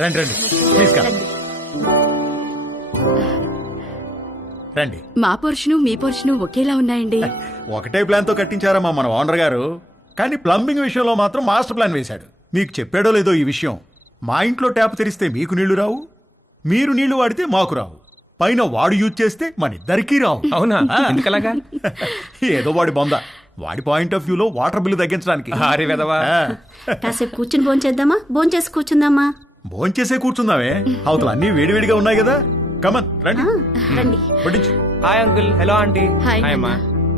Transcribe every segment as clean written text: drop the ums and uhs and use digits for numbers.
రండి రండి please come రండి. మా పోర్షను మీ పోర్షను ఒకేలా ఉన్నాయండి. ఒకటే ప్లాన్ తో కట్టించారమ్మా మన ఓనర్ గారు, కానీ ప్లంబింగ్ విషయంలో మాత్రం మాస్టర్ ప్లాన్ వేశాడు. మీకు చెప్పాడో లేదో ఈ విషయం, మా ఇంట్లో ట్యాప్ తెరిస్తే మీకు నీళ్లు రావు, మీరు నీళ్లు వాడితే మాకు రావు, పైన వాడు యూజ్ చేస్తే మన ఇద్దరికీ రావు. అవునా? ఎందుకలాగా? ఏదో వాడి బొంద, వాడి పాయింట్ ఆఫ్ వ్యూలో వాటర్ బిల్లు తగ్గించడానికి. కాసేపు కూర్చుని భోంచేద్దామా? భోంచేసి కూర్చుందామా? భోంచేసే కూర్చుందామే, అవతల అన్ని వేడివేడిగా ఉన్నాయి కదా. కమన్ రండి రండి. వడ్డించు. Hi uncle. Hello aunty. Hi అమ్మా.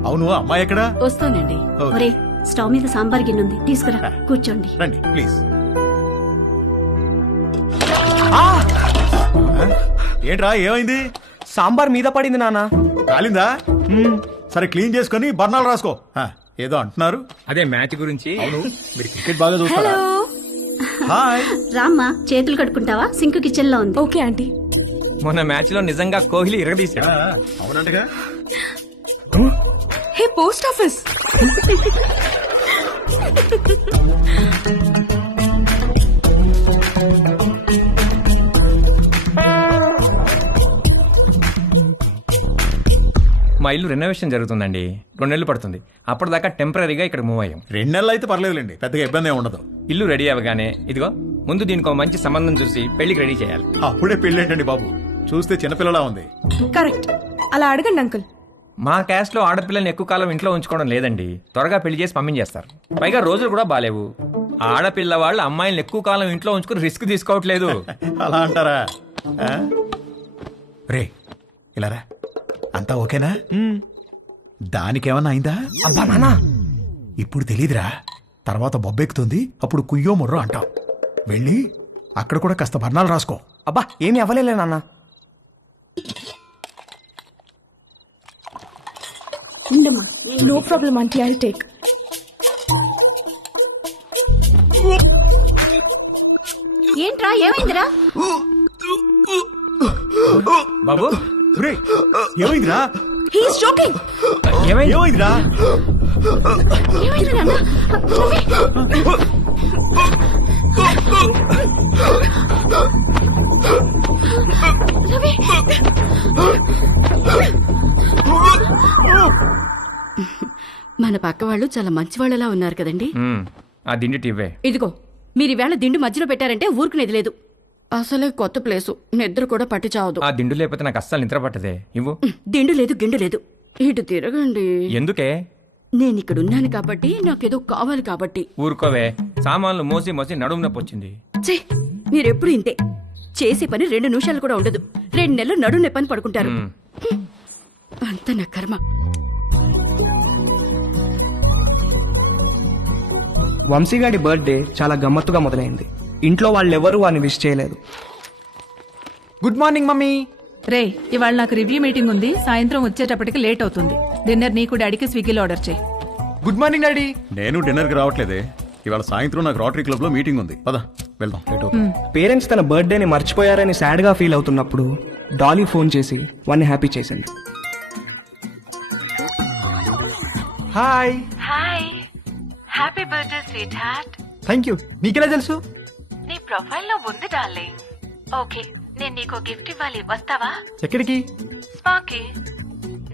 అవును, అమ్మాయి ఎక్కడా? వస్తానండి. ఒరే, స్టవ్ మీద సాంబార్ గిన్నె ఉంది, తీసుకురా. కూర్చోండి. రండి ప్లీజ్. ఏంట్రా ఏమైంది? సాంబార్ మీద పడింది నాన్న. కాలిందా? సరే క్లీన్ చేసుకుని బర్ణాలు రాసుకో. ఏదో అంటున్నారు. అదే మ్యాచ్ గురించి. అవును, మీరు క్రికెట్ బాగా చూస్తారా? హాయ్. రామ్మా, చేతులు కడుక్కుంటావా? సింక్ కిచెన్ లో ఉంది. Okay aunty. మొన్న మ్యాచ్ లో నిజంగా కోహ్లీ ఇరగదీశాడు. అవునంటగా. Hey post office. మా ఇల్లు రెనోవేషన్ జరుగుతుందండి, 2 నెలలు పడుతుంది. అప్పటిదాకా టెంపరీగా ఇక్కడ మూవ్ అయ్యాం. 2 నెలలు అయితే పర్లేదులేండి, పెద్దగా ఇబ్బంది ఏమి ఉండదు. ఇల్లు రెడీ అవ్వగానే ఇదిగో ముందు దీనికి ఒక మంచి సంబంధం చూసి పెళ్లికి రెడీ చేయాలి. అప్పుడే పెళ్ళేంటండి బాబు, చూస్తే చిన్నపిల్లలా ఉంది. కరెక్ట్, అలా అడగండి అంకుల్. మా క్యాస్ట్ లో ఆడపిల్లల్ని ఎక్కువ కాలం ఇంట్లో ఉంచుకోవడం లేదండి, త్వరగా పెళ్లి చేసి పంపించేస్తారు. పైగా రోజులు కూడా బాలేవు. ఆడపిల్ల వాళ్ళు అమ్మాయిల్ని ఎక్కువ కాలం ఇంట్లో ఉంచుకుని రిస్క్ తీసుకోవట్లేదు. అలా అంటారా? రే ఇలా రా, అంతా ఓకేనా? దానికేమన్నా అయిందా? అబ్బా నాన్న, ఇప్పుడు తెలీదురా, తర్వాత బొబ్బెక్కుతుంది, అప్పుడు కుయ్యో ముర్రో అంటావు. వెళ్ళి అక్కడ కూడా కాస్త బర్ణాలు రాసుకో. అబ్బా ఏమి అవ్వలేలే నాన్న. No problem aunty, I take. ఏంట్రా, ఏమైందిరా? బాబు రే ఏమైందిరా? He's joking. ఏమైంది? ఏమైందిరా? ఏమైంది నాన్న? రవి! మన పక్క వాళ్ళు చాలా మంచి వాళ్ళలా ఉన్నారు కదండి. ఆ దిండి టివ్వే. ఇదిగో మీరు ఈవేళ దిండు మధ్యలో పెట్టారంటే ఊరుకునేది లేదు. అసలే కొత్త ప్లేసు, నిద్ర కూడా పట్టి చావదు. ఆ దిండు లేకపోతే నాకు అస్సలు నిద్ర పట్టదే. ఇవ్వు. దిండు లేదు గిండు లేదు, ఇటు తిరగండి. ఎందుకే? నేను ఇక్కడ ఉన్నాను కాబట్టి, నాకేదో కావాలి కాబట్టి. ఊరుకోవే, సామాన్లు మోసి మోసి నడుము నొప్పి వచ్చింది. ఛీ, మీరెప్పుడు ఇంతే. చేసే పని 2 నిమిషాలు కూడా ఉండదు. 2 నెలలు నడుము నొప్పని పడుకుంటారు. అంత నా కర్మ. వంశీగాడి బర్త్డే చాలా గమ్మత్తుగా మొదలైంది. ఇంట్లో వాళ్ళెవరూ వాడిని విష్ చేయలేదు. Good morning mummy. రే, ఇవాళ నాకు రివ్యూ మీటింగ్ ఉంది, సాయంత్రం వచ్చేటప్పటికి లేట్ అవుతుంది. డిన్నర్ నీకు డాడీకి స్విగ్గీలో ఆర్డర్ చేయి. Good morning daddy. నేను డిన్నర్కి రావట్లేదే, ఇవాళ సాయంత్రం నాకు రోటరీ క్లబ్ లో మీటింగ్ ఉంది. పద వెళ్దాం, లేట్ అవుతుంది. పేరెంట్స్ తన బర్త్డేని మర్చిపోయారని సాడ్ గా ఫీల్ అవుతున్నప్పుడు డాలీ ఫోన్ చేసి వాడిని హ్యాపీ చేసింది. Hi. Hi, happy birthday sweet heart. Thank you. నీకెలా తెలుసు? నీ ప్రొఫైల్ లో ఉంది డార్లింగ్. ఓకే, నేను నీకు గిఫ్ట్ ఇవ్వాలి, వస్తావా? ఎక్కడికి? స్పాకి.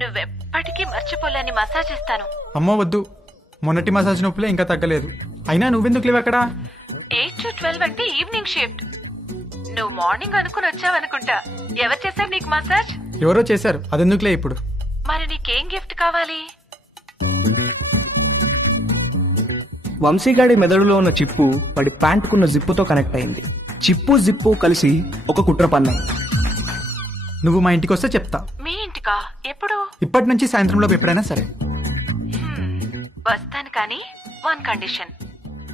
నువ్వెప్పటికీ మర్చిపోలేని మసాజ్ ఇస్తాను. అమ్మో వద్దు, మొన్నటి మసాజ్ నొప్పులే ఇంకా తగ్గలేదు. అయినా నువ్వెందుకు లేవు అక్కడ? 8 to 12 అంటే ఈవినింగ్ షిఫ్ట్. నువ్వు మార్నింగ్ అనుకుని వచ్చావనుకుంటా. ఎవరు చేశారు నీకు మసాజ్? ఎవరో చేశారు, అదెందుకులే ఇప్పుడు. మరి నీకేం గిఫ్ట్ కావాలి? వంశీగాడి మెదడులో ఉన్న చిప్పు వాడి ప్యాంటుకున్న జిప్పుతో కనెక్ట్ అయింది. చిప్పు జిప్పు కలిసి ఒక కుట్ర పన్నాయి. నువ్వు మా ఇంటికి వస్తే చెప్తా. మీ ఇంటికా? ఎప్పుడు? ఇప్పటి నుంచి సాయంత్రంలోపు ఎప్పుడైనా సరే. వస్తాను, కానీ 1 కండిషన్.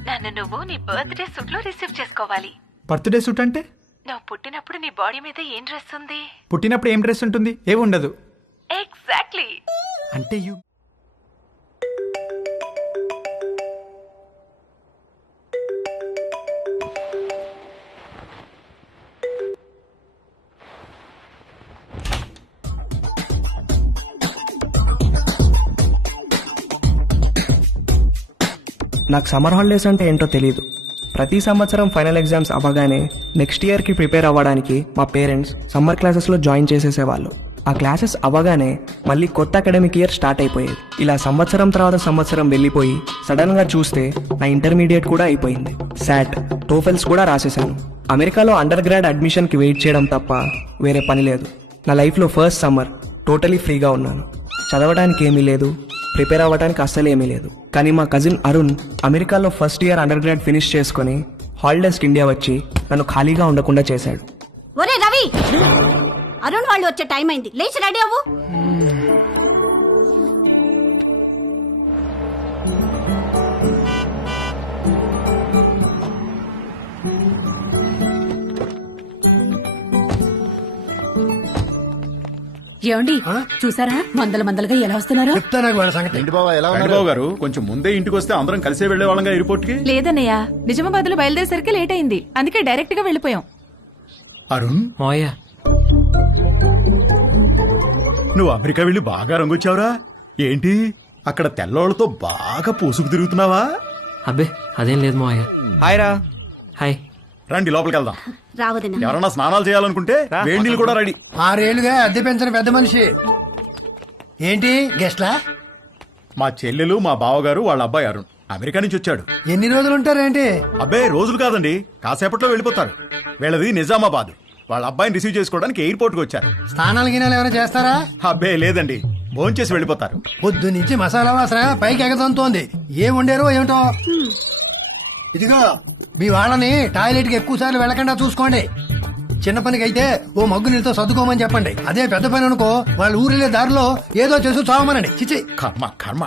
నన్ను నువ్వు నీ బర్త్డే సూట్ లో రిసీవ్ చేసుకోవాలి. బర్త్డే సూట్ అంటే? నువ్వు పుట్టినప్పుడు నీ బాడీ మీద ఏం డ్రెస్ ఉంది? పుట్టినప్పుడు ఏం డ్రెస్ ఉంటుంది? ఏమి ఉండదు. ఎగ్జాక్ట్లీ. అంటే నాకు సమ్మర్ హాలిడేస్ అంటే ఏంటో తెలియదు. ప్రతి సంవత్సరం ఫైనల్ ఎగ్జామ్స్ అవ్వగానే నెక్స్ట్ ఇయర్కి ప్రిపేర్ అవ్వడానికి మా పేరెంట్స్ సమ్మర్ క్లాసెస్లో జాయిన్ చేసేసేవాళ్ళు. ఆ క్లాసెస్ అవ్వగానే మళ్ళీ కొత్త అకాడమిక్ ఇయర్ స్టార్ట్ అయిపోయేది. ఇలా సంవత్సరం తర్వాత సంవత్సరం వెళ్ళిపోయి సడన్గా చూస్తే నా ఇంటర్మీడియట్ కూడా అయిపోయింది. శాట్, టోఫెల్స్ కూడా రాసేశాను. అమెరికాలో అండర్ గ్రాడ్ అడ్మిషన్కి వెయిట్ చేయడం తప్ప వేరే పని లేదు. నా లైఫ్లో ఫస్ట్ సమ్మర్ టోటలీ ఫ్రీగా ఉన్నాను. చదవడానికి ఏమీ లేదు, ప్రిపేర్ అవ్వడానికి అస్సలు ఏమీ లేదు. కానీ మా కజిన్ అరుణ్ అమెరికాలో first year under grad finish చేసుకుని హాలిడేస్కి ఇండియా వచ్చి నన్ను ఖాళీగా ఉండకుండా చేశాడు. ఒరే రవి, అరుణ్ వాళ్ళు వచ్చే టైం అయింది, లేచి రెడీ అవ్వు. ఏమండి చూసారా మందలుగా ఎలా వస్తున్నారో? వెంకటబాబు గారు కొంచెం ముందే ఇంటికి వస్తే అందరం కలిసే వెళ్లే వాళ్ళంగా ఎయిర్పోర్ట్ కి. లేదన్నయ్య, నిజామాబాద్ లో బయలుదేరేసరికి లేట్ అయింది, అందుకే డైరెక్ట్ గా వెళ్ళిపోయాం. అరుణ్, మావయ్య, నువ్వు అమెరికా వెళ్ళి బాగా రంగొచ్చావురా. ఏంటి అక్కడ తెల్లోళ్ళతో బాగా పూసుకు తిరుగుతున్నావా? అబ్బే అదేం లేదు మావయ్య. హాయ్ రా. హాయ్. రండి లోపలికి వెళ్దాం. రావదన్నా. ఎవరన్నా స్నానాలు చేయాలనుకుంటే వేడి నీళ్ళు కూడా రెడీ. 6 ఏళ్లుగా అద్దె పెంచిన పెద్ద మనిషి. ఏంటి గెస్ట్లా? మా చెల్లెలు, మా బావగారు, వాళ్ళ అబ్బాయి అరుణ్ అమెరికా నుంచి వచ్చాడు. ఎన్ని రోజులు ఉంటారేంటి? అబ్బాయి రోజులు కాదండి, కాసేపట్లో వెళ్ళిపోతారు. వీళ్ళది నిజామాబాద్. వాళ్ళ అబ్బాయిని రిసీవ్ చేసుకోవడానికి ఎయిర్పోర్ట్ కి వచ్చారు. స్నానాలు గినాలు ఏమైనా చేస్తారా? అబ్బాయి లేదండి, భోంచేసి వెళ్ళిపోతారు. పొద్దు నుంచి మసాలా వాసన పైకి ఎగతంతోంది. ఏం వండారో ఏమిటో. ఇదిగో మీ వాళ్ళని టాయిలెట్ కి ఎక్కువ సార్లు వెళ్ళకుండా చూసుకోండి. చిన్న పనికి అయితే ఓ మగ్గు నీళ్ళతో సర్దుకోమని చెప్పండి. అదే పెద్ద పని అనుకో, వాళ్ళు ఊరిలే దారిలో ఏదో చేసి చావమనండి. చిచి కర్మ కర్మ.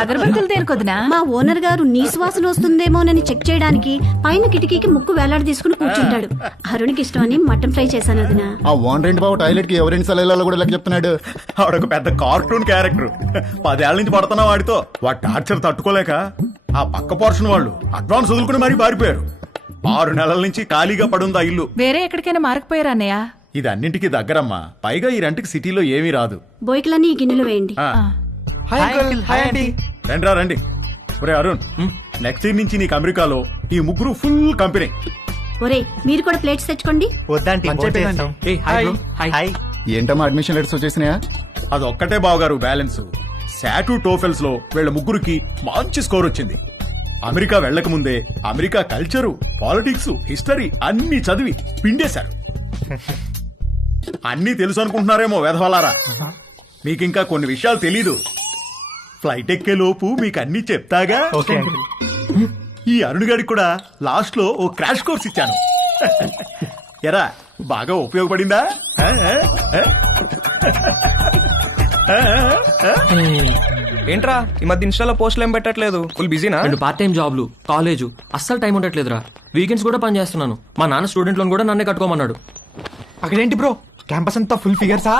అగరబత్తులు దేనికొద్దునా? మా ఓనర్ గారు నీ శ్వాసన వస్తుందేమోనని చెక్ చేయడానికి పైన కిటికీకి ముక్కు వేలాడి తీసుకుని కూర్చుంటాడు. అరుణ్కి ఇష్టమని మటన్ ఫ్రై చేశాను వదినా. ఆ ఓనర్ ఏంటి బాబు టాయిలెట్ కి ఎవరైనా సలహాలు కూడా ఇలా చెప్తున్నాడు. ఆవిడొక పెద్ద కార్టూన్ క్యారెక్టర్. 10 ఏళ్ల నుంచి పడుతున్నా వాడితో. వాడి టార్చర్ తట్టుకోలేక ఆ పక్క పోర్షన్ వాళ్ళు అడ్వాన్స్ వదులుకుని మరీ పారిపోయారు. 6 నెలల నుంచి ఖాళీగా పడుంది ఆ ఇల్లు. వేరే ఎక్కడికైనా మారకపోయారా అన్నయ్య? ఇది అన్నింటికి దగ్గరమ్మా. పైగా ఈ రెంట్కి సిటీలో ఏమీ రాదు. బోయికలన్నీ ఈ గిన్నెలు వేయండి. ఆ, రండిరా రండి. ఒరే అరుణ్, నెక్స్ట్ ఇయర్ నుంచి నీకు అమెరికాలో ఈ ముగ్గురు ఫుల్ కంపెనీ. ఒరే మీరు కూడా ప్లేట్స్ తెచ్చుకోండి. ఏయ్, హాయ్ బ్రో. హాయ్. ఏంటమ్మా అడ్మిషన్ లెటర్స్ వచ్చేసినాయా? అదొక్కటే బావగారు బ్యాలెన్స్. శాటు టోఫెల్స్ లో వీళ్ళ ముగ్గురికి మంచి స్కోర్ వచ్చింది. అమెరికా వెళ్లక ముందే అమెరికా కల్చరు, పాలిటిక్స్, హిస్టరీ అన్ని చదివి పిండేశారు. అన్నీ తెలుసు అనుకుంటున్నారేమో వెధవలారా. మీకింకా కొన్ని విషయాలు తెలీదు. ఫ్లైట్ ఎక్కే లోపు మీకు అన్ని చెప్తాగా. ఈ అరుణ్ గారికి కూడా లాస్ట్ లో ఓ క్రాష్ కోర్స్ ఇచ్చాను. ఎరా బాగా ఉపయోగపడిందా? ఏంట్రా ఈ మధ్య ఇన్స్టాలో పోస్టులు ఏం పెట్టట్లేదు? ఫుల్ బిజీనా? 2 పార్ట్ టైం జాబ్లు, కాలేజు, అస్సలు టైం ఉండట్లేదురా. వీకెండ్స్ కూడా పని చేస్తున్నాను. మా నాన్న స్టూడెంట్ లోన్ కూడా నన్నే కట్టుకోమన్నాడు. అక్కడేంటి బ్రో, క్యాంపస్ అంతా ఫుల్ ఫిగర్సా?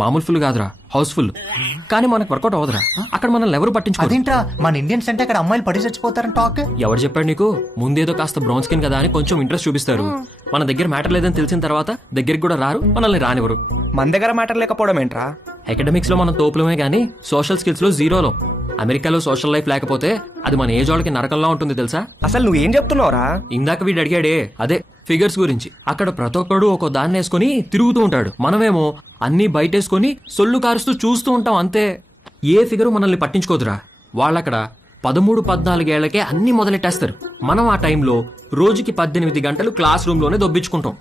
మామూలు ఫుల్ కాదురా, హౌస్ఫుల్. కానీ మనకు వర్కౌట్ అవ్వదురా. అక్కడ మనల్ని ఎవరు పట్టించుకోరు. అదేంట్రా మన ఇండియన్స్ అంటే అక్కడ అమ్మాయిలు పడి చచ్చిపోతారని టాక్. ఎవరు చెప్పాడు నీకు? ముందేదో కాస్త బ్రౌన్ స్కిన్ కదా అని కొంచెం ఇంట్రెస్ట్ చూపిస్తారు. మన దగ్గర మ్యాటర్ లేదని తెలిసిన తర్వాత దగ్గరికి కూడా రారు, మనల్ని రానివ్వరు. మన దగ్గర మ్యాటర్ లేకపోవడం ఏంట్రా? అకాడమిక్స్ లో మనం తోపులమే గానీ సోషల్ స్కిల్స్ లో జీరోలో. అమెరికాలో సోషల్ లైఫ్ లేకపోతే అది మన ఏజ్ వాళ్ళకి నరకంలా ఉంటుంది తెలుసా? అసలు నువ్వేం చెప్తున్నావురా? ఇందాక వీడు అడిగాడే అదే ఫిగర్స్ గురించి. అక్కడ ప్రతి ఒక్కడు ఒక దాన్ని వేసుకుని తిరుగుతూ ఉంటాడు. మనమేమో అన్ని బయటేసుకుని సొల్లు కారుస్తూ చూస్తూ ఉంటాం అంతే. ఏ ఫిగరు మనల్ని పట్టించుకోదురా. వాళ్ళక్కడ 13-14 ఏళ్లకే అన్ని మొదలెట్టేస్తారు. మనం ఆ టైంలో రోజుకి 18 గంటలు క్లాస్ రూమ్ లోనే దొబ్బించుకుంటాం.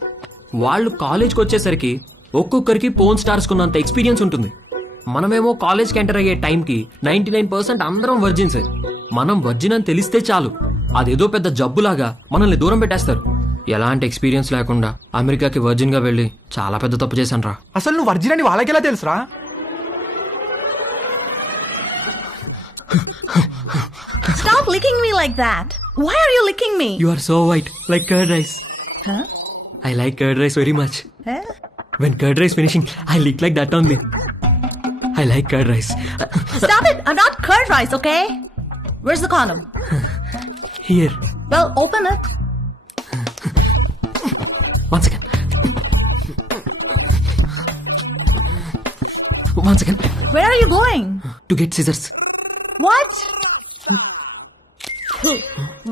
వాళ్ళు కాలేజ్కి వచ్చేసరికి ఒక్కొక్కరికి పోన్ స్టార్స్ కున్నంత ఎక్స్పీరియన్స్ ఉంటుంది. మనమేమో కాలేజ్కి ఎంటర్ అయ్యే టైంకి 99% అందరం వర్జిన్స్. మనం వర్జిన్ అని తెలిస్తే చాలు, అదేదో పెద్ద జబ్బులాగా మనల్ని దూరం పెట్టేస్తారు. ఎలాంటి ఎక్స్పీరియన్స్ లేకుండా అమెరికాకి వర్జిన్ గా వెళ్ళి చాలా పెద్ద తప్పు చేశాను రా. అసలు నువ్వు వర్జిన్ అని వాళ్ళకెలా తెలుసురా? Stop licking me like that. Why are you licking me? You are so white, like curd rice. Huh? I like curd rice very much. Huh? When curd rice finishing, I lick like that only. I like curd rice. Stop it! I'm not curd rice, okay? Where's the condom? Here. Well, open it. One second. One second. Where are you going? To get scissors. What?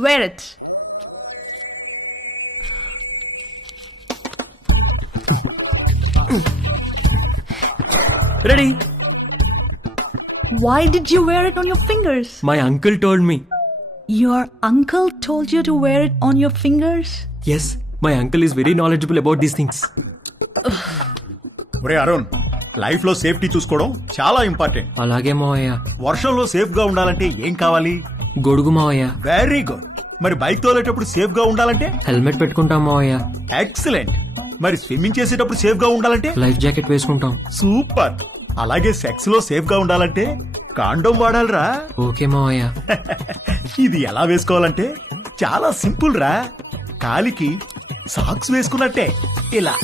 Wear it. Ready. Why did you wear it on your fingers? My uncle told me. Your uncle told you to wear it on your fingers? Yes, my uncle is very knowledgeable about these things. ఒరే Arun, life లో safety చూసుకోవడం చాలా important. అలాగే మావయ్య. వర్షంలో safe గా ఉండాలంటే ఏం కావాలి? గొడుగు మావయ్య. Very good. మరి బైక్ తోలేటప్పుడు సేఫ్ గా ఉండాలంటే? హెల్మెట్ పెట్టుకుంటాం మావయ్య. ఎక్సలెంట్. మరి స్విమ్మింగ్ చేసేటప్పుడు సేఫ్ గా ఉండాలంటే? లైఫ్ జాకెట్ వేసుకుంటాం. సూపర్. అలాగే సెక్స్ లో సేఫ్ గా ఉండాలంటే కాండోమ్ వాడాలిరా. ఓకే మావయ్య. ఇది ఎలా వేసుకోవాలంటే చాలా సింపుల్ రా. కాలికి సాక్స్ వేసుకున్నట్టే ఇలా.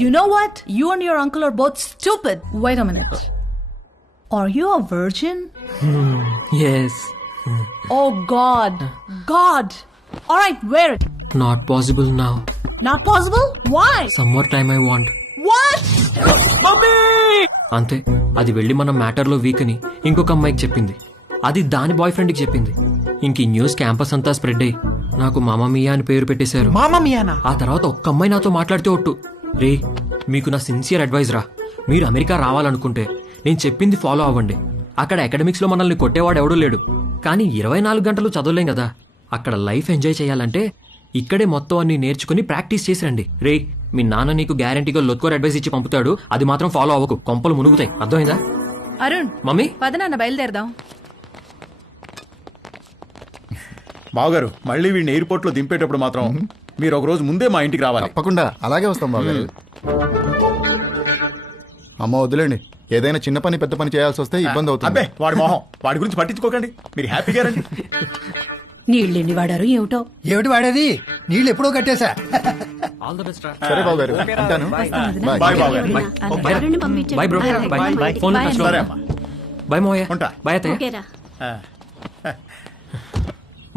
You know what? You and your uncle are both stupid. Wait a minute. Are you a virgin? Yes. Oh God. God. All right, wear it. Not possible now. Not possible? Why? Some more time I want. What? అంతే. అది వెళ్ళి మన మ్యాటర్లో week అని ఇంకొక అమ్మాయికి చెప్పింది. అది దాని బాయ్ ఫ్రెండ్కి చెప్పింది. ఇంక ఈ న్యూస్ క్యాంపస్ అంతా స్ప్రెడ్ అయ్యి నాకు మామా మియా అని పేరు పెట్టేశారు. మామా మియానా? ఆ తర్వాత ఒక్క అమ్మాయి నాతో మాట్లాడితే ఒట్టు. రే, మీకు నా సిన్సియర్ అడ్వైజ్ రా. మీరు అమెరికా రావాలనుకుంటే నేను చెప్పింది ఫాలో అవ్వండి. అక్కడ అకాడమిక్స్ లో మనల్ని కొట్టేవాడు ఎవడూ లేడు. కానీ 24 గంటలు చదవలేం కదా. అక్కడ లైఫ్ ఎంజాయ్ చేయాలంటే ఇక్కడే మొత్తం అన్ని నేర్చుకుని ప్రాక్టీస్ చేసి రండి. రే, మీ నాన్న నీకు గ్యారంటీగా లొత్కోర్ అడ్వైస్ ఇచ్చి పంపుతాడు. అది మాత్రం ఫాలో అవ్వకు, కొంపలు మునుగుతాయి. అర్థమైందా? అరుణ్, మమ్మీ, పద నాన్న బయలుదేరదాం. బావగారు, మళ్ళీ వీడిని ఎయిర్పోర్ట్ లో దింపేటప్పుడు మాత్రం మీరు ఒక రోజు ముందే మా ఇంటికి రావాలి. తప్పకుండా అలాగే వస్తాం బాబు. అమ్మ వదిలేండి, ఏదైనా చిన్న పని పెద్ద పని చేయాల్సి వస్తే ఇబ్బంది అవుతుంది. అబ్బే, వాడి మొహం, వాడి గురించి పట్టించుకోకండి. మీరు హ్యాపీగా రండి. నీళ్ళెన్ని వాడారు ఏమిటో. ఏమిటి వాడేది? నీళ్ళు ఎప్పుడో కట్టేశా. ఆల్ ద బెస్ట్ రా. సరే బాబు గారు, ఉంటాను. బాయ్ బావగారు. అరుణ్ని పంపించండి. Bye bro. Bye. Phone bye. సరే అమ్మా. బాయ్ మోయా. ఉంటా. బాయ్ అత్తయ్య. ఓకేరా.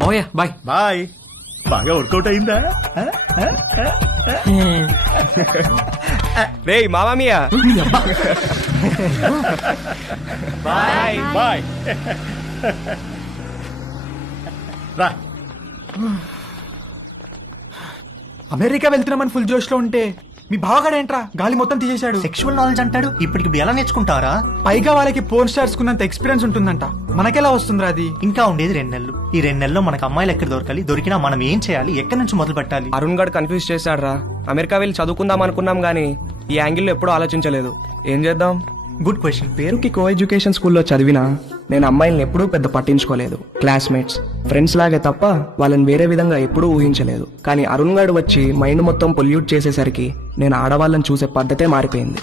మోయా బాయ్. బాయ్. బాగా వర్కౌట్ అయిందా? రే మామా మియా. Bye bye. రా. అమెరికా వెళ్తున్నామని ఫుల్ జోష్ లో ఉంటే మీ బావగాడేంట్రా గాలి మొత్తం తీసేశాడు. సెక్షువల్ నాలెడ్జ్ అంటాడు. ఇప్పటికి ఎలా నేర్చుకుంటారా? పైగా వాళ్ళకి పోర్న్ స్టార్స్ కున్నంత ఎక్స్పీరియన్స్ ఉంటుందంట. మనకెలా వస్తుందిరా అది? ఇంకా ఉండేది 2 నెలలు. ఈ 2 నెలల్లో మనకు అమ్మాయిలు ఎక్కడ దొరకాలి? దొరికినా మనం ఏం చేయాలి? ఎక్కడి నుంచి మొదలు పెట్టాలి? అరుణ్ గడ్ కన్ఫ్యూజ్ చేశాడు రా. అమెరికా వెళ్ళి చదువుకుందాం అనుకున్నాం గానీ ఈ యాంగిల్లో ఎప్పుడూ ఆలోచించలేదు. ఏం చేద్దాం? Good question. పేరుకి కో ఎడ్యుకేషన్ స్కూల్లో చదివినా నేను అమ్మాయిల్ని ఎప్పుడూ పెద్ద పట్టించుకోలేదు. క్లాస్మేట్స్, ఫ్రెండ్స్ లాగే తప్ప వాళ్ళని వేరే విధంగా ఎప్పుడూ ఊహించలేదు. కానీ అరుణ్ గారు వచ్చి మైండ్ మొత్తం పొల్యూట్ చేసేసరికి నేను ఆడవాళ్ళని చూసే పద్ధతే మారిపోయింది.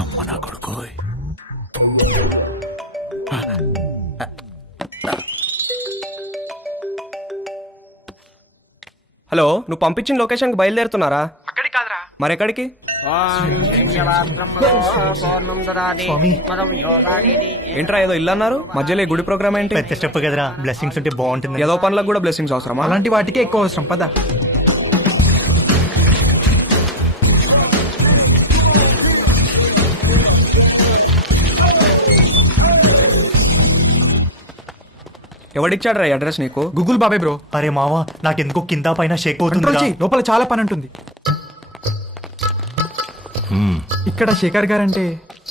అమ్మ నా కొడుకు. హలో, నువ్వు పంపించిన లొకేషన్కి బయలుదేరుతున్నారా? అక్కడికి కాదురా. మరెక్కడికి? ఏంట్రా ఏదో ఇల్లు అన్నారు? మధ్యలో ఈ గుడి ప్రోగ్రామ్ ఏంటి? పెద్ద స్టెప్ కదరా. బ్లెస్సింగ్స్ ఉంటే బాగుంటుంది. ఏదో పనులకు కూడా బ్లెస్సింగ్స్ అవసరమా? అలాంటి వాటికే ఎక్కువ అవసరం. పద. ఎవడిచ్చాడ్రా ఈ అడ్రస్ నీకు? గూగుల్ బాబాయ్ బ్రో. అరే మావా నాకెందుకో కింద పైన షేక్ కంట్రోల్ అవుతుంది చెయ్యి, లోపల చాలా పని ఉంటుంది. ఇక్కడ శేఖర్ గారు అంటే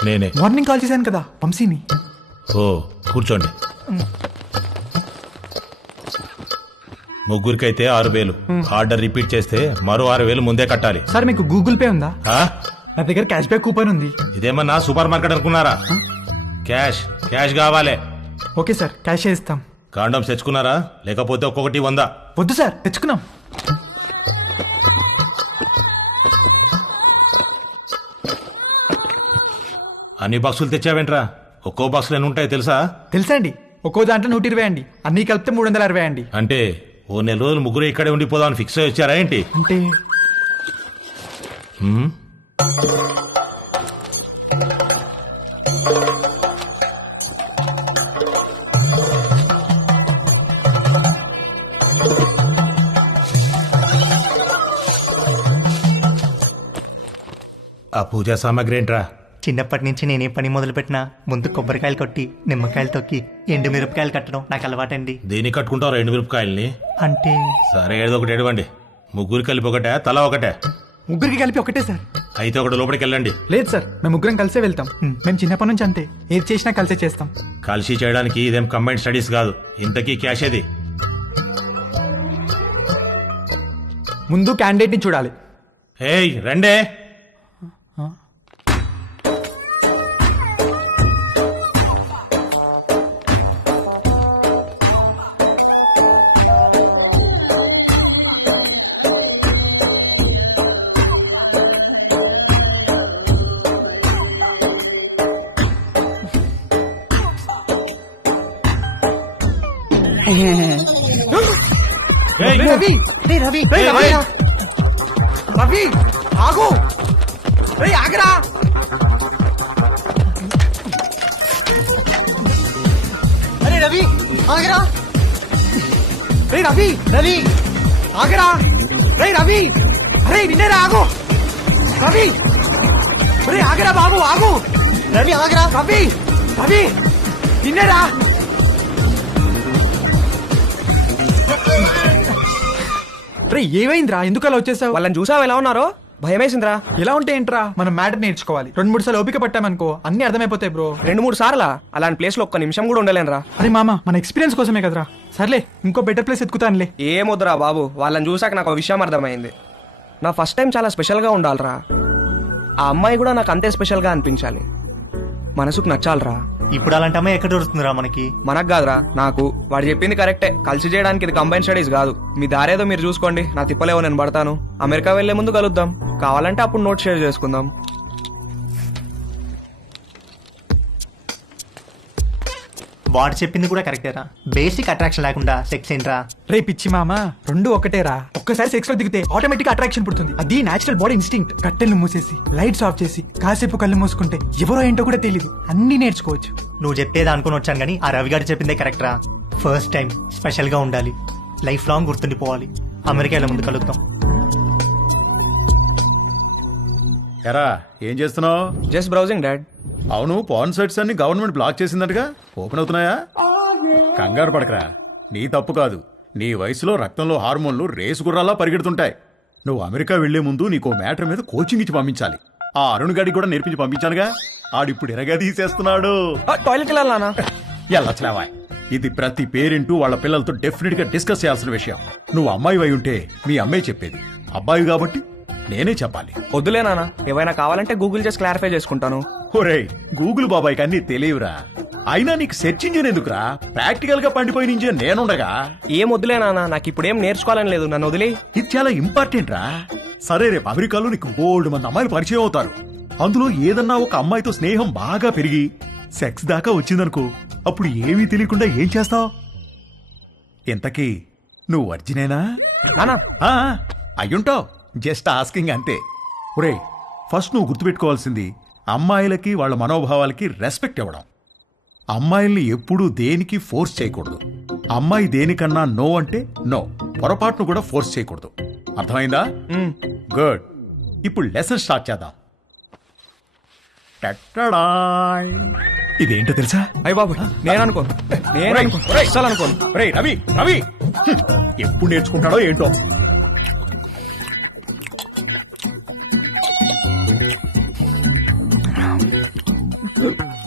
నేనే. మార్నింగ్ కాల్ చేశాను కదా వంశీని. ఓ కూర్చోండి. ముగ్గురికైతే 6,000. ఆర్డర్ రిపీట్ చేస్తే మరో 6,000 ముందే కట్టాలి. సార్ మీకు గూగుల్ పే ఉందా? ఆ? నా దగ్గర క్యాష్ బ్యాక్ కూపన్ ఉంది. ఇదేమన్నా సూపర్ మార్కెట్ అనుకున్నారా? క్యాష్ క్యాష్ కావాలి. ఓకే సార్, క్యాష్ ఇస్తాం. కాండమ్స్ తెచ్చుకున్నారా? లేకపోతే ఒక్కొక్కటి 100. వద్దు సార్, తెచ్చుకున్నాం. అన్ని బాక్సులు తెచ్చావేంట్రా? ఒక్కో బాక్సులు ఎన్ని ఉంటాయి తెలుసా? తెలుసా అండి, ఒక్కో దాంట్లో 120 అండి, అన్ని కలిపితే 360 అండి. అంటే ఓ నెల రోజులు ముగ్గురు ఇక్కడే ఉండిపోదామని ఫిక్స్ అయ్యి వచ్చారా ఏంటి? అంటే హ్మ్? ఆ పూజా సామాగ్రి ఏంట్రా? చిన్నప్పటి నుంచి నేనే పని మొదలు పెట్టినా ముందు కొబ్బరికాయలు కొట్టి నిమ్మకాయలు తొక్కి ఎండు మిరపకాయలు కట్టడం నాకు అలవాటండి. దేనికి కట్టుకుంటావు 2 మిరపకాయల్ని? అంటే సరే ఏదో ఒకటి ఎడవండి. ముగ్గురు కలిపి ఒకటే, తల ఒకటే? ముగ్గురికి కలిపి ఒకటే సార్. అయితే ఒకటి లోపలికి వెళ్ళండి. లేదు సార్, మేము ముగ్గురం కలిసే వెళ్తాం. మేము చిన్నప్పటి నుంచి అంతే, ఏది చేసినా కలిసే చేస్తాం. కలిసి చేయడానికి ఇదేం కంబైన్డ్ స్టడీస్ కాదు. ఇంతకీ క్యాష్ ఏది? ముందు క్యాండిడేట్ ని చూడాలి. ఏయ్ రండే. రవి, రవి, రవి, ఆగు, ఆగరా. అరే రవి, ఆగరా. రవి, రవి, ఆగరా. రవి, అరే నిన్నేరా, ఆగు. రవి, ఆగరా బాబు, ఆగు. రవి, ఆగరా. రవి, రవి, నిన్నేరా. రే ఏమైందిరా, ఎందుకు అలా వచ్చేసావు? వాళ్ళని చూసావు ఎలా ఉన్నారో? భయమేసిందిరా. ఎలా ఉంటే ఏంట్రా, మనం మ్యాటర్ నేర్చుకోవాలి. 2-3 సార్లు ఓపిక పట్టామనుకో అన్ని అర్థమైపోతాయి బ్రో. 2-3 సార్లా? అలాంటి ప్లేస్ లో ఒక్క నిమిషం కూడా ఉండలేనురా. అరే మామ, మన ఎక్స్పీరియన్స్ కోసమే కదరా. సర్లే, ఇంకో బెటర్ ప్లేస్ ఎత్తుకుతానులే. ఏమొద్దురా బాబు, వాళ్ళని చూసాక నాకు ఒక విషయం అర్థమైంది. నా ఫస్ట్ టైం చాలా స్పెషల్గా ఉండాలిరా. ఆ అమ్మాయి కూడా నాకు అంతే స్పెషల్గా అనిపించాలి. మనసుకు నచ్చాలిరా. ఇప్పుడు అలాంటి అమ్మాయి ఎక్కడ దొరుకుతుందిరా మనకి? మనకు కాదురా, నాకు. వాడు చెప్పింది కరెక్టే, కలిసి చేయడానికి ఇది కంబైన్ స్టడీస్ కాదు. మీ దారేదో మీరు చూసుకోండి, నా తిప్పలేవో నేను పడతాను. అమెరికా వెళ్లే ముందు కలుద్దాం, కావాలంటే అప్పుడు నోట్ షేర్ చేసుకుందాం. వాడు చెప్పింది కూడా కరెక్టేరా. బేసిక్ అట్రాక్షన్ లేకుండా సెక్స్ ఏంట్రా? రే పిచ్చి మామ, 2 ఒకటేరా. ఒక్కసారి సెక్స్ లో దిగితే ఆటోమేటిక్ అట్రాక్షన్ పుడుతుంది. అది నేచురల్ బాడీ ఇన్స్టింక్ట్. కట్టెలు మూసేసి లైట్స్ ఆఫ్ చేసి కాసేపు కళ్ళు మూసుకుంటే ఎవరో ఏంటో కూడా తెలియదు, అన్ని నేర్చుకోవచ్చు. నువ్వు చెప్పేది అనుకుని వచ్చాను కానీ ఆ రవి గారు చెప్పిందే కరెక్టరా. ఫస్ట్ టైం స్పెషల్ గా ఉండాలి, లైఫ్ లాంగ్ గుర్తుండిపోవాలి. అమెరికాలో ముందు కలుద్దాం. ఎరా ఏం చేస్తున్నావు? Just browsing dad. అవును, పాన్ సైట్స్ అన్ని గవర్నమెంట్ బ్లాక్ చేసిందటగా, ఓపెన్ అవుతున్నాయా? కంగారు పడకరా, నీ తప్పు కాదు. నీ వయసులో రక్తంలో హార్మోన్లు రేసు గుర్రాలా పరిగెడుతుంటాయి. నువ్వు అమెరికా వెళ్లే ముందు నీకో మ్యాటర్ మీద కోచింగ్ ఇచ్చి పంపించాలి. ఆ అరుణ్ గాడికి కూడా నేర్పించి పంపించానుగా, ఆడిప్పుడు ఎరగా తీసేస్తున్నాడు. టాయిలెట్కి వెళ్ళాలనా? ఎల్లచ్చలేవా, ఇది ప్రతి పేరెంట్ వాళ్ళ పిల్లలతో డెఫినెట్ గా డిస్కస్ చేయాల్సిన విషయం. నువ్వు అమ్మాయి అయి ఉంటే మీ అమ్మాయి చెప్పేది, అబ్బాయి కాబట్టి నేనే చెప్పాలి. వద్దులే నాన్న, ఏవైనా కావాలంటే గూగుల్ చేసి క్లారిఫై చేసుకుంటాను. ఒరేయ్, గూగుల్ బాబాయ్కి అన్ని తెలియవురా. అయినా నీకు సెర్చ్ ఇంజిన్ ఎందుకురా? ప్రాక్టికల్ గా పండిపోయిన ఇంజిన్ నేనుండగా. ఏం వద్దులే నాన్న, నాకు ఇప్పుడేం నేర్చుకోవాలని లేదు, నన్ను వదిలే. ఇది చాలా ఇంపార్టెంట్ రా. సరే, రేపు అమెరికాలో నీకు బోల్డ్ మంది అమ్మాయిలు పరిచయం అవుతారు. అందులో ఏదన్నా ఒక అమ్మాయితో స్నేహం బాగా పెరిగి సెక్స్ దాకా వచ్చిందనుకో, అప్పుడు ఏమీ తెలియకుండా ఏం చేస్తావు? ఇంతకీ నువ్వు వర్జినేనా? నానా అయ్యుంటావు, జస్ట్ ఆస్కింగ్ అంతే. ఒరే, ఫస్ట్ నువ్వు గుర్తుపెట్టుకోవాల్సింది అమ్మాయిలకి వాళ్ళ మనోభావాలకి రెస్పెక్ట్ ఇవ్వడం. అమ్మాయిల్ని ఎప్పుడూ దేనికి ఫోర్స్ చేయకూడదు. అమ్మాయి దేనికన్నా నో అంటే నో, పొరపాటును కూడా ఫోర్స్ చేయకూడదు. అర్థమైందా? గుడ్. ఇప్పుడు లెసన్ స్టార్ట్ చేద్దాం. ఇదేంటో తెలుసా? అయ్య బాబు, నేను అనుకోను. అస్సలు అనుకోను. రేయ్ రవి రవి ఎప్పుడు నేర్చుకుంటాడో ఏంటో.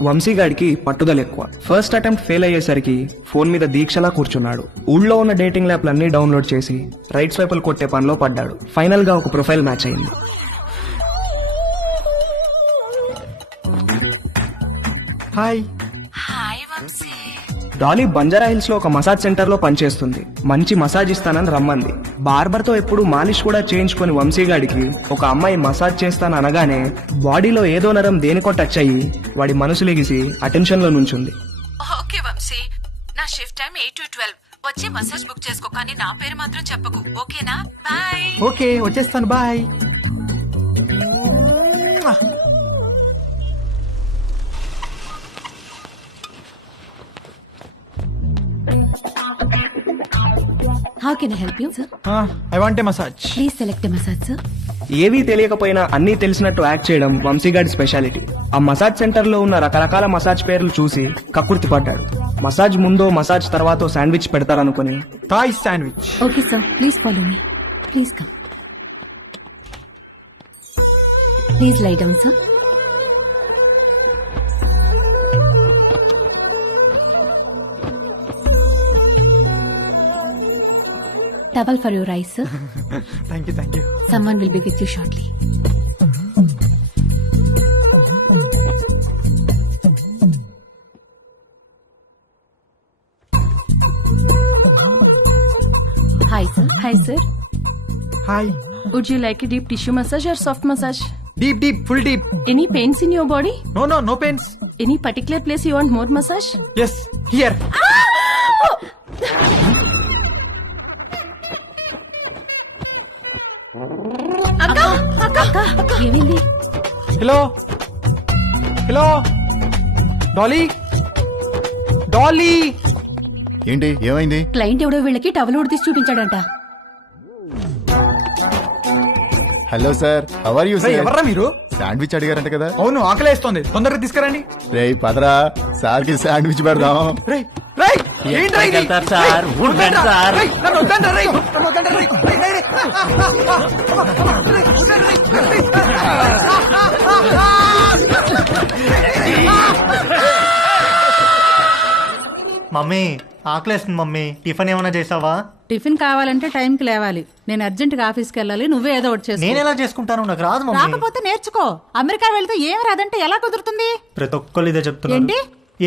వంశీగాడికి పట్టుదల ఎక్కువ. ఫస్ట్ అటెంప్ట్ ఫెయిల్ అయ్యేసరికి ఫోన్ మీద దీక్షలా కూర్చున్నాడు. ఊళ్ళో ఉన్న డేటింగ్ యాప్లన్నీ డౌన్లోడ్ చేసి రైట్ స్వైపులు కొట్టే పనిలో పడ్డాడు. ఫైనల్ గా ఒక ప్రొఫైల్ మ్యాచ్ అయింది. హాయ్. డాలీ బంజారా హిల్స్ లో ఒక మసాజ్ సెంటర్ లో పనిచేస్తుంది. మంచి మసాజ్ ఇస్తానని రమ్మంది. బార్బర్ తో ఎప్పుడు మాలిష్ కూడా చేయించుకుని వంశీగాడికి ఒక అమ్మాయి మసాజ్ చేస్తాను అనగానే బాడీలో ఏదో నరం దేనికో టచ్ అయ్యి వాడి మనసు లెగిసి అటెన్షన్ లో నుంచుంది. ఓకే వంశీ, నా షిఫ్ట్ టైం 8 to 12. వచ్చి మసాజ్ బుక్ చేసుకో, కానీ నా పేరు మాత్రం చెప్పకు, ఓకేనా? బాయ్. ఓకే, వచ్చేస్తాను. Bye. How can I help you sir? I want a massage. Please select massage sir. ఏవీ తెలియకపోయినా అన్నీ తెలిసినట్టు యాక్ట్ చేయడం వంశీగాడి స్పెషాలిటీ. ఆ మసాజ్ సెంటర్ లో ఉన్న రకరకాల మసాజ్ పేర్లు చూసి కక్కుర్తి పడ్డాడు. మసాజ్ ముందో మసాజ్ తర్వాతో శాండ్విచ్ పెడతారనుకుని Thai sandwich. Okay sir, please follow me. Please come. Please lie down sir. Towel for your eyes, sir. Thank you. Someone will be with you shortly. Hi, sir. Hi, sir. Hi. Would you like a deep tissue massage or soft massage? Deep, full deep. Any pains in your body? No pains. Any particular place you want more massage? Yes, here. ఏమైంది? Hello Dolly. ఏంటి ఏమైంది? Client ఎవడో వీళ్ళకి towel ఉడితీసి చూపించాడంట. Hello sir, how are you sir? ఎవర్రా మీరు? Sandwich అడిగారంట కదా? అవును, ఆకలేస్తోంది. తొందరగా తీసుకురండి. రేయ్ పదరా, సార్ కి శాండ్విచ్ పెడదాం. రేయ్ ఏంట్రా ఇది? సార్ రేయ్, నన్ను వద్దండ్రా, రేయ్. నన్ను వద్దండ్రా, రేయ్. రేయ్. మమ్మీ ఆకలేస్తుంది మమ్మీ, టిఫిన్ ఏమైనా చేసావా? టిఫిన్ కావాలంటే టైంకి లేవాలి. నేను అర్జెంట్ గా ఆఫీస్కి వెళ్ళాలి. నువ్వే ఏదో ఒకటి చేసుకో. నేను ఎలా చేసుకుంటాను? నాకు రాదు మమ్మీ. రాకపోతే నేర్చుకో. అమెరికా వెళ్తే ఏం రాదంటే ఎలా కుదురుతుంది? ప్రతి ఒక్కళ్ళు ఇదే చెప్తున్నారు. ఏంటి?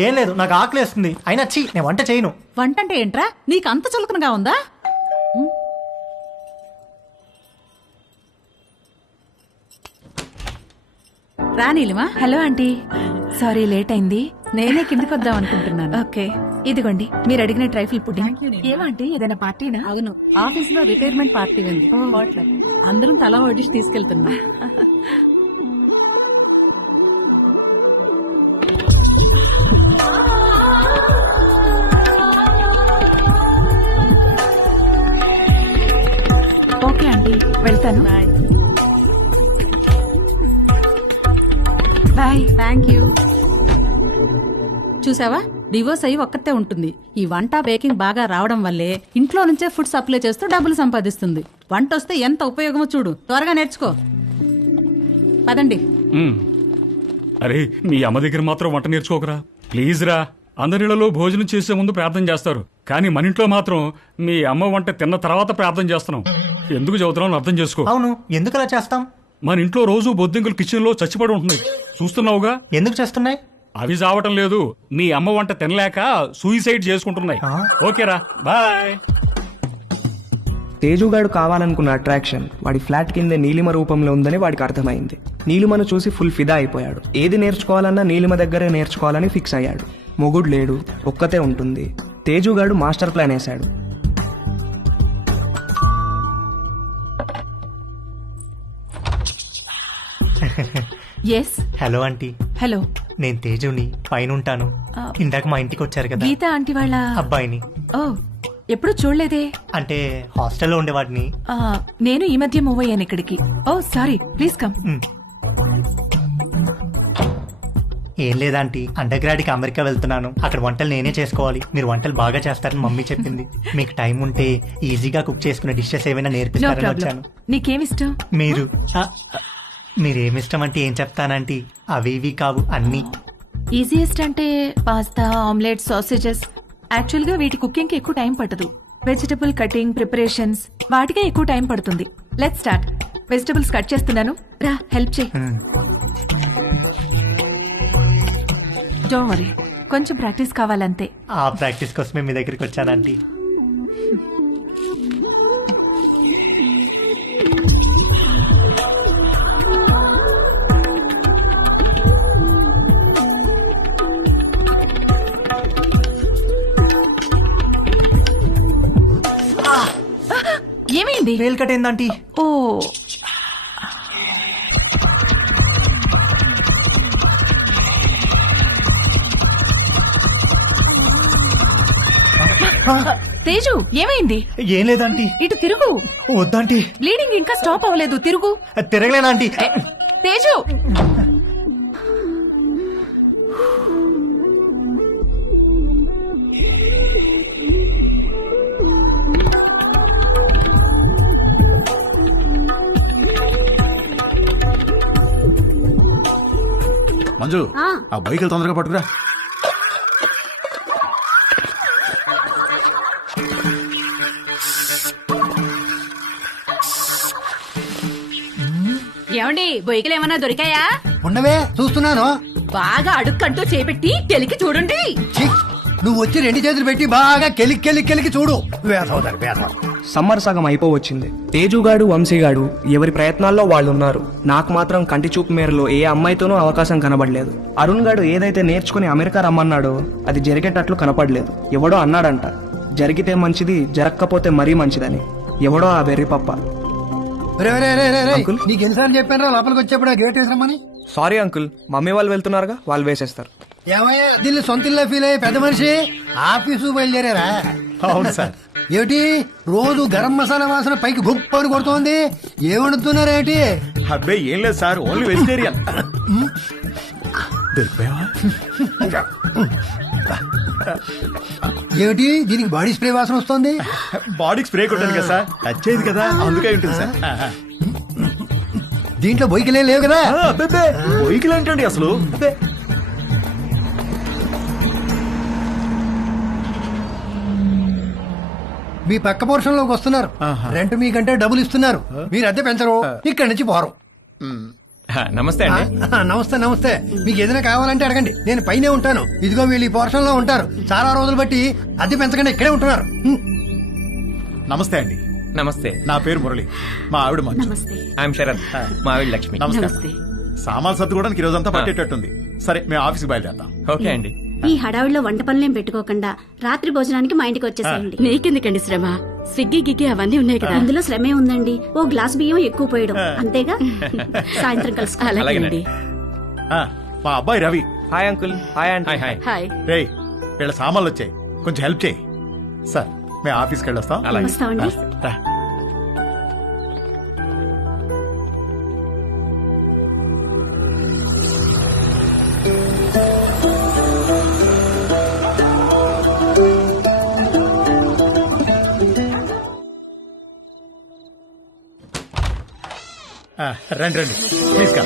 ఏం లేదు, నాకు ఆకలేస్తుంది. అయినా నేను వంట చేయను. వంట అంటే ఏంట్రా? నీకు అంత చులకనగా ఉందా? రానీలిమా. హలో ఆంటీ, సారీ లేట్ అయింది. నేనే కిందికి వద్దాం అనుకుంటున్నాను. ఓకే, ఇదిగోండి మీరు అడిగిన ట్రైఫుల్ పుడ్డింగ్. ఏమంటే ఏదైనా పార్టీనా? అవును, ఆఫీస్ లో రిటైర్మెంట్ పార్టీ ఉంది. అందరం తలా వడ్డిసి తీసుకెళ్తున్నాం. ఓకే ఆంటీ, వెళ్తాను. బాయ్. Thank you. చూసావా, డివోర్స్ అయ్యి ఒక్కతే ఉంటుంది. ఈ వంట బేకింగ్ బాగా రావడం వల్లే ఇంట్లో నుంచే ఫుడ్ సప్లై చేస్తూ డబ్బులు సంపాదిస్తుంది. వంట వస్తే ఎంత ఉపయోగమో చూడు. త్వరగా నేర్చుకో. పదండి. అరే, మీ అమ్మ దగ్గర మాత్రం వంట నేర్చుకోకరా ప్లీజ్ రా. అందరిలో భోజనం చేసే ముందు ప్రార్థన చేస్తారు, కానీ మన ఇంట్లో మాత్రం మీ అమ్మ వంట తిన్న తర్వాత ప్రార్థన చేస్తున్నాం. ఎందుకు చదువుతున్నాం అర్థం చేసుకో. అవును, ఎందుకు అలా చేస్తాం? మన ఇంట్లో రోజు బొద్దింకలు కిచెన్ లో చచ్చిపడి ఉంటున్నాయి, చూస్తున్నావుగా. ఎందుకు చేస్తున్నాయి? అవి చావటం లేదు, మీ అమ్మ వంట తినలేక సూయిసైడ్ చేసుకుంటున్నాయి. ఓకేరా, బాయ్. తేజుగాడు కావాలనుకున్న అట్రాక్షన్ వాడి ఫ్లాట్ కింద నీలిమ రూపంలో ఉందని వాడికి అర్థమైంది. నీలిమను చూసి ఫుల్ ఫిదా అయిపోయాడు. ఏది నేర్చుకోవాలన్నా నీలిమ దగ్గరే నేర్చుకోవాలని ఫిక్స్ అయ్యాడు. మొగుడు లేడు, ఒక్కతే ఉంటుంది. తేజుగాడు మాస్టర్ ప్లాన్ వేశాడు. ఎస్. Hello aunty. హలో, నేను తేజుని, పైన ఉంటాను. ఇందాక మా ఇంటికి వచ్చారు కదా గీత ఆంటీ వాళ్ళ అబ్బాయిని. ఓ, ఎప్పుడు చూడలేదే. అంటే హాస్టల్లో ఉండేవాడిని. నేను ఈ మధ్య మూవ్ అయ్యాను ఇక్కడికి. ఓ సారీ, ప్లీజ్ కమ్. ఏం లేదంటీ, అండర్ గ్రాడ్కి అమెరికా వెళ్తున్నాను. అక్కడ వంటలు నేనే చేసుకోవాలి. మీరు వంటలు బాగా చేస్తారని మమ్మీ చెప్పింది. మీకు టైం ఉంటే ఈజీగా కుక్ చేసుకునే డిషెస్ ఏమైనా నేర్పిస్తారని వచ్చాను. నీకేమిష్టం? మీరు మీరేమిష్టం అంటే ఏం చెప్తానంటీ, అవి ఇవి కావు అన్నీ. ఈజియెస్ట్ అంటే పాస్తా, ఆమ్లెట్, సాసేజెస్. యాక్చువల్ గా వీటి కుకింగ్ కి ఎక్కువ టైం పట్టదు. వెజిటబుల్ కటింగ్, ప్రిపరేషన్స్ వాటికే ఎక్కువ టైం పడుతుంది. Let's start. వెజిటబుల్స్ కట్ చేస్తున్నాను, రా హెల్ప్ చేయి. డోంట్ వరీ, కొంచెం ప్రాక్టీస్ కావాలంతే. ఆ ప్రాక్టీస్ కోసమే మీ దగ్గరికి వచ్చానంటీ. ఏమైంది? వేలు కట్టేందంటీ. ఓ, తేజు ఏమైంది? ఏం లేదంటీ. ఇటు తిరుగు. వద్దంటీ, బ్లీడింగ్ ఇంకా స్టాప్ అవ్వలేదు, తిరుగు. తిరగలేనంటీ. తేజు మంజు, ఆ బైక్ తొందరగా పట్టుకురా. ఏమండి బొయ్యకలు ఏమన్నా దొరికాయా? ఉండవే చూస్తున్నాను. బాగా అడుక్కంటూ చేపెట్టి కెలికి చూడండి. ఛీ, నువ్వు వచ్చి 2 చేతులు పెట్టి బాగా కెలికి చూడు. వేసవుతారు వేసవు. సమ్మర్ సగం అయిపోవచ్చింది. తేజుగాడు, వంశీగాడు ఎవరి ప్రయత్నాల్లో వాళ్ళు ఉన్నారు. నాకు మాత్రం కంటి చూపు మేరలో ఏ అమ్మాయితోనూ అవకాశం కనబడలేదు. అరుణ్ గాడు ఏదైతే నేర్చుకుని అమెరికా రమ్మన్నాడో అది జరిగేటట్లు కనపడలేదు. ఎవడో అన్నాడంట, జరిగితే మంచిది, జరగకపోతే మరీ మంచిదని. ఎవడో ఆ వెర్రి పప్ప. నీకు ఎన్నిసార్లు చెప్పారా లోపలికి వచ్చేప్పుడు గేట్ వేసామని? సారీ అంకుల్, మమ్మీ వాళ్ళు వెళ్తున్నారుగా, వాళ్ళు వేసేస్తారు. ఏమయ్యా దీన్ని సొంత ఇల్లు ఫీల్ అయ్యే పెద్ద మనిషి ఆఫీసు బయలుదేరారా? అవును సార్. ఏమిటి రోజు గరం మసాలా వాసన పైకి గుప్పని కొడుతోంది? ఏమడుతున్నారేంటి? అబ్బే ఏం లేదు సార్, ఓన్లీ వెజిటేరియన్. దొరికిపోయావా? ఏమిటి దీనికి బాడీ స్ప్రే వాసన వస్తుంది? బాడీకి స్ప్రే కొట్టాను కదా సార్, టచ్ అయ్యింది కదా, అందుకే ఉంటుంది సార్. దీంట్లో బొయ్యికలే లేవు కదా? బొయ్యికలు ఏంటండి అసలు? మీ పక్క పోర్షన్ లోకి వస్తున్నారు. రెంట్ మీకంటే డబ్బులు ఇస్తున్నారు. మీరు అద్దె పెంచరు, ఇక్కడి నుంచి పోరు. నమస్తే అండి. నమస్తే నమస్తే. మీకు ఏదైనా కావాలంటే అడగండి, నేను పైనే ఉంటాను. ఇదిగో వీళ్ళు ఈ పోర్షన్ లో ఉంటారు. చాలా రోజులు బట్టి అద్దె పెంచకుండా ఇక్కడే ఉంటున్నారు. నమస్తే అండి. నమస్తే. నా పేరు మురళి, మా ఆవిడ మంజు. ఐఎమ్ శరత్, మా ఆవిడ లక్ష్మి. నమస్తే. సామాన్లు సర్దుకోవడానికి ఈ రోజంతా పట్టేటట్టుంది. సరే మేము ఆఫీస్కి బయలుదేరుతాం. ఓకే అండి. ఈ హడావిడిలో వంట పనులేం పెట్టుకోకుండా రాత్రి భోజనానికి మా ఇంటికి వచ్చేసేయండి. నీకెందుకండి శ్రమ? స్విగ్గీ గిగ్గి అవన్నీ ఉన్నాయి కదా. అందులో శ్రమే ఉందండి. ఓ గ్లాస్ బియ్యం ఎక్కువ పోయడం అంతేగా. సాయంత్రం కలుసుకో. అలాగేనండి. మా అబ్బాయి Ravi. Hi uncle. Hi aunty. Hi. రే వీళ్ళ సామాన్లు వచ్చాయి, కొంచెం హెల్ప్ చేయి. సార్ మేము ఆఫీస్కి వెళ్ళొస్తాం. వస్తామండి. రా. రండి రండి ప్లీజ్ కా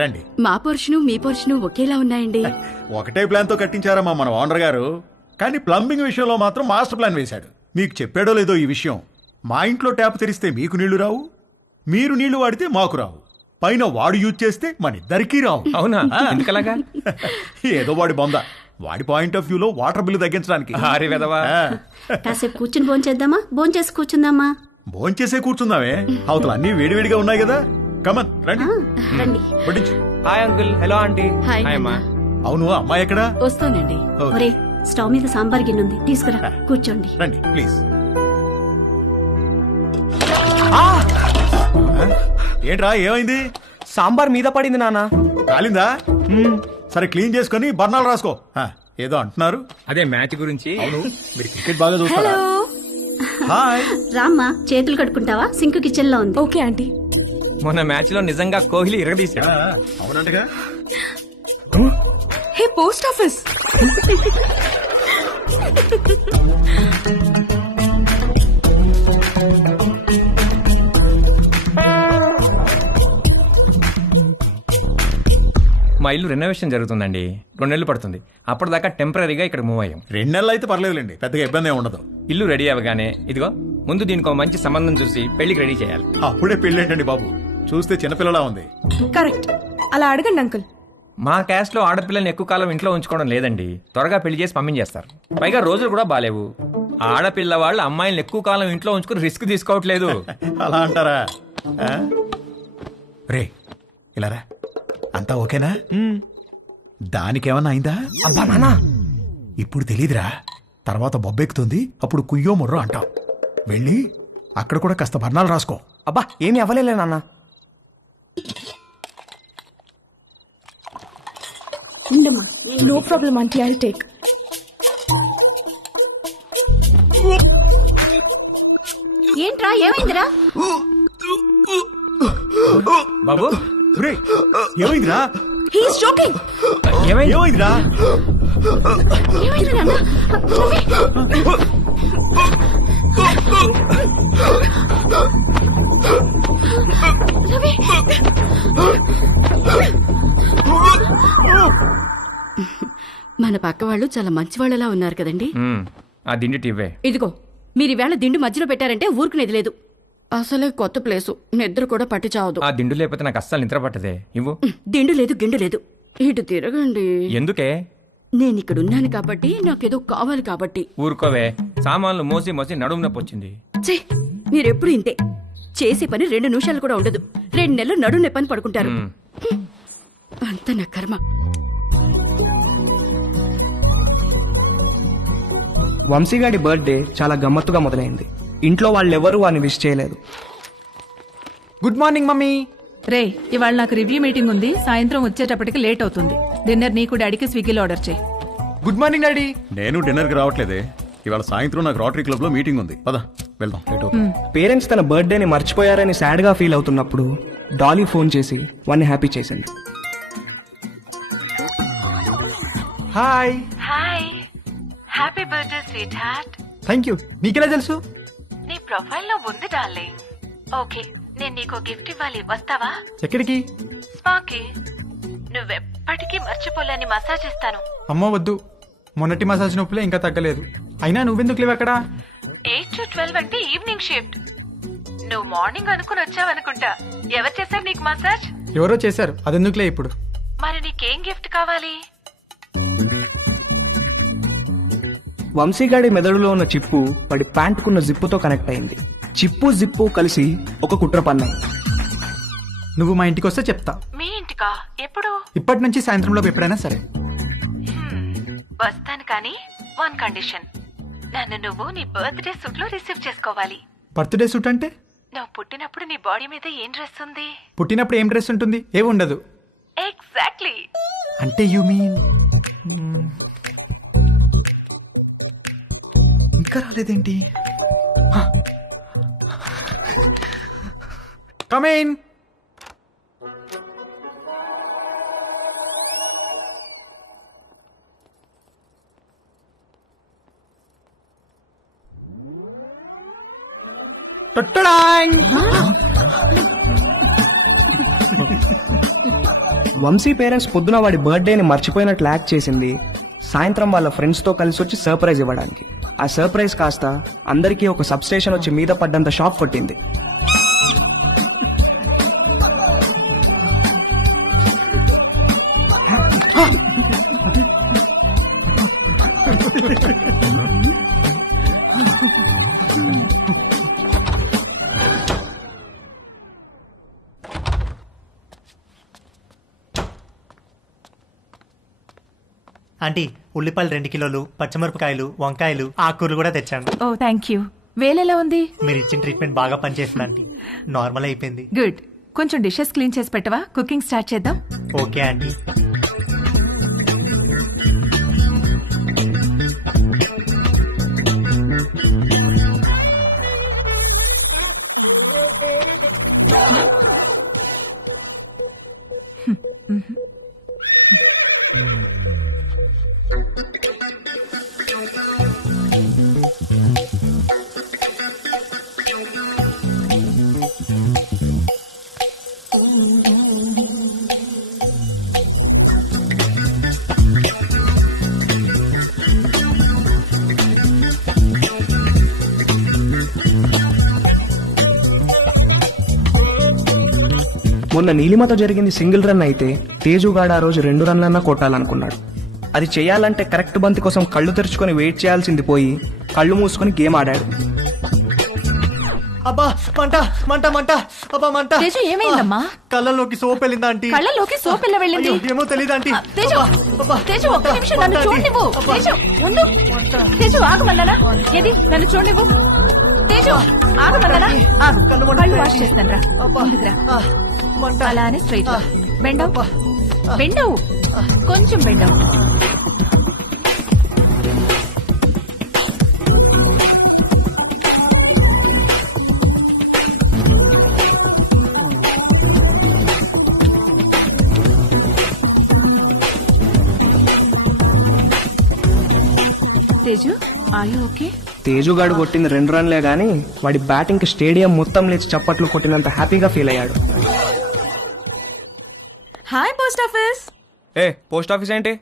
రండి. మా పోర్షను మీ పోర్షను ఒకేలా ఉన్నాయండి. ఒకటే ప్లాన్ తో కట్టించారమ్మా మన ఓనర్ గారు, కానీ ప్లంబింగ్ విషయంలో మాత్రం మాస్టర్ ప్లాన్ వేశాడు. మీకు చెప్పాడో లేదో ఈ విషయం, మా ఇంట్లో ట్యాప్ తెరిస్తే మీకు నీళ్లు రావు, మీరు నీళ్లు వాడితే మాకు రావు, పైన వాడు యూజ్ చేస్తే మన ఇద్దరికీ రావు. అవునా? ఎందుకలాగా? ఏదో వాడి బొంద, వాడి పాయింట్ ఆఫ్ వ్యూలో వాటర్ బిల్లు తగ్గించడానికి. కాసేపు కూర్చుని భోంచేద్దామా? భోంచేసి కూర్చుందామా? భోంచేసే కూర్చుందామే, అవతల అన్ని వేడివేడిగా ఉన్నాయి కదా. కమన్ రండి. రండి. వడ్డించు. Hi uncle. Hello aunty. Hi. అవును అమ్మాయి ఎక్కడా? వస్తానండి. ఒరే స్టవ్ మీద సాంబార్ గిన్నె ఉంది, తీసుకురా. కూర్చోండి. రండి ప్లీజ్. ఏంట్రా ఏమైంది? సాంబార్ మీద పడింది నాన్న. కాలిందా? సరే క్లీన్ చేసుకుని బర్ణాలు రాసుకో. ఏదో అంటున్నారు. అదే మ్యాచ్ గురించి. అవును మీరు క్రికెట్ బాగా చూస్తారా? రామ్మా, చేతులు కడుక్కుంటావా? సింక్ కిచెన్ లో ఉంది. Okay aunty. మొన్న మ్యాచ్ లో నిజంగా కోహ్లీ ఇరగదీశాడు. అవునంటగా. Hey post office. మా ఇల్లు రెనోవేషన్ జరుగుతుందండి, 2 నెలలు పడుతుంది. అప్పటిదాకా టెంపరీగా ఇక్కడ మూవ్ అయ్యాం. 2 నెలలు అయితే పర్లేదులేండి, పెద్దగా ఇబ్బంది ఏమి ఉండదు. ఇల్లు రెడీ అవ్వగానే ఇదిగో ముందు దీనికి ఒక మంచి సంబంధం చూసి పెళ్లికి రెడీ చేయాలి. అప్పుడే పెళ్ళేంటండి బాబు, చూస్తే చిన్నపిల్లలా ఉంది. కరెక్ట్, అలా అడగండి అంకుల్. మా క్యాస్ట్ లో ఆడపిల్లని ఎక్కువ కాలం ఇంట్లో ఉంచుకోవడం లేదండి, త్వరగా పెళ్లి చేసి పంపించేస్తారు. పైగా రోజులు కూడా బాలేవు. ఆడపిల్ల వాళ్ళు అమ్మాయిలను ఎక్కువ కాలం ఇంట్లో ఉంచుకుని రిస్క్ తీసుకోవట్లేదు. అలా అంటారా? రే ఇలా రా, అంతా ఓకేనా? దానికేమన్నా అయిందా? అబ్బా నానా, ఇప్పుడు తెలీదురా, తర్వాత బొబ్బెక్కుతుంది, అప్పుడు కుయ్యో ముర్రో అంటాం. వెళ్ళి అక్కడ కూడా కాస్త బర్ణాలు రాసుకో. అబ్బా ఏమి అవ్వలేలే నాన్న. No problem aunty, I take. ఏంట్రా ఏమైందిరా? బాబు రే ఏమైందిరా? He is joking. ఏమైందిరా? ఏమైంది నాన్న? రవి! మన పక్క వాళ్ళు చాలా మంచి వాళ్ళలా ఉన్నారు కదండి. ఆ దిండి టివ్వే. ఇదిగో మీరు ఈవేళ దిండు మధ్యలో పెట్టారంటే ఊరుకునేది లేదు. అసలే కొత్త ప్లేసు, నిద్ర కూడా పట్టి చావదు. ఆ దిండు లేకపోతే నాకు అస్సలు నిద్ర పట్టదే. ఇవ్వు. దిండు లేదు గిండు లేదు, ఇటు తిరగండి. ఎందుకే? నేను ఇక్కడ ఉన్నాను కాబట్టి, నాకేదో కావాలి కాబట్టి. ఊరుకోవే, సామాన్లు మోసి మోసి నడుము నొప్పి వచ్చింది. ఛీ, మీరెప్పుడు ఇంతే. చేసే పని 2 నిమిషాలు కూడా ఉండదు. 2 నెలలు నడుము నొప్పని పడుకుంటారు. అంత నా కర్మ. వంశీగాడి బర్త్డే చాలా గమ్మత్తుగా మొదలైంది. ఇంట్లో వాళ్ళెవరూ వాడిని విష్ చేయలేదు. Good morning mummy. రే, ఇవాళ నాకు రివ్యూ మీటింగ్ ఉంది, సాయంత్రం వచ్చేటప్పటికి లేట్ అవుతుంది. డిన్నర్ నీకు డాడీకి స్విగ్గీలో ఆర్డర్ చేయి. Good morning daddy. నేను డిన్నర్కి రావట్లేదే, ఇవాళ సాయంత్రం నాకు రోటరీ క్లబ్ లో మీటింగ్ ఉంది. పద వెళ్దాం. పేరెంట్స్ తన బర్త్డేని మర్చిపోయారని సాడ్ గా ఫీల్ అవుతున్నప్పుడు డాలీ ఫోన్ చేసి వాడిని హ్యాపీ చేసింది. Hi. Hi, happy birthday sweet heart. Thank you. నీకెలా తెలుసు? నీ ప్రొఫైల్ లో ఉంది డార్లింగ్. ఓకే, నేను నీకు గిఫ్ట్ ఇవ్వాలి, వస్తావా? ఎక్కడికి? స్పాకి. నువ్వెప్పటికీ మర్చిపోలేని మసాజ్ ఇస్తాను. అమ్మో వద్దు, మొన్నటి మసాజ్ నొప్పులే ఇంకా తగ్గలేదు. అయినా నువ్వెందుకు లేవు అక్కడ? 8 to 12 అంటే ఈవినింగ్ షిఫ్ట్. నువ్వు మార్నింగ్ అనుకుని వచ్చావనుకుంటా. ఎవరు చేశారు నీకు మసాజ్? ఎవరో చేశారు, అదెందుకులే ఇప్పుడు. మరి నీకేం గిఫ్ట్ కావాలి? వంశీగాడి మెదడులో ఉన్న చిప్పు వాడి ప్యాంటుకున్న జిప్పుతో కనెక్ట్ అయింది. చిప్పు జిప్పు కలిసి ఒక కుట్ర పన్నాయి. నువ్వు మా ఇంటికి వస్తే చెప్తా. మీ ఇంటికా? ఎప్పుడు? ఇప్పటి నుంచి సాయంత్రంలో ఎప్పుడైనా సరే. వస్తాను, కానీ 1 కండిషన్. నన్ను నువ్వు నీ బర్త్డే సూట్ లో రిసీవ్ చేసుకోవాలి. బర్త్డే సూట్ అంటే? నువ్వు పుట్టినప్పుడు నీ బాడీ మీద ఏం డ్రెస్ ఉంది? పుట్టినప్పుడు ఏం డ్రెస్ ఉంటుంది? ఏమి ఉండదు. ఎగ్జాక్ట్లీ. అంటే యు మీన్ ఇంకా రాలేదేంటి? Come in. వంశీ పేరెంట్స్ పొద్దున వాడి బర్త్డేని మర్చిపోయినట్లు యాక్ట్ చేసింది సాయంత్రం వాళ్ళ ఫ్రెండ్స్తో కలిసి వచ్చి సర్ప్రైజ్ ఇవ్వడానికి. ఆ సర్ప్రైజ్ కాస్త అందరికీ ఒక సబ్ స్టేషన్ వచ్చి మీద పడ్డంత షాక్ కొట్టింది. ఆంటీ, ఉల్లిపాయలు 2 కిలోలు, పచ్చిమిరపకాయలు, వంకాయలు, ఆకుకూరలు కూడా తెచ్చాను. ఓ థ్యాంక్ యూ. వేలెలా ఉంది? మీరు ఇచ్చిన ట్రీట్మెంట్ బాగా పనిచేసింది ఆంటీ. నార్మల్ అయిపోయింది. గుడ్. కొంచెం డిషెస్ క్లీన్ చేసి పెట్టవా? కుకింగ్ స్టార్ట్ చేద్దాం. Okay aunty. మొన్న నీలిమతో జరిగింది సింగిల్ రన్ అయితే తేజుగాడు ఆ రోజు 2 రన్లన్నా కొట్టాలనుకున్నాడు. అది చేయాలంటే కరెక్ట్ బంతి కోసం కళ్ళు తెరుచుకొని వెయిట్ చేయాల్సింది పోయి కళ్ళు మూసుకొని గేమ్ ఆడాడు. అబ్బా మంట మంట మంట అబ్బా మంట. తేజు ఏమైందమ్మా? కళ్ళలోకి సోప్ వెళ్ళిందా ఆంటీ? కళ్ళలోకి సోప్ ఎలా వెళ్ళింది? ఏమో తెలీదు ఆంటీ. తేజు తేజు ఒక్క నిమిషం నన్ను చూడనివ్వు. తేజు ఉండు. తేజు ఆగమన్నానా? ఏది నన్ను చూడనివ్వు. తేజు ఆగమన్నానా? ఆగు. కళ్ళు వాష్ చేస్తాను రా. ముందుకురా. అలానే స్ట్రైట్ బెండవు బెండవు కొంచెం బెండవు. Teju are you okay? తేజుగాడు కొట్టింది 2 రన్లే గానీ వాడి బ్యాటింగ్ కి స్టేడియం మొత్తం లేచి చప్పట్లు కొట్టినంత హ్యాపీగా ఫీల్ అయ్యాడు. Hi post office. ఏ పోస్ట్ ఆఫీస్ ఏంటి?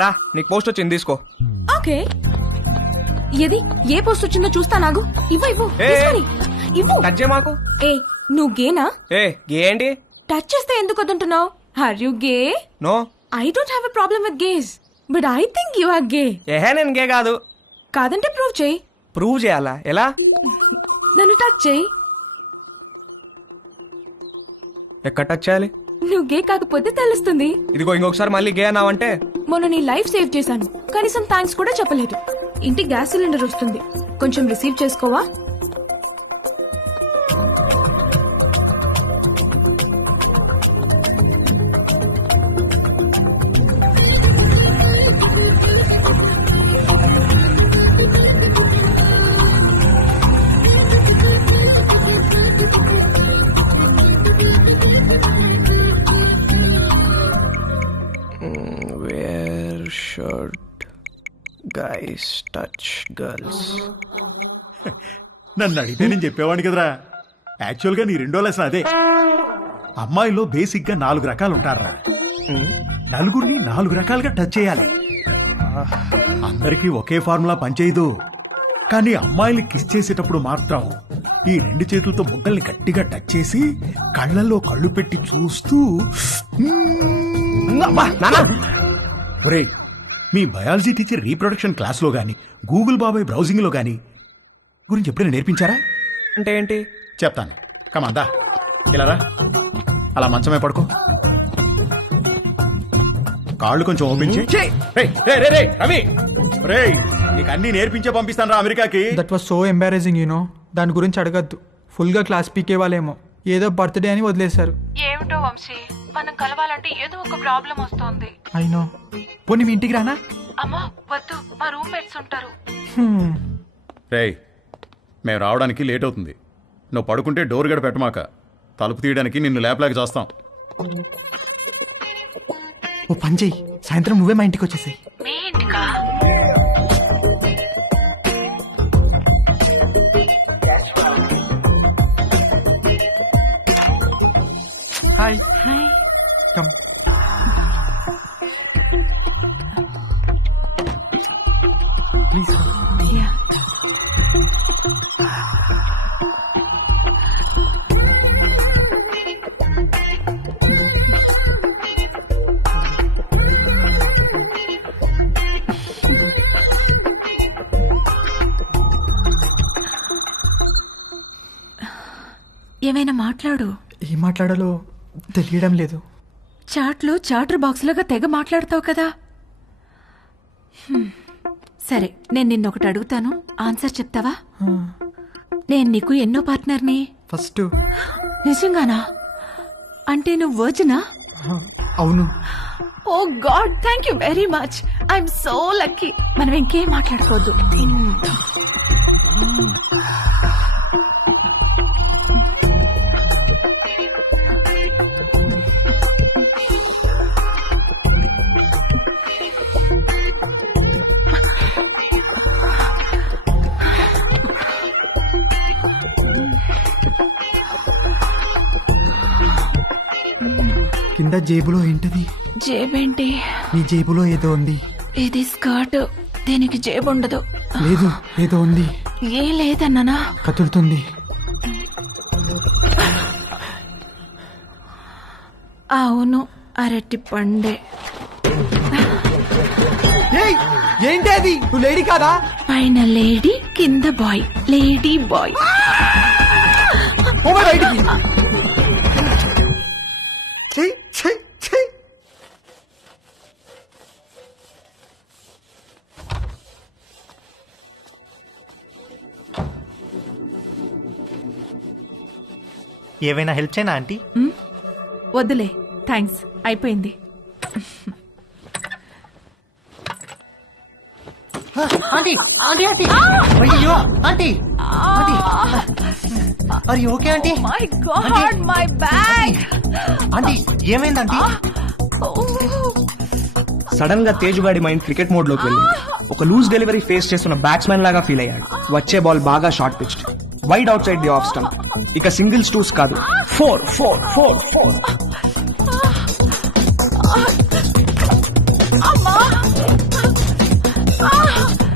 రా నీకు పోస్ట్ వచ్చింది తీసుకో. ఓకే. ఏది ఏ పోస్ట్ వచ్చిందో చూస్తా. నాగు ఇవ్వు ఇవ్వు ఇవ్వు. టచ్ చేయ మాకు. ఏ నువ్వు గేనా? ఏ గే ఏంటి? టచ్ చేస్తే ఎందుకు వద్దంటున్నావు? Are you gay? No. I don't have a problem with gays but I think you are gay. ఏహే నేను గే కాదు. కాదంటే ప్రూవ్ చేయి. ప్రూవ్ చేయాలా? ఎలా? నన్ను టచ్ చేయి. ఎక్కడ టచ్ చేయాలి? నువ్వు గే కాకపోతే తెలుస్తుంది. ఇదిగో ఇంకొకసారి మళ్ళీ గే అన్నావంటే. మొన్న నీ లైఫ్ సేవ్ చేశాను, కనీసం థ్యాంక్స్ కూడా చెప్పలేదు. ఇంటికి గ్యాస్ సిలిండర్ వస్తుంది, కొంచెం రిసీవ్ చేసుకోవా? Guys touch girls. నన్ను అడిగితే నేను చెప్పేవాడిని కదరా. యాక్చువల్గా నీ 2వ లెసన్ అదే. అమ్మాయిలో బేసిక్ గా 4 రకాలు ఉంటారా. నలుగురిని 4 రకాలుగా టచ్ చేయాలి. అందరికీ ఒకే ఫార్ములా పనిచేయదు. కానీ అమ్మాయిని కిస్ చేసేటప్పుడు మాత్రం ఈ 2 చేతులతో బుగ్గల్ని గట్టిగా టచ్ చేసి కళ్ళల్లో కళ్ళు పెట్టి చూస్తూ ఒరేయ్, మీ బయాలజీ టీచర్ రీప్రొడక్షన్ క్లాస్లో గాని గూగుల్ బాబాయ్ బ్రౌజింగ్లో గాని గురించి ఎప్పుడైనా నేర్పించారా? అంటే ఏంటి చెప్తాను. కమాందా ఇలా రా. అలా మంచమే పడుకో. కాళ్ళు కొంచెం ఓపెన్ చేయి. నీకు అన్ని నేర్పించే పంపిస్తాను రా అమెరికాకి. That was so embarrassing you know. దాని గురించి అడగద్దు. ఫుల్ గా క్లాస్ పీకే వాళ్ళేమో ఏదో బర్త్డే అని వదిలేశారు. ఏమిటో వంశీ, మనం కలవాలంటే ఏదో ఒక ప్రాబ్లం వస్తోంది. అయినో. పోనీ మీ ఇంటికి రానా? అమ్మా వద్దు, మా రూమ్మేట్స్ ఉంటారు. రేయ్, మేము రావడానికి లేట్ అవుతుంది. నువ్వు పడుకుంటే డోర్ గడ పెట్టమాక. తలుపు తీయడానికి నిన్ను ల్యాప్లాగా చేస్తాం. ఓ పని చెయ్యి, సాయంత్రం నువ్వే మా ఇంటికి వచ్చేసాయి. మీ ఇంటికా? Hi hi. Come. Please. Yeah. ఏమైనా మాట్లాడు. ఏం మాట్లాడాలో తెలియడం లేదు. చాట్లో చాటర్ బాక్స్ లాగా తెగ మాట్లాడతావు కదా. సరే, నేను నిన్నొకటి అడుగుతాను, ఆన్సర్ చెప్తావా? నేను నీకు ఎన్నో పార్ట్నర్ని? ఫస్ట్. నిజంగానా? అంటే నువ్వు వర్జినా? అవును. Oh god, thank you very much. I'm so lucky. మనం ఇంకేం మాట్లాడుకోవద్దు. కింద జేబులో ఏంటది? జేబేంటి? నీ జేబులో ఏదో ఉంది. ఇది స్కర్ట్, దీనికి జేబు ఉండదు. లేదు, ఏదో ఉంది. ఏ లేదన్నానా? కదులుతుంది. అవును, అరటి పండే. ఏంటి అది? నువ్వు లేడీ కాదా? పైన లేడీ, కింద బాయ్. Lady bye. బయటికి. ఏవైనా హెల్ప్ చేయనా ఆంటీ? వద్దులే, థ్యాంక్స్, అయిపోయింది. ఆంటీ ఆంటీ ఆంటీ అయ్యో ఆంటీ ఆంటీ అరే okay aunty? My God, my bag. Aunty ఏమైంది ఆంటీ? సడన్ గా తేజుగాడి మైండ్ క్రికెట్ మోడ్ లోకి వెళ్ళింది. ఒక లూజ్ డెలివరీ ఫేస్ చేస్తున్న బ్యాట్స్మెన్ లాగా ఫీల్ అయ్యాడు. వచ్చే బాల్ బాగా short pitched, wide out side the off stump. ఇక సింగిల్స్ టూస్ కాదు, 4 4 4 4.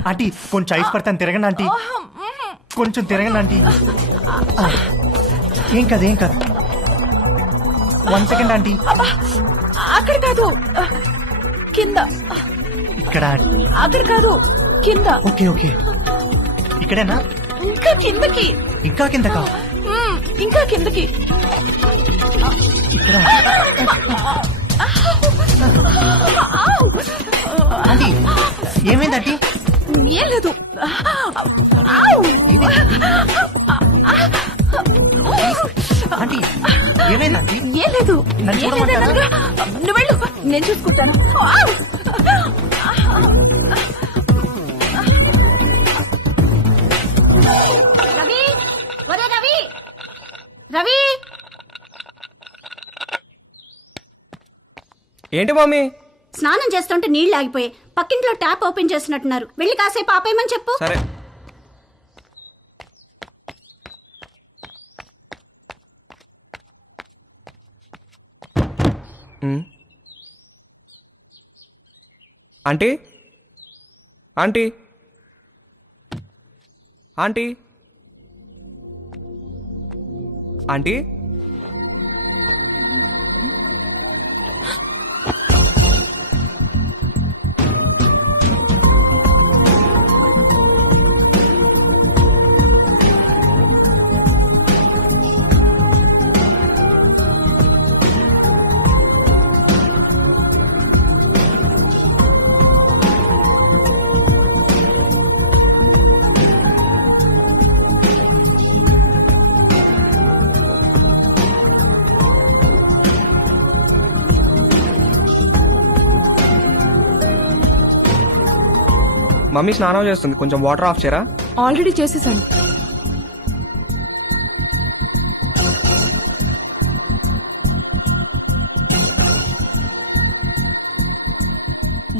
ఆంటీ కొంచెం ఐస్ పడతాను, తిరగండి ఆంటీ, కొంచెం తిరగండి ఆంటీ. ఏం కాదు ఏం కాదు. 1 సెకండ్ ఆంటీ. అక్కడ కాదు, కింద. ఇక్కడ అక్కడ కాదు, కింద. ఓకే ఓకే, ఇక్కడేనా? ఇంకా కిందకి. ఇంకా కిందకా? ఇంకా కిందకి. ఇక్కడ ఆంటీ ఏమైంది ఆంటీ? ఏం లేదు. ఆంటీ ఏమైంది ఆంటీ? ఏం లేదు. నన్ను చూడమంటారా? నువ్వు వెళ్ళు, నేను చూసుకుంటాను. రవి, ఒరే రవి, రవి. ఏంటి మమ్మీ? స్నానం చేస్తుంటే నీళ్లు ఆగిపోయాయి. పక్కింట్లో ట్యాప్ ఓపెన్ చేసినట్టున్నారు. వెళ్ళి కాసేపు ఆపేయమని చెప్పు. సరే. Aunty aunty aunty aunty mummy స్నానం చేస్తుంది, కొంచెం వాటర్ ఆఫ్ చేయరా? ఆల్రెడీ చేసేసాను.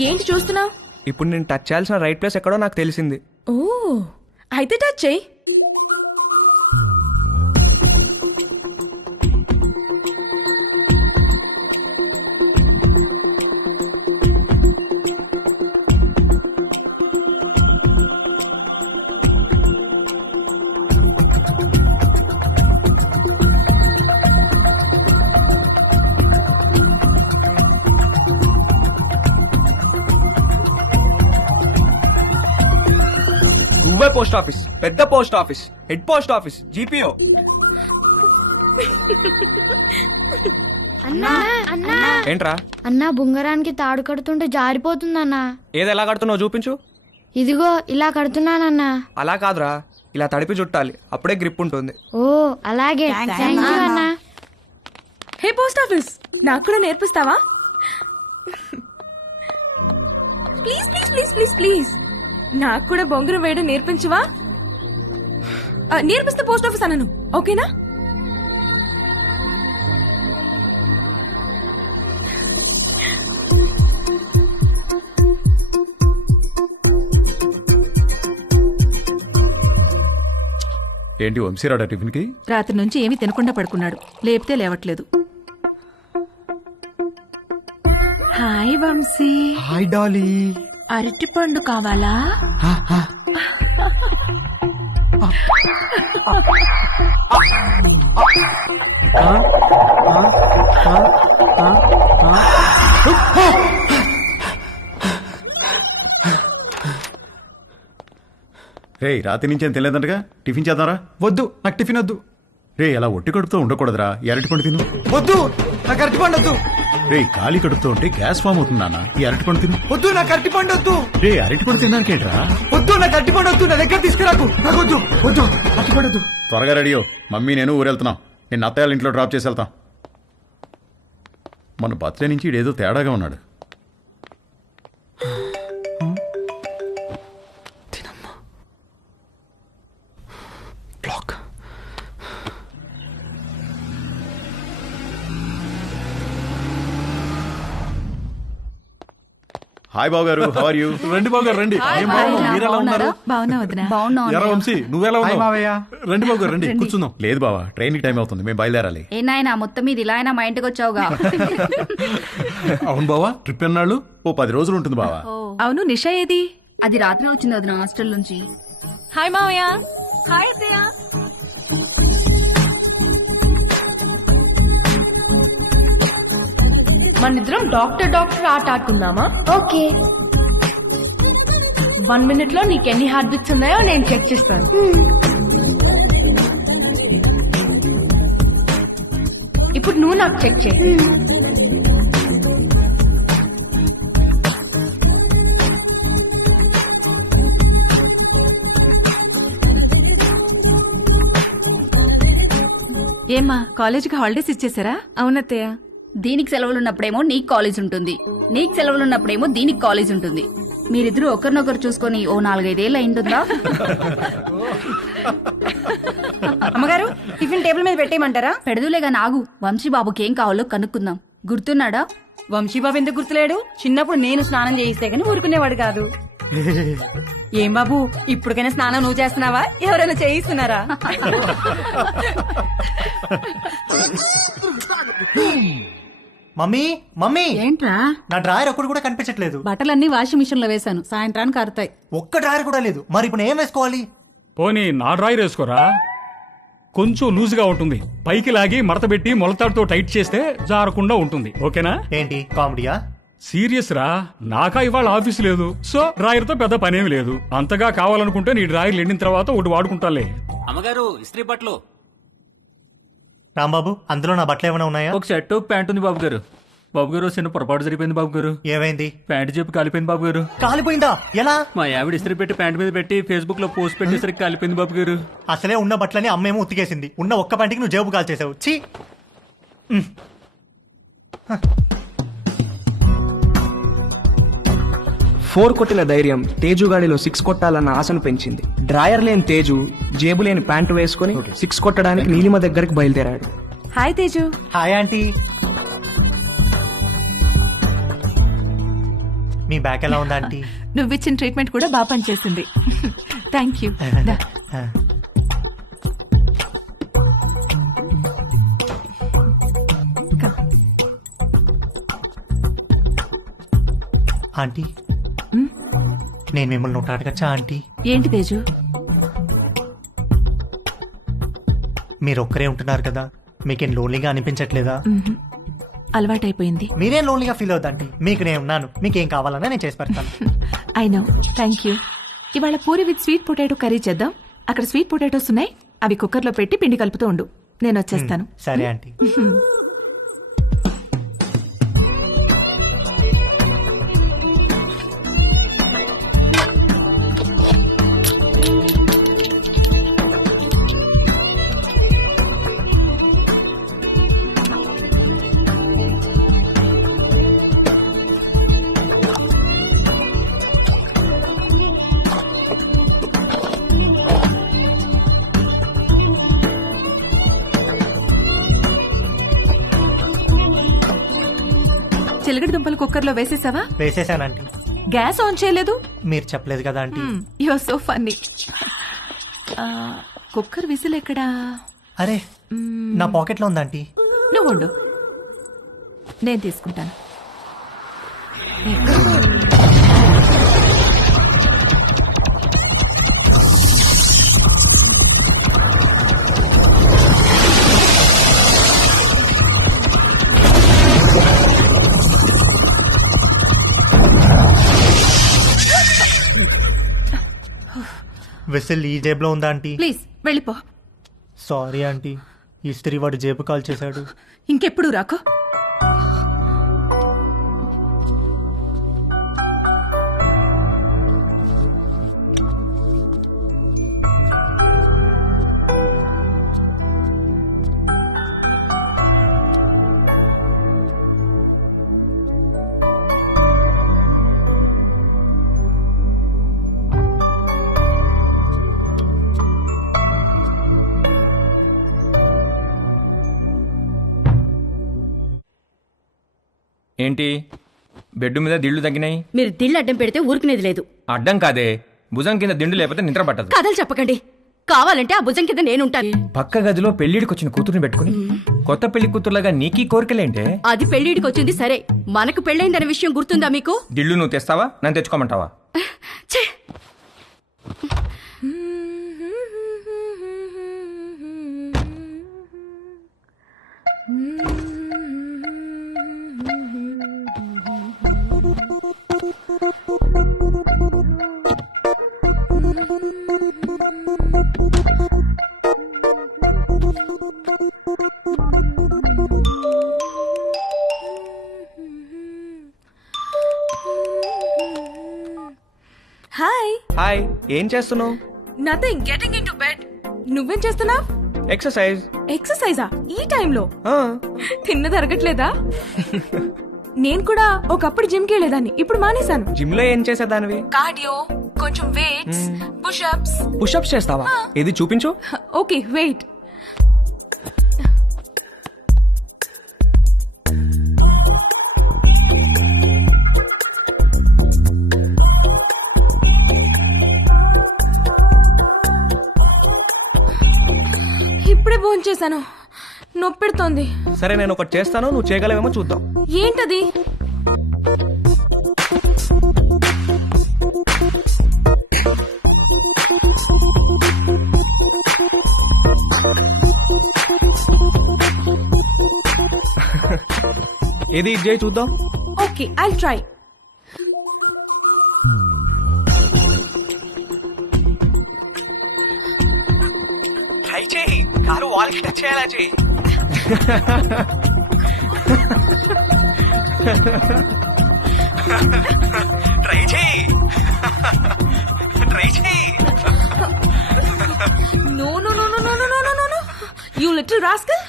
ఏంటి చూస్తున్నావు? ఇప్పుడు నేను టచ్ చేయాల్సిన రైట్ ప్లేస్ ఎక్కడో నాకు తెలిసింది. ఓ, అయితే టచ్ చేయి. నువ్వే పోస్ట్ ఆఫీస్, పెద్ద post office, head post office, GPO. అన్నా అన్నా ఏంట్రా? అన్నా బుంగరానికి తాడు కడుతుంటే జారిపోతుందన్నా. ఏది ఎలా కడుతున్నావు చూపించు. ఇదిగో ఇలా కడుతున్నానన్నా. అలా కాదురా, ఇలా తడిపి చుట్టాలి, అప్పుడే గ్రిప్ ఉంటుంది. ఓ అలాగే, థ్యాంక్ యూ అన్నా. హే పోస్ట్ ఆఫీస్, నాకు కూడా నేర్పిస్తావా? Please please please please please, నాకు కూడా బొంగరం వేయడం నేర్పించవా? నేర్పిస్తే పోస్ట్ ఆఫీస్ అన్నాను, ఓకేనా? ఏంటి వంశీరాడా టిఫిన్కి? రాత్రి నుంచి ఏమీ తినకుండా పడుకున్నాడు, లేపితే లేవట్లేదు. హాయ్ వంశీ. Hi Dolly. అరటి పండు కావాలా? రే రాత్రి నుంచి ఏం తెలియదంటగా, టిఫిన్ చేద్దాంరా. వద్దు, నాకు టిఫిన్ వద్దు. రే అలా ఒట్టి కడుపుతో ఉండకూడదురా, ఈ అరటిపండు తిను. వద్దు, నాకు అరటి పండు వద్దు. రే ఖాళీ కడుపుతో ఉంటే గ్యాస్ ఫామ్ అవుతుంది నాన్న, ఈ అరటిపండు తిను. వద్దు, నాకు అరటి పండు వద్దు. రే అరటిపండు తినడానికేంట్రా? వద్దు, నాకు అరటి పండు వద్దు. నా దగ్గర తీసుకురాకు. నాకు వద్దు, వద్దు, అరటి పండు వద్దు. త్వరగా రెడీ అయ్యో, మమ్మీ నేను ఊరెళ్తున్నాం. నేను అత్తయ్య ఇంట్లో డ్రాప్ చేసి వెళ్తాం. మన బర్త్డే నుంచి ఇడేదో తేడాగా ఉన్నాడు. హాయ్ బాబు గారు, హౌ ఆర్ యు? రండి బాబు గారు రండి. ఏం బాబు మీరు ఎలా ఉన్నారు? బాగున్నా వదినా. ఎరా వంశీ నువ్వెలా హాయ్ ఉన్నావు? మావయ్య. రండి బాబు గారు రండి, కూర్చుందాం. లేదు బావా, ట్రైన్ టైం అవుతుంది, మేము బయలుదేరాలి. ఏ నాయనా మొత్తం మీద ఇలా అయినా మా ఇంటికి వచ్చావుగా. అవును బావా, ట్రిప్ ఎన్నాళ్ళు? ఓ 10 రోజులు ఉంటుంది బావా. అవును, నిషా ఏది? అది రాత్రి వచ్చింది వదిన హాస్టల్ నుంచి. హాయ్ మావయ్య. హాయ్ అత్తయ్య. మనిద్దరం డాక్టర్ ఆట ఆడుకుందామా? ఓకే. 1 minute లో నీకు ఎన్ని హార్ట్ బీట్స్ ఉన్నాయో నేను చెక్ చేస్తాను. ఇప్పుడు నువ్వు నాకు చెక్ చేయి. ఏమ్మా, కాలేజీకి హాలిడేస్ ఇచ్చేసారా? అవునత్తయ్య, దీనికి సెలవులున్నప్పుడేమో నీకు కాలేజ్ ఉంటుంది, నీకు సెలవులున్నప్పుడేమో దీనికి కాలేజ్ ఉంటుంది. మీరిద్దరూ ఒకరినొకరు చూసుకొని ఓ 4-5 ఏళ్ళు అయింటుందా? అమ్మగారు, టిఫిన్ టేబుల్ మీద పెట్టేయమంటారా? పెడదులేగా నాగు, వంశీబాబుకి ఏం కావాలో కనుక్కుందాం. గుర్తున్నాడా? వంశీబాబు ఎందుకు గుర్తులేడు? చిన్నప్పుడు నేను స్నానం చేయిస్తే గానీ ఊరుకునేవాడు కాదు. ఏం బాబు, ఇప్పటికైనా స్నానం నువ్వు చేస్తున్నావా, ఎవరైనా చేయిస్తున్నారా? మమ్మీ మమ్మీ, ఏంట్రా? నా డ్రాయర్ ఒక్కడు కూడా కనిపించట్లేదు. బట్టలన్నీ వాషింగ్ మిషన్ లో వేశాను, సాయంత్రానికి ఆరుతాయి. ఒక్క డ్రాయర్ కూడా లేదు. మరి ఇప్పుడు ఏం వేసుకోవాలి? పోనీ నా డ్రాయర్ వేసుకోరా, కొంచెం లూజ్గా ఉంటుంది. పైకి లాగి మడతబెట్టి మొలతాడుతో టైట్ చేస్తే జారకుండా ఉంటుంది. ఓకేనా? ఏంటి కామెడీయా? సీరియస్ రా, నాకా ఇవాళ ఆఫీస్ లేదు, సో డ్రాయర్ తో పెద్ద పనేమి లేదు. అంతగా కావాలనుకుంటే నీ డ్రాయర్ ఎండిన తర్వాత ఒకటి వాడుకుంటాలే. అమ్మగారు ఇస్త్రీ బట్టలు. రాంబాబు, అందులో నా బట్టలు ఏమైనా ఉన్నాయా? ఒక షర్ట్ ప్యాంట్ ఉంది బాబు గారు. బాబు గారు చిన్న పొరపాటు జరిగిపోయింది బాబు గారు. ఏమైంది? ప్యాంట్ చెప్పి కాలిపోయింది బాబు గారు. కాలిపోయిందా? ఎలా? మా ఆవిడ ఇస్త్రీ పెట్టి ప్యాంట్ మీద పెట్టి ఫేస్బుక్ లో పోస్ట్ పెట్టేసరికి కాలిపోయింది బాబు గారు. అసలే ఉన్న బట్టలని అమ్మేమో ఉతికేసింది. ఉన్న ఒక్క ప్యాంటుకి నువ్వు జేబు కాల్చేసావు. ఛీ! 4 కొట్టిన ధైర్యం తేజుగాడిలో 6 కొట్టాలన్న ఆశను పెంచింది. డ్రాయర్ లేని తేజు జేబు లేని ప్యాంటు వేసుకుని 6 కొట్టడానికి నీలిమ దగ్గరికి బయలుదేరాడు. హాయ్ తేజు. Hi aunty. మీ బ్యాక్ ఎలా ఉందా ఆంటీ? నువ్విచ్చిన ట్రీట్మెంట్ కూడా బాగా పనిచేసింది. Thank you. ఆంటీ, నేను మిమ్మల్ని ఒకటి అడగచ్చా ఆంటీ? ఏంటి తేజు? మీరు ఒక్కరే ఉంటున్నారు కదా, మీకేం లోన్లీగా అనిపించట్లేదా? అలవాటైపోయింది. మీరేం లోన్లీగా ఫీల్ అవుతాంటీ, మీకు నేను ఉన్నాను. మీకేం కావాలన్నా నేను చేసి పెడతాను. I know, thank you. ఇవాళ puri with sweet potato curry చేద్దాం. అక్కడ స్వీట్ పొటాటోస్ ఉన్నాయి, అవి కుక్కర్లో పెట్టి పిండి కలుపుతూ ఉండు, నేను వచ్చేస్తాను. సరే ఆంటీ. చిలకడ దుంపలు కుక్కర్లో వేసేసావా? వేసేసానంటీ. గ్యాస్ ఆన్ చేయలేదు? మీరు చెప్పలేదు కదా aunty. You are so funny. Cooker whistle ఎక్కడా? అరే, నా పాకెట్లో ఉందా ఆంటీ? నువ్వు ఉండు, నేను తీసుకుంటాను. వెసల్ ఈ జేబులో ఉందా ఆంటీ? ప్లీజ్ వెళ్ళిపో. సారీ ఆంటీ, ఇస్త్రీ వాడు జేబు కాల్ చేశాడు. ఇంకెప్పుడు రాకో. ఏంటి బెడ్ మీద దిళ్ళు తగ్గినాయి? మీరు దిళ్ళు అడ్డం పెడితే ఊరుకునేది లేదు. అడ్డం కాదే, భుజం కింద దిండు లేకపోతే నిద్ర పట్టదు. కథలు చెప్పకండి. కావాలంటే ఆ భుజం కింద నేనుంటాను. పక్క గదిలో పెళ్లిడికి వచ్చిన కూతురుని పెట్టుకుని కొత్త పెళ్లి కూతురులాగా నీకీ కోరికలేంటే? అది పెళ్లిడికి వచ్చింది సరే, మనకు పెళ్ళైందనే విషయం గుర్తుందా మీకు? దిళ్ళు నువ్వు తెస్తావా, నన్ను తెచ్చుకోమంటావా? ఛే! హాయ్. హాయ్, ఏం చేస్తున్నావు? Nothing, getting in to bed. నువ్వేం చేస్తున్నావ్? ఎక్సర్సైజ్. ఎక్సర్సైజా ఈ టైంలో? తిన్నది అరగట్లేదా? నేను కూడా ఒకప్పుడు జిమ్ కి వెళ్ళేదాన్ని, ఇప్పుడు మానేశాను. జిమ్ లో ఏం చేసేదానివి? కార్డియో, కొంచెం వెయిట్స్, పుషప్స్. పుషప్స్ చేస్తావా? ఇది చూపించు. Okay wait. ఇప్పుడే భోంచేశాను, నొప్పెడుతోంది. సరే నేను ఒకటి చేస్తాను, నువ్వు చేయగలవేమో చూద్దాం. ఏంటది? ఏది ఇది చేయి చూద్దాం. Okay I'll try. ట్రై చేయి, కారు వాల్కి టచ్ చేయాలా చేయి. ట్రై చేయి, ట్రై చేయి. No no no no no no no no no, you little rascal.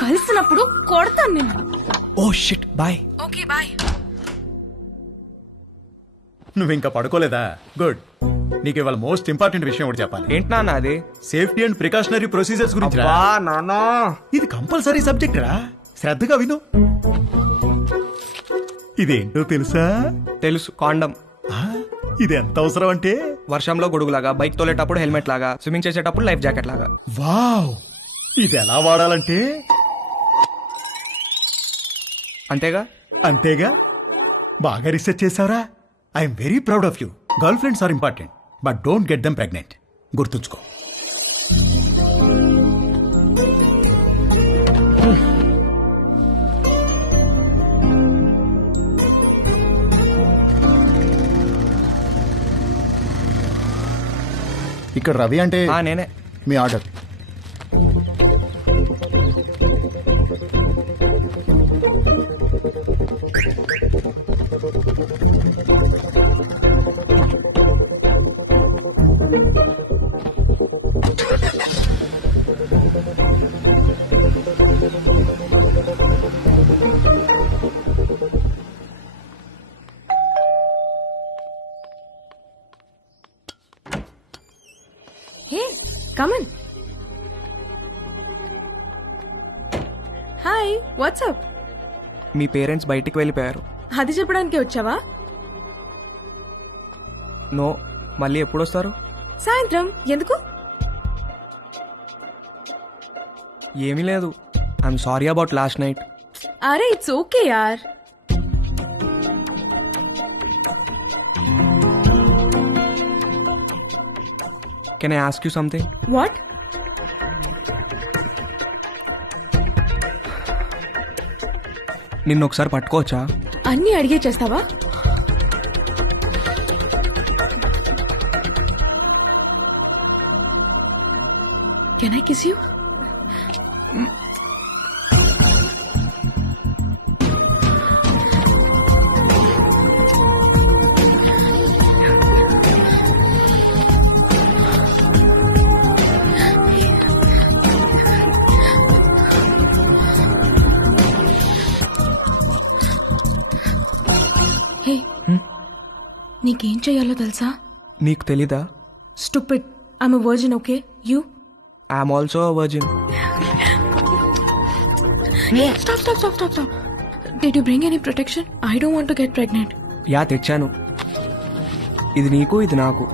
కలిసినప్పుడు కొడతాను నేను. Oh shit, bye. Okay bye. నువ్వు ఇంకా పడుకోలేదా? గుడ్. నీకు ఇవాళ మోస్ట్ ఇంపార్టెంట్ విషయం ఒకటి చెప్పాలి. ఏంటి నాన్న అది? సేఫ్టీ అండ్ ప్రికాషనరీ ప్రొసీజర్స్ గురించి రా. నానా, ఇది కంపల్సరీ సబ్జెక్ట్ రా, శ్రద్ధగా విను. ఇదేంటో తెలుసా? తెలుసు, కాండం. ఇది ఎంత అవసరం అంటే వర్షంలో గొడుగులాగా, బైక్ తోలేటప్పుడు హెల్మెట్ లాగా, స్విమ్మింగ్ చేసేటప్పుడు లైఫ్ జాకెట్ లాగా. వావ్, ఇది ఎలా వాడాలంటే అంతేగా? అంతేగా. బాగా రీసెర్చ్ చేసావురా. I'm very proud of you. Girlfriends are important, but don't get them pregnant. గుర్తుంచుకో. ఇక్కడ రవి అంటే నేనే. మీ order. Hey come on. Hi, what's up? మీ పేరెంట్స్ బయటికి వెళ్ళిపోయారు. అది చెప్పడానికి వచ్చావా? నో, మళ్ళీ ఎప్పుడు వస్తారు? సాయంత్రం. ఎందుకు? ఏమీ లేదు. I'm sorry about last night. అరే ఇట్స్ ఓకే యార్. Can I ask you something? What? నిన్ను ఒకసారి పట్టుకోవచ్చా? అన్నీ అడిగే చేస్తావా? Can I kiss you? Hey, నీకేం చెయ్యాలో తెలుసా? నీకు తెలీదా? Stupid. I'm a virgin, okay? You? I'm also a virgin. Stop. Did you bring any protection? I don't want to get pregnant. Yeah, తెచ్చాను. ఇది నీకు, ఇది నాకు.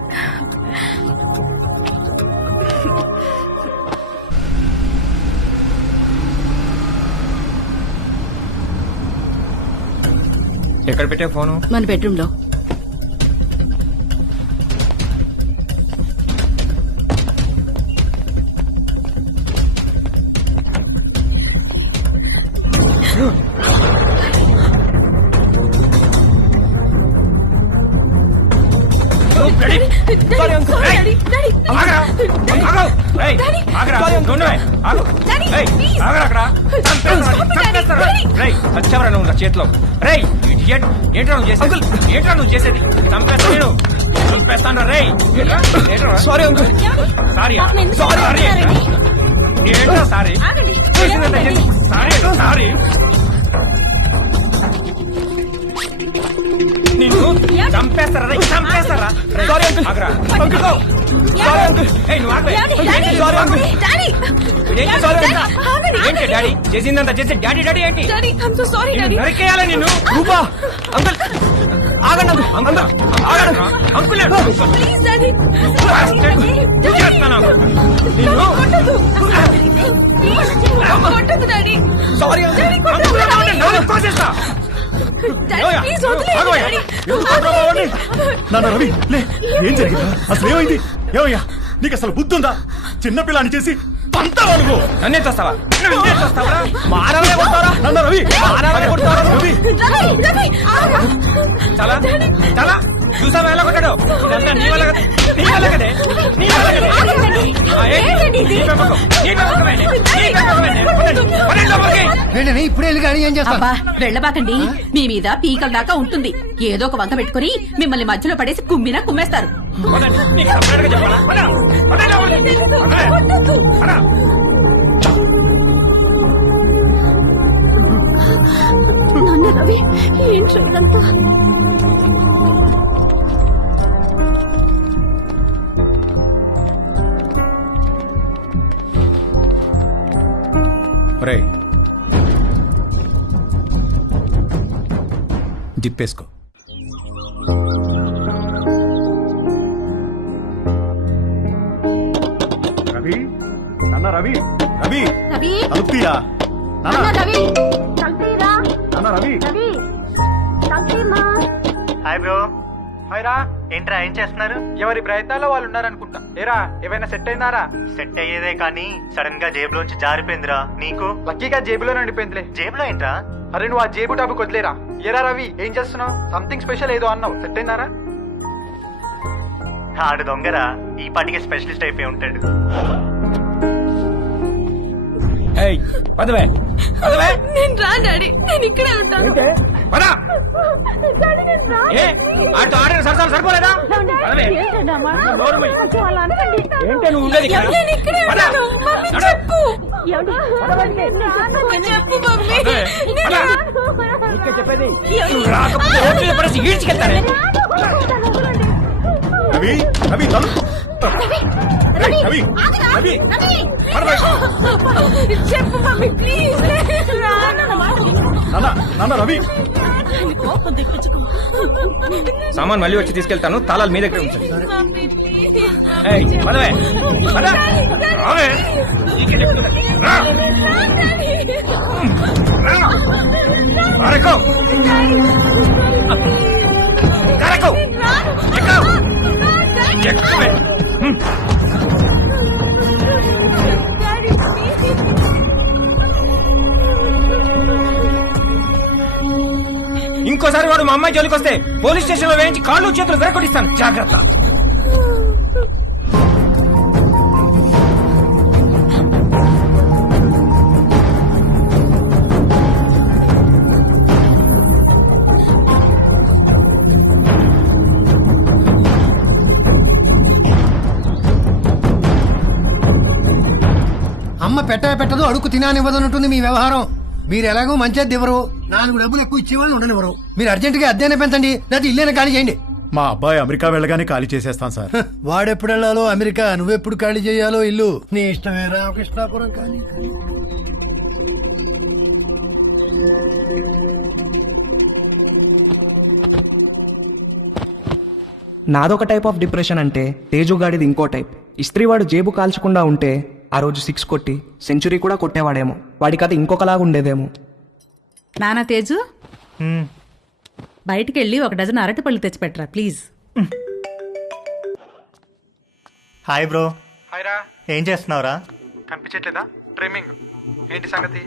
ఎక్కడ పెట్టే ఫోను? మన బెడ్రూమ్ లో. చేతిలో ఏంట్రా నువ్వు చేసేది? చంపేస్తాను రే. Sorry uncle. సారీ ఏంట్రా సారీ? సారీ నిన్ను చంపేస్తారా? చంపేస్తారా? Sorry uncle. ఆగరా. Uncle sorry uncle. ఏయ్, నువ్వు ఆగవే. Sorry uncle. ఏంటి డాడీ చేసిందంతా చేసి డాడీ ఏంటి? సారీ నరికేయాలా నిన్ను? రూపా అంకుల్ ఆగండి అంకుల్. అంకుల్ సారీ కోసేస్తా. నాన్న రవి, లే, ఏం జరిగిందా? అసలు ఏమైంది? ఏమయ్యా, నీకు అసలు బుద్ధుందా? చిన్నపిల్లని చేసి పంతావా నువ్వు? నన్నే చూస్తావా? మానవే కొడతారా? నాన్న రవి, మానవే కొడతారా? రవి, చాలా చూసావా ఎలా కొట్టాడు? ఇదంతా నీ వల్ల కదే. ఇప్పుడే వెళ్ళి గాడి ఏం చేస్తా? అబ్బా వెళ్ళబాకండి. మీ మీద పీకల దాకా ఉంటుంది. ఏదో ఒక వంక పెట్టుకుని మిమ్మల్ని మధ్యలో పడేసి కుమ్మినా కుమ్మేస్తారు. నాన్న రవి, ఏంట్రా ఇదంతా? రే, జిప్పేసుకో. రవి, నాన్న రవి, రవి, రవి, తలుపు తీయరా. నాన్న రవి, తలుపుతీరా. నాన్న రవి. రవి, తలుపుతీమా. Hi bro. హాయ్ రా. ఏంట్రా ఏం చేస్తున్నారు? ఎవరి ప్రయత్నాల్లో వాళ్ళు ఉన్నారనుకుంటా. ఏరా, ఏమైనా సెట్ అయిందారా? సెట్ అయ్యేదే కానీ సడన్ గా జేబులోంచి జారిపోయిందిరా. నీకు? లక్కీగా జేబులో నడిపోయిందిలే. జేబులో ఏంట్రా? అరే నువ్వు ఆ జేబు టాపిక్ వదిలేరా. ఏరా రవి, ఏం చేస్తున్నావు? సంథింగ్ స్పెషల్ ఏదో అన్నావు, సెట్ అయిందారా? ఆడు దొంగరా, ఈ పాటికి స్పెషలిస్ట్ అయిపోయి ఉంటాడు. నేను రా డాడీ, నేను ఇక్కడే ఉంటాను. సరిపోలేదా? ఏంటే నువ్వు ఉండేది ఇక్కడ? నేను ఇక్కడే ఉంటాను. మమ్మీ చెప్పు. చెప్పు మమ్మీ. చెప్పేది రాకపోతే ఈడ్చికెళ్తానే. రవి, రవి, తలుపు. రవి, రవి, రవి, చెప్పు మమ్మీ ప్లీజ్. నాన్న రవి. సామాన్ మళ్ళీ వచ్చి తీసుకెళ్తాను. తాళాలు మీ దగ్గర ఉంచండి. ఇంకోసారి వాడు మా అమ్మాయి జోలికి వస్తే పోలీస్ స్టేషన్ లో వేయించి కాళ్ళు చేతులు విరగొట్టిస్తాను. జాగ్రత్త. అమ్మ పెట్టదు అడుగు తినానివ్వదన్నట్టుంది మీ వ్యవహారం. మీరు ఎలాగో మంచిది ఇవ్వరు, 4 డబ్బులు ఎక్కువ ఇచ్చేవాళ్ళు ఉండనివ్వరు. మీరు అర్జెంటుగా అద్దెనే పెంచండి, లేకపోతే ఇల్లేనే ఖాళీ చేయండి. మా అబ్బాయి అమెరికా వెళ్ళగానే ఖాళీ చేసేస్తాం సార్. వాడెప్పుడు వెళ్ళాలో అమెరికా, నువ్వెప్పుడు ఖాళీ చేయాలో ఇల్లు నీ ఇష్టమే. రామకృష్ణాపురం ఖాళీ. నాదొక టైప్ ఆఫ్ డిప్రెషన్ అంటే తేజుగాడిది ఇంకో టైప్. ఇస్త్రీవాడు జేబు కాల్చకుండా ఉంటే ఆ రోజు 6 కొట్టి సెంచరీ కూడా కొట్టేవాడేమో. వాడి కథ ఇంకొకలాగా ఉండేదేమో. నానా తేజు, బయటికి వెళ్ళి 1 డజన్ అరటిపళ్ళు తెచ్చిపెట్టరా ప్లీజ్. Hi bro. హాయ్ రా. ఏం చేస్తున్నావురా? కనిపించట్లేదా? ట్రిమ్మింగ్. ఏంటి సంగతి?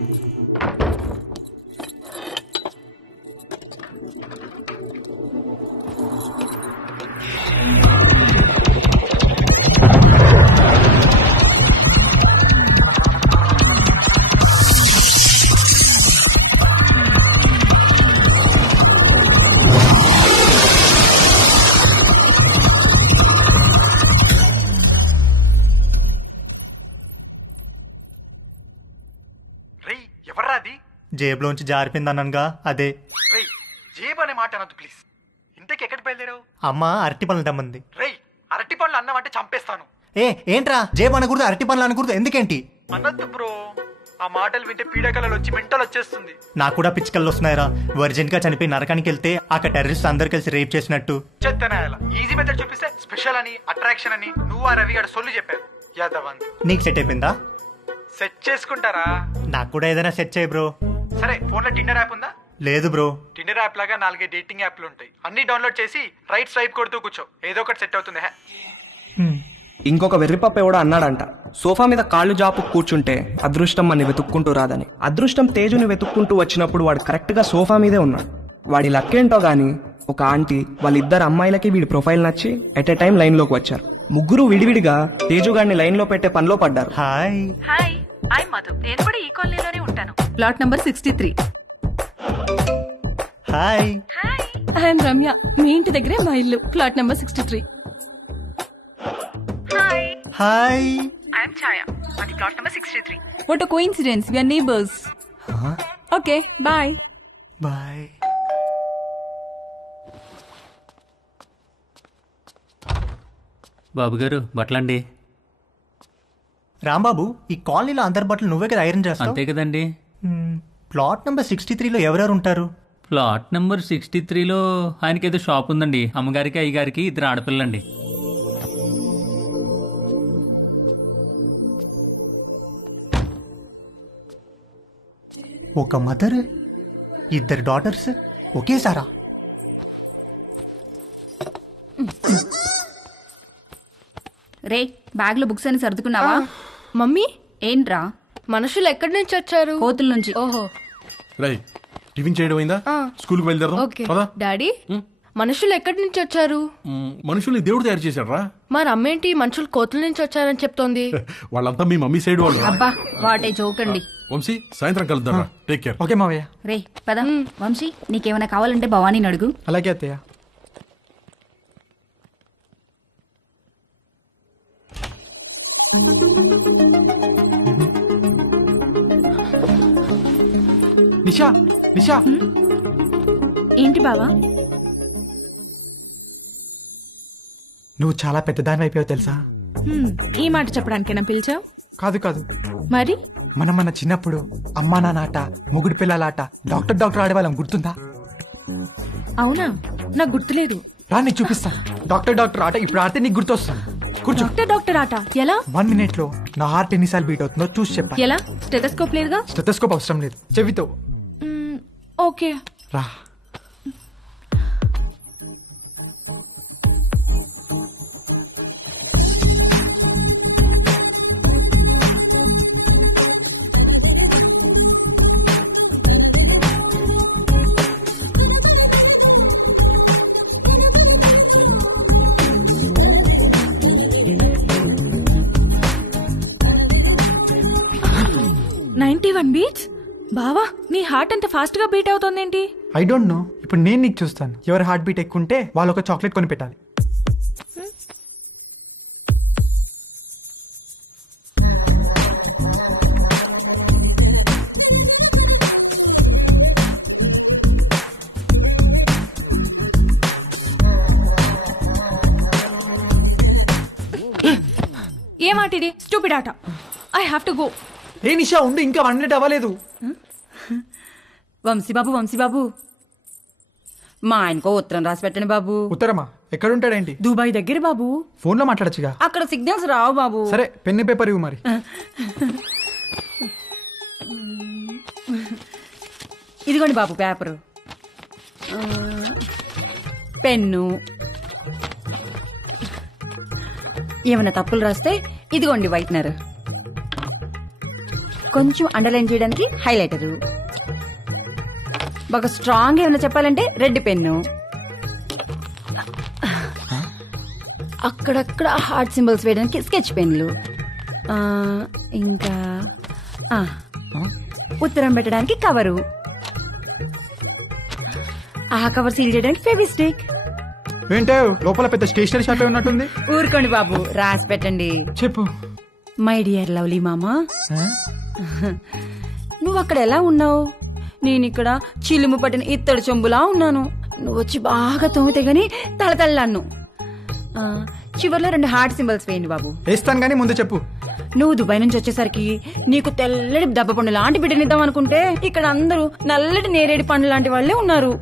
ఎవర్రా అది? జేబులోంచి జారిపోయిందనగా అదే. రేయ్, జేబు అనే మాట అనొద్దు ప్లీజ్. ఇంతకి ఎక్కడికి బయలుదేరావు? అమ్మ అరటి పనులు తెమ్మంది. రేయ్, అరటి పనులు అన్నావంటే చంపేస్తాను. ఏంట్రా జేబు అనకూడదు, అరటి పనులు అనకూడదు, ఎందుకేంటి? అనొద్దు బ్రో, ఆ మాటలు వింటే పీడకలలు వచ్చి మెంటల్ వచ్చేస్తుంది. నాకు కూడా పిచ్చికల్లో వస్తున్నాయిరా. వర్జెంట్ గా చనిపోయి నరకానికి వెళ్తే అక్కడ టెర్రరిస్ట్ అందరు కలిసి రేప్ చేసినట్టు. చెత్తనాయాల ఈజీ మెథడ్ చూపిస్తే స్పెషల్ అని, అట్రాక్షన్ అని నువ్వు ఆ రవి గారు సొల్లు చెప్పారు. యాదవ్ నీకు సెట్ అయిపోయిందా? సెట్ చేసుకుంటారా? నాకు కూడా ఏదైనా సెట్ చేయి బ్రో. సరే, ఫోన్ లో టిండర్ యాప్ ఉందా? లేదు బ్రో. టిండర్ యాప్ లాగా 4 డేటింగ్ యాప్లు ఉంటాయి. అన్ని డౌన్లోడ్ చేసి రైట్ స్వైప్ కొడుతూ కూర్చో, ఏదో ఒకటి సెట్ అవుతుంది. ఇంకొక వెర్రిపప్ప ఎవడో అన్నాడంట, సోఫా మీద కాళ్ళు జాపు కూర్చుంటే అదృష్టం మనని వెతుక్కుంటూ రాదని. అదృష్టం తేజుని వెతుక్కుంటూ వచ్చినప్పుడు వాడు కరెక్ట్ గా సోఫా మీదే ఉన్నాడు. వాడి లక్కేంటో గాని ఒక ఆంటీ వాళ్ళిద్దరు అమ్మాయిలకి వీడి ప్రొఫైల్ నచ్చి ఎట్ ఎ టైం లైన్ లోకి వచ్చారు. ముగ్గురు విడివిడిగా తేజుగాడిని లైన్ లో పెట్టే పనిలో పడ్డారు. హాయ్ ఐ మధు, నేను కూడా ఈ కాలనీలోనే ఉంటాను. Plot number 63. Hi I'm Ramya, మీ ఇంటి దగ్గరే మా ఇల్లు, plot number 63. Hi I'm Chhaya, అది plot number 63. What a coincidence, we are neighbours. Okay, bye bye. బాబు గారు బట్టలండి. రాంబాబు, ఈ కాలనీలో అందరి బట్టలు నువ్వే కదా ఐరన్ చేస్తావు? అంతే కదండి. ప్లాట్ నెంబర్ 63లో ఎవరెవరు ఉంటారు? ప్లాట్ నెంబర్ 63లో ఆయనకి ఏదో షాప్ ఉందండి. అమ్మగారికి అయ్యగారికి 2 ఆడపిల్లండి. ఒక మదర్, 2 డాటర్స్ ఒకేసారా? రే, బ్యాగ్ లో బుక్స్ అని సర్దుకున్నావా? మమ్మీ, ఏంట్రా? మనుషులు ఎక్కడి నుంచి వచ్చారు? కోతుల నుంచి. ఓహో. రై, టిఫిన్ చేయడం అయిందా? స్కూల్కి బయలుదేరదాం. ఓకే. పదా. డాడీ, మనుషులు ఎక్కడి నుంచి వచ్చారు? మనుషుల్ని దేవుడు తయారు చేశాడు రా. మరి అమ్మేంటి మనుషులు కోతుల నుంచి వచ్చారని చెప్తోంది? వాళ్ళంతా మీ మమ్మీ సైడ్ వాళ్ళు. అబ్బా, వాటే జోకండి. వంశీ, సాయంత్రం కలుద్దాం రా. Take care. ఓకే మావయ్య. రే పద. వంశీ, నీకేమైనా కావాలంటే భవానీని అడుగు. అలాగే అత్తయ్య. నిషా, నిషా. ఏంటి బావా? నువ్వు చాలా పెద్దదాని అయిపోయావు తెలుసా? ఈ మాట చెప్పడానికేనా పిలిచావు? కాదు కాదు, మరి మనం మన చిన్నప్పుడు అమ్మా నాన్న ఆట, మొగుడు పిల్లలాట, డాక్టర్ ఆడేవాళ్ళం, గుర్తుందా? అవునా, నాకు గుర్తులేదు. రా, నీకు చూపిస్తా. డాక్టర్ ఆట ఇప్పుడు ఆడితే నీకు గుర్తొస్తా. కూర్చో. డాక్టర్ ఆట ఎలా? 1 minute లో నా హార్ట్ ఎన్నిసార్లు బీట్ అవుతుందో చూసి చెప్పాలి. ఎలా? స్టెథోస్కోప్ లేదుగా? స్టెథోస్కోప్ అవసరం లేదు, చెవితో. ఓకే, రా. 91 బీట్స్. బావా నీ హార్ట్ అంత ఫాస్ట్ గా బీట్ అవుతోందేంటి? I don't know. ఇప్పుడు నేను నీకు చూస్తాను. ఎవరి హార్ట్ బీట్ ఎక్కువ ఉంటే వాళ్ళు ఒక చాక్లెట్ కొని పెట్టాలి. ఏమాటిది? స్టూపిడ్ ఆట. I have to go. ఏ నిషా ఉండు, ఇంకా 1 minute అవ్వలేదు. వంశీబాబు మా ఆయనకో ఉత్తరం రాసి పెట్టండి బాబు. ఉత్తరమా? ఎక్కడుంటాడేంటి? దుబాయ్ దగ్గర బాబు. ఫోన్ లో మాట్లాడచ్చుగా. అక్కడ సిగ్నల్స్ రావు బాబు. సరే పెన్ను పేపర్ ఇవ్వు మరి. ఇదిగోండి బాబు పేపరు, పెన్ను. ఏమైనా తప్పులు రాస్తే ఇదిగోండి వైట్నర్, కొంచెం అండర్లైన్ చేయడానికి హైలైటరు, బాగా స్ట్రాంగ్ ఏమైనా చెప్పాలంటే రెడ్ పెన్ను, అక్కడక్కడ హార్ట్ సింబల్స్ వేయడానికి స్కెచ్ పెన్లు, ఇంకా ఉత్తరం పెట్టడానికి కవరు, ఆ కవర్ సీల్ చేయడానికి ఫెవిస్టిక్. ఏంటో లోపల పెద్ద స్టేషనరీ షాప్ ఉన్నట్టుంది. ఊరుకోండి బాబు, రాసి పెట్టండి. చెప్పు. మై డియర్ లవ్లీ మామా, నువ్వు అక్కడ ఎలా ఉన్నావు? నేను ఇక్కడ చిలుము పట్టిన ఇత్తడి చెంబులా ఉన్నాను. నువ్వు వచ్చి బాగా తోమితే గాని తలతల్లాను. చివర్లో 2 హార్ట్ సింబల్స్ వేయండి బాబు. వేస్తాను గానీ ముందు చెప్పు. నువ్వు దుబాయ్ నుంచి వచ్చేసరికి నీకు తెల్లటి దెబ్బ పండు లాంటి బిడ్డనిద్దాం అనుకుంటే ఇక్కడ అందరూ నల్లటి నేరేడి పండు లాంటి వాళ్ళే ఉన్నారు.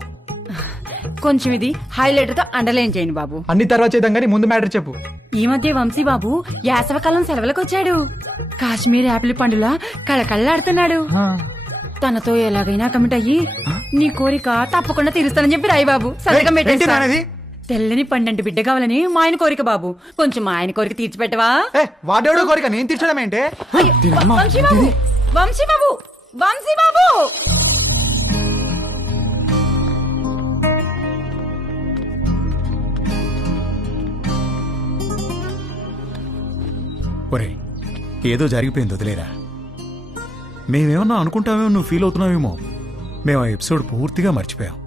కొంచెం ఇది హైలైటర్ తో అండర్లైన్ చేయండి బాబు. అన్ని తర్వాత చేద్దాం కానీ ముందు మ్యాటర్ చెప్పు. ఈ మధ్య వంశీ బాబు యాసవకాలం సెలవులకు వచ్చాడు. కాశ్మీర్ యాపిల్ పండులా కళకళ్ళాడుతున్నాడు. తనతో ఎలాగైనా కమిట్ అయ్యి నీ కోరిక తప్పకుండా తీరుస్తానని చెప్పి రాయి బాబు. సంతకం పెట్టేస్తా. తెల్లని పండంటి బిడ్డ కావాలని మా ఆయన కోరిక బాబు. కొంచెం మా ఆయన కోరిక తీర్చిపెట్టవా? వాడేవాడో కోరిక నేను తీర్చడం ఏంటే? వంశీ బాబు, వంశీ బాబు, వంశీ బాబు. ఒరే, ఏదో జరిగిపోయింది, వదిలేరా. మేమేమన్నా అనుకుంటామేమో, నువ్వు ఫీల్ అవుతున్నావేమో. మేము ఆ ఎపిసోడ్ పూర్తిగా మర్చిపోయాం.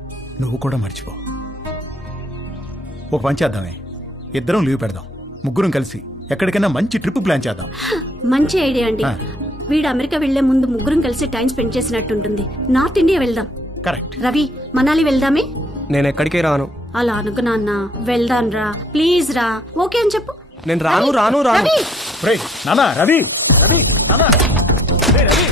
నువ్వు కూడా మర్చిపో. ఒక పని చేద్దామే, ఇద్దరం లీవ్ పెడదాం, ముగ్గురం కలిసి ఎక్కడికైనా మంచి ట్రిప్ ప్లాన్ చేద్దాం. మంచి ఐడియా అండి. వీడు అమెరికా వెళ్లే ముందు ముగ్గురం కలిసి టైం స్పెండ్ చేసినట్టుంటుంది. నార్త్ ఇండియా వెళ్దాం. కరెక్ట్. రవి, మనాలి వెళ్దామే. నేను ఎక్కడికి రాను. అలా అనుకు నాన్న. వెళ్దాం రా, ప్లీజ్ రా. ఓకే అని చెప్పు. నేను రాను రాను రాను. నానా రవి, రవి, నానా, రవి.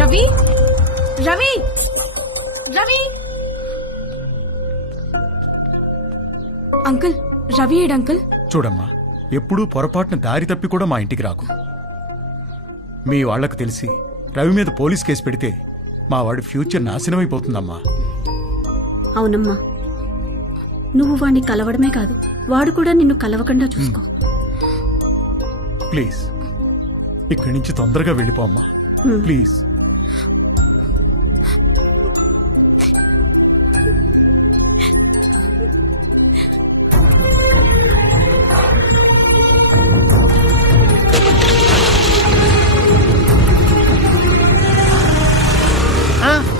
రవి, రవి, రవి. అంకుల్, రవి ఏడు అంకుల్? చూడమ్మా, ఎప్పుడూ పొరపాటున దారి తప్పి కూడా మా ఇంటికి రాకు. మీ వాళ్లకు తెలిసి రవి మీద పోలీస్ కేసు పెడితే మా వాడి ఫ్యూచర్ నాశనమైపోతుందమ్మా. అవునమ్మా, నువ్వు వాడిని కలవడమే కాదు, వాడు కూడా నిన్ను కలవకుండా చూసుకో. ప్లీజ్ ఇక్కడి నుంచి తొందరగా వెళ్ళిపో అమ్మా, ప్లీజ్.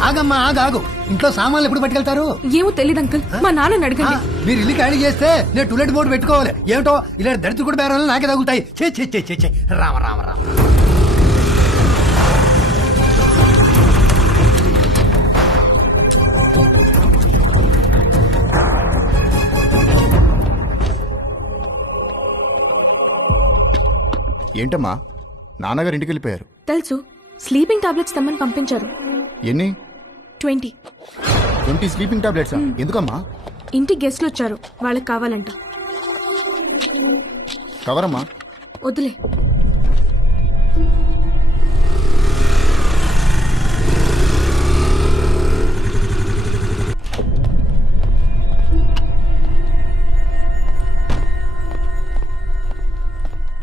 ఆగు ఆగమ్మా ఆగాగు. ఇంట్లో సామాన్లు ఎప్పుడు పట్టుకెళ్తారు? ఏమో తెలియదు అంకుల్, మా నాన్న అడగండి. మీరు ఇల్లు ఖాళీ చేస్తే నేను టూలెట్ బోర్డు పెట్టుకోవాలి. ఏమిటో ఇలా దళితులు కూడా బేరాలు నాకే తగులుతాయి. చే చే చే చే చే. రామ రామ రామ. ఏంటమ్మా నాన్నగారు ఇంటికి వెళ్ళిపోయారు? తెలుసు, స్లీపింగ్ టాబ్లెట్స్ తెమ్మని పంపించారు. ఎన్ని? 20 స్లీపింగ్ టాబ్లెట్సా? ఎందుకమ్మా? ఇంటికి గెస్ట్లు వచ్చారు, వాళ్ళకి కావాలంట. కవరమ్మా. వద్దులే.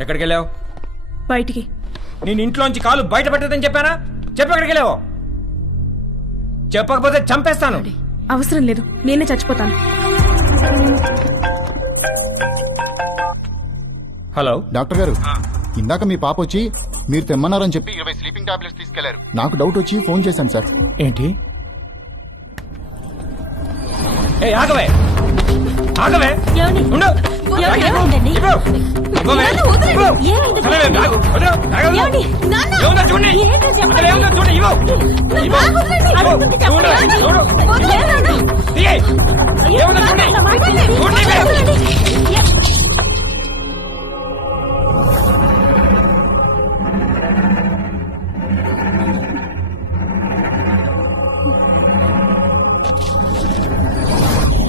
ఎక్కడికి వెళ్ళావు? బయటికి. నేను ఇంట్లోంచి కాలు బయట పెట్టదని చెప్పానా? చెప్పు ఎక్కడికి వెళ్ళావు. చెప్పకపోతే చంపేస్తాను. అవసరం లేదు, నేనే చచ్చిపోతాను. హలో డాక్టర్ గారు, ఇందాక మీ పాప వచ్చి మీరు తెమ్మన్నారని చెప్పి 20 స్లీపింగ్ టాబ్లెట్స్ తీసుకెళ్లారు. నాకు డౌట్ వచ్చి ఫోన్ చేశాను సార్. ఏంటి? ఆగవే ఆగవే ఉండు.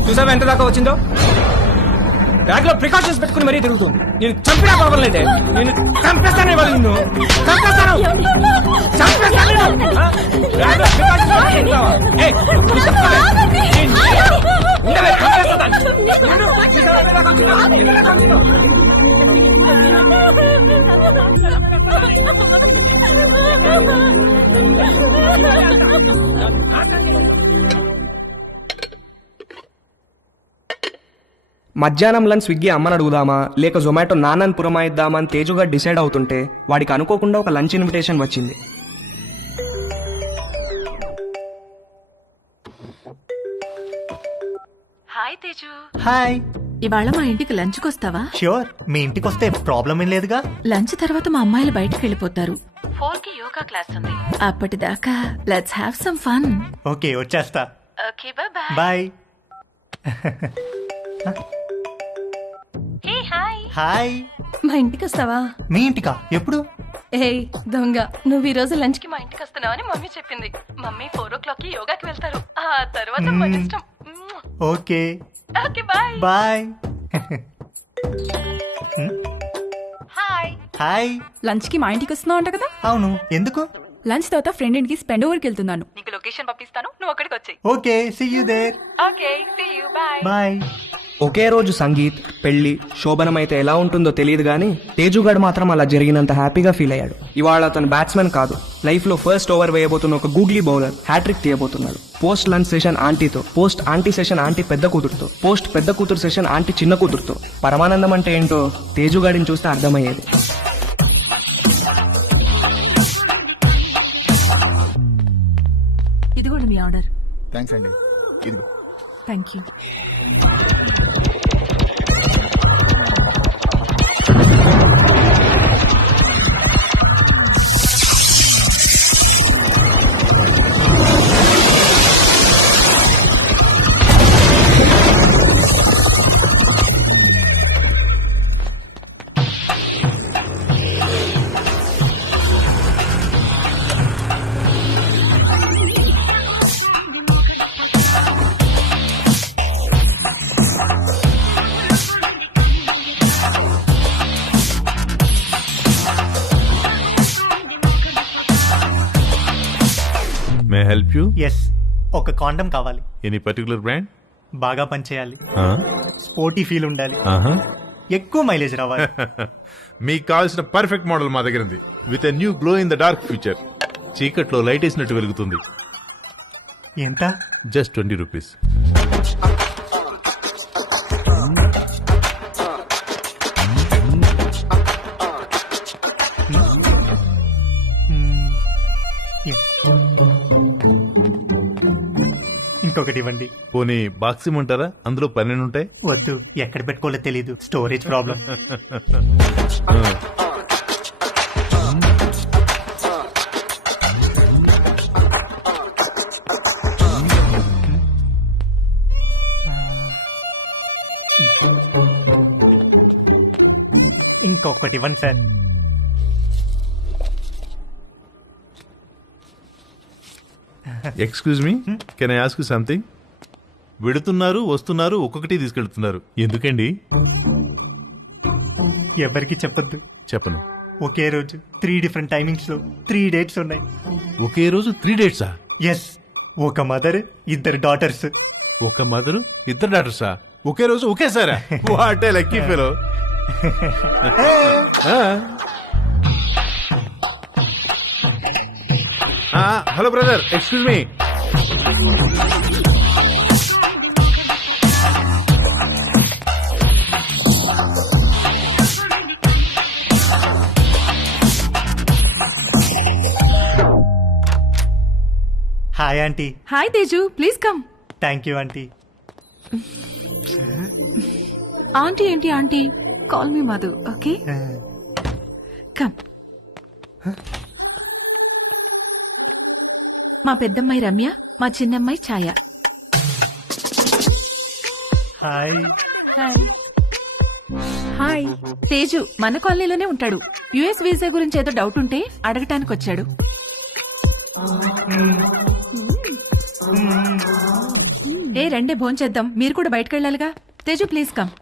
చూసావా ఎంత దాకా వచ్చిందో? బ్యాగ్ లో ప్రికాషన్స్ పెట్టుకుని మరీ తిరుగుతుంది. నేను చంపినా బాగలేదే. నేను చంపేస్తాను ఇవాళ, నిన్ను చంపేస్తాను. మధ్యాహ్నం లంచ్ స్విగ్గీ అమ్మని అడుగుదామా లేక జొమాటో నాన్నని పురమాయిద్దామా అని తేజుగా డిసైడ్ అవుతుంటే వాడికి అనుకోకుండా ఒక లంచ్ ఇన్విటేషన్ వచ్చింది. హాయ్ తేజు. హాయ్. ఇవాళ మా ఇంటికి లంచ్కి వస్తావా? ష్యూర్. మీ ఇంటికి వస్తే ప్రాబ్లం ఏం లేదుగా. లంచ్ తర్వాత మా అమ్మాయిలు బయటకు వెళ్ళిపోతారు. 4కి యోగా క్లాస్ ఉంది. అప్పటిదాకా let's have some fun. Okay, వచ్చేస్తా. Okay, bye bye. Hey hi. Hi. మా ఇంటికి వస్తావా? మీ ఇంటికా? ఎప్పుడు? ఏయ్ దొంగ, నువ్వు ఈ రోజు లంచ్ కి మా ఇంటికి వస్తున్నావని మమ్మీ చెప్పింది. మమ్మీ 4 o'clockకి యోగాకి వెళ్తారు. ఆ తర్వాత మన ఇష్టం. Okay okay, bye bye. Hi. Hi. Lunch కి మా ఇంటికి వస్తున్నావు అంట కదా? అవును, ఎందుకు? లంచ్ తర్వాత ఫ్రెండ్ ఇంటికి స్పెండ్ ఓవర్కి వెళ్తున్నాను. నీకు లొకేషన్ పంపిస్తాను, నువ్వు అక్కడికి వచ్చేయ్. Okay, see you there. Okay, see you, bye bye. ఒకే రోజు సంగీత్, పెళ్లి, శోభనం అయితే ఎలా ఉంటుందో తెలియదు కానీ తేజుగాడు మాత్రం అలా జరిగినంత హ్యాపీగా ఫీల్ అయ్యాడు. ఇవాళ అతను బ్యాట్స్మెన్ కాదు, లైఫ్ లో ఫస్ట్ ఓవర్ వేయబోతున్న ఒక గూగ్లీ బౌలర్ హ్యాట్రిక్ తీయబోతున్నాడు. పోస్ట్ లంచ్ సెషన్ ఆంటీతో, పోస్ట్ ఆంటీ సెషన్ ఆంటీ పెద్ద కూతురుతో, పోస్ట్ పెద్ద కూతురు సెషన్ ఆంటీ చిన్న కూతురుతో. పరమానందం అంటే ఏంటో తేజుగాడిని చూస్తే అర్థమయ్యేది. ఇదిగోండి మీ ఆర్డర్. థ్యాంక్స్ అండి. ఇదిగో. Thank you. May help you? Yes, ఒక కాండం కావాలి. Any particular brand? బాగా పనిచేయాలి, స్పోర్టీ ఫీల్ ఉండాలి, ఎక్కువ మైలేజ్ రావాలి. మీకు కావాల్సిన పర్ఫెక్ట్ మోడల్ మా దగ్గర ఉంది. With a new glow in the dark feature. చీకట్లో లైట్ వేసినట్టు వెలుగుతుంది. ఎంత? Just 20 rupees. ఇంకొకటి ఇవ్వండి. పోనీ బాక్స్ ఇమ్మంటారా? అందులో 12 ఉంటాయి. వద్దు, ఎక్కడ పెట్టుకోవాలో తెలీదు, స్టోరేజ్ ప్రాబ్లం. ఇంకొకటి ఇవ్వండి sir. Excuse me, can I ask you something? వెడుతున్నారు, వస్తున్నారు, ఒక్కొక్కటి తీసుకెళ్తున్నారు, ఎందుకండి? ఎవరికి చెప్పొద్దు. చెప్పను. ఒకే రోజు 3 డిఫరెంట్ టైమింగ్స్ లో 3 డేట్స్ ఉన్నాయి. ఒకే రోజు 3 డేట్సా? ఎస్. ఒక మదర్, 2 డాటర్స్. ఒక మదరు, 2 డాటర్సా? ఒకే రోజు ఒకేసారా? What a lucky fellow. Hello brother, excuse me. Hi aunty. Hi Teju, please come. Thank you aunty. Aunty ఏంటి aunty? Call me Madhu, okay? Come. మా పెద్దమ్మాయి రమ్య, మా చిన్నమ్మాయి Chaya. Hi. Hi. Hi. Teju మన కాలనీలోనే ఉంటాడు. యుఎస్ వీసా గురించి ఏదో డౌట్ ఉంటే అడగటానికి వచ్చాడు. ఏ రండే భోంచేద్దాం, మీరు కూడా బయటకు వెళ్ళాలిగా. Teju please come.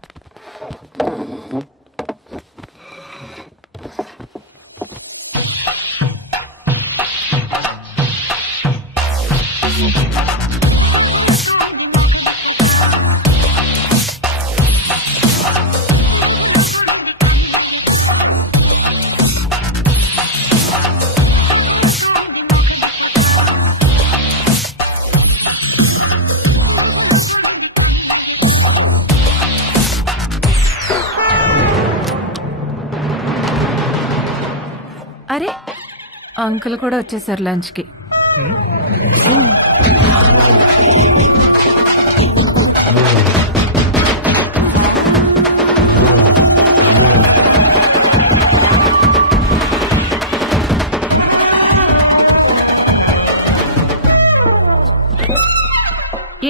అరే అంకుల్ కూడా వచ్చేసారు లంచ్కి.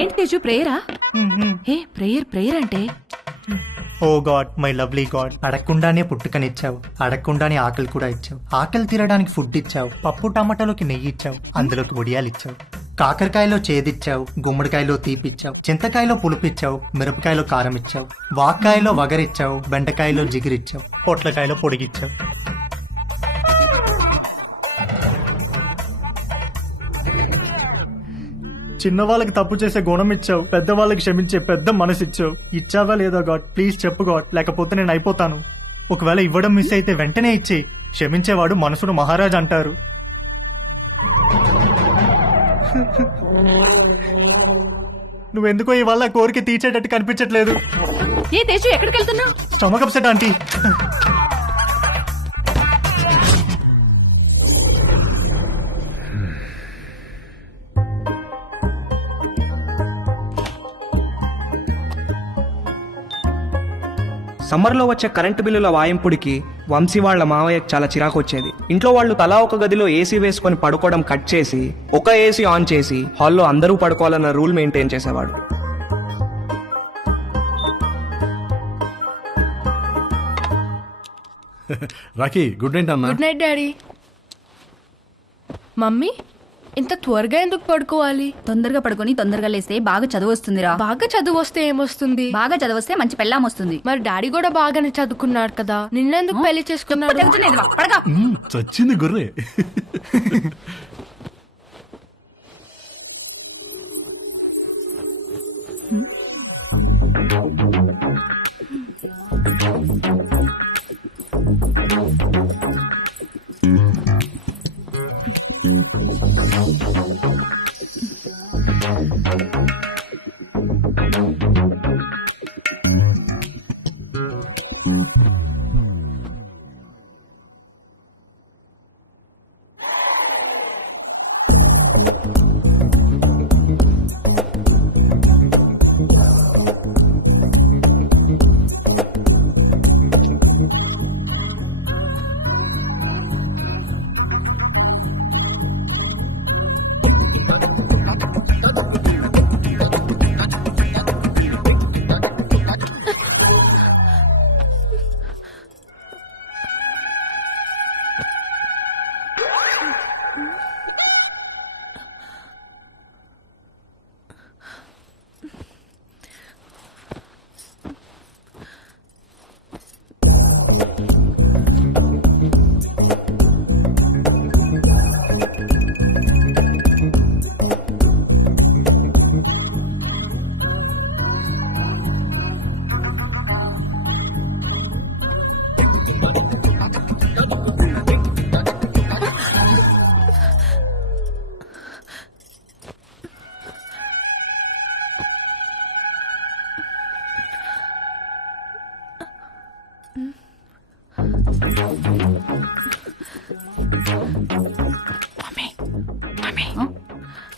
ఏంటి తేజు ప్రేయరా? ఏ ప్రేయర్ అంటే? Oh god, my lovely god, అడగకుండానే పుట్టుకనిచ్చావు, అడగకుండానే ఆకలి కూడా ఇచ్చావు, ఆకలి తీరడానికి ఫుడ్ ఇచ్చావు, పప్పు టమాటాలోకి నెయ్యి ఇచ్చావు, అందులోకి వడియాలు ఇచ్చావు, కాకరకాయలో చేదిచ్చావు, గుమ్మడికాయలో తీపిచ్చావు, చింతకాయలో పులుపిచ్చావు, మిరపకాయలో కారం ఇచ్చావు, వాక్కాయలో వగరిచ్చావు, బెండకాయలో జిగిరిచ్చావు, పొట్లకాయలో పొడిగిచ్చావు. చిన్నవాళ్ళకి తప్పు చేసే గుణం ఇచ్చావు, పెద్దవాళ్ళకి క్షమించే పెద్ద మనసు ఇచ్చావు. ఇచ్చావా లేదా గాడ్? ప్లీజ్ చెప్పు గాడ్, లేకపోతే నేను అయిపోతాను. ఒకవేళ ఇవ్వడం మిస్ అయితే వెంటనే ఇచ్చి, క్షమించేవాడు మనసును మహారాజ్ అంటారు. నువ్వెందుకో ఇవాళ కోరిక తీర్చేటట్టు కనిపించట్లేదు. ఏ తేజు ఎక్కడికి వెళ్తున్నావు? Stomach upset aunty. సమ్మర్లో వచ్చే కరెంటు బిల్లుల వాయింపుడికి వంశీ వాళ్ళ మావయ్యకు చాలా చిరాకు వచ్చేది. ఇంట్లో వాళ్ళు తలా ఒక గదిలో ఏసీ వేసుకొని పడుకోవడం కట్ చేసి ఒక ఏసీ ఆన్ చేసి హాల్లో అందరూ పడుకోవాలన్న రూల్ మెయింటైన్ చేసేవాడు. రాకీ, గుడ్ నైట్ అన్న. Good night daddy. మమ్మీ, ఇంత త్వరగా ఎందుకు పడుకోవాలి? తొందరగా పడుకొని తొందరగా లేస్తే బాగా చదువు వస్తుందిరా. బాగా చదువు వస్తే ఏమొస్తుంది? బాగా చదివస్తే మంచి పెళ్ళాం వస్తుంది. మరి డాడీ కూడా బాగానే చదువుకున్నాడు కదా, నిన్నెందుకు పెళ్లి చేసుకున్నాడు? చచ్చింది గుర్రే.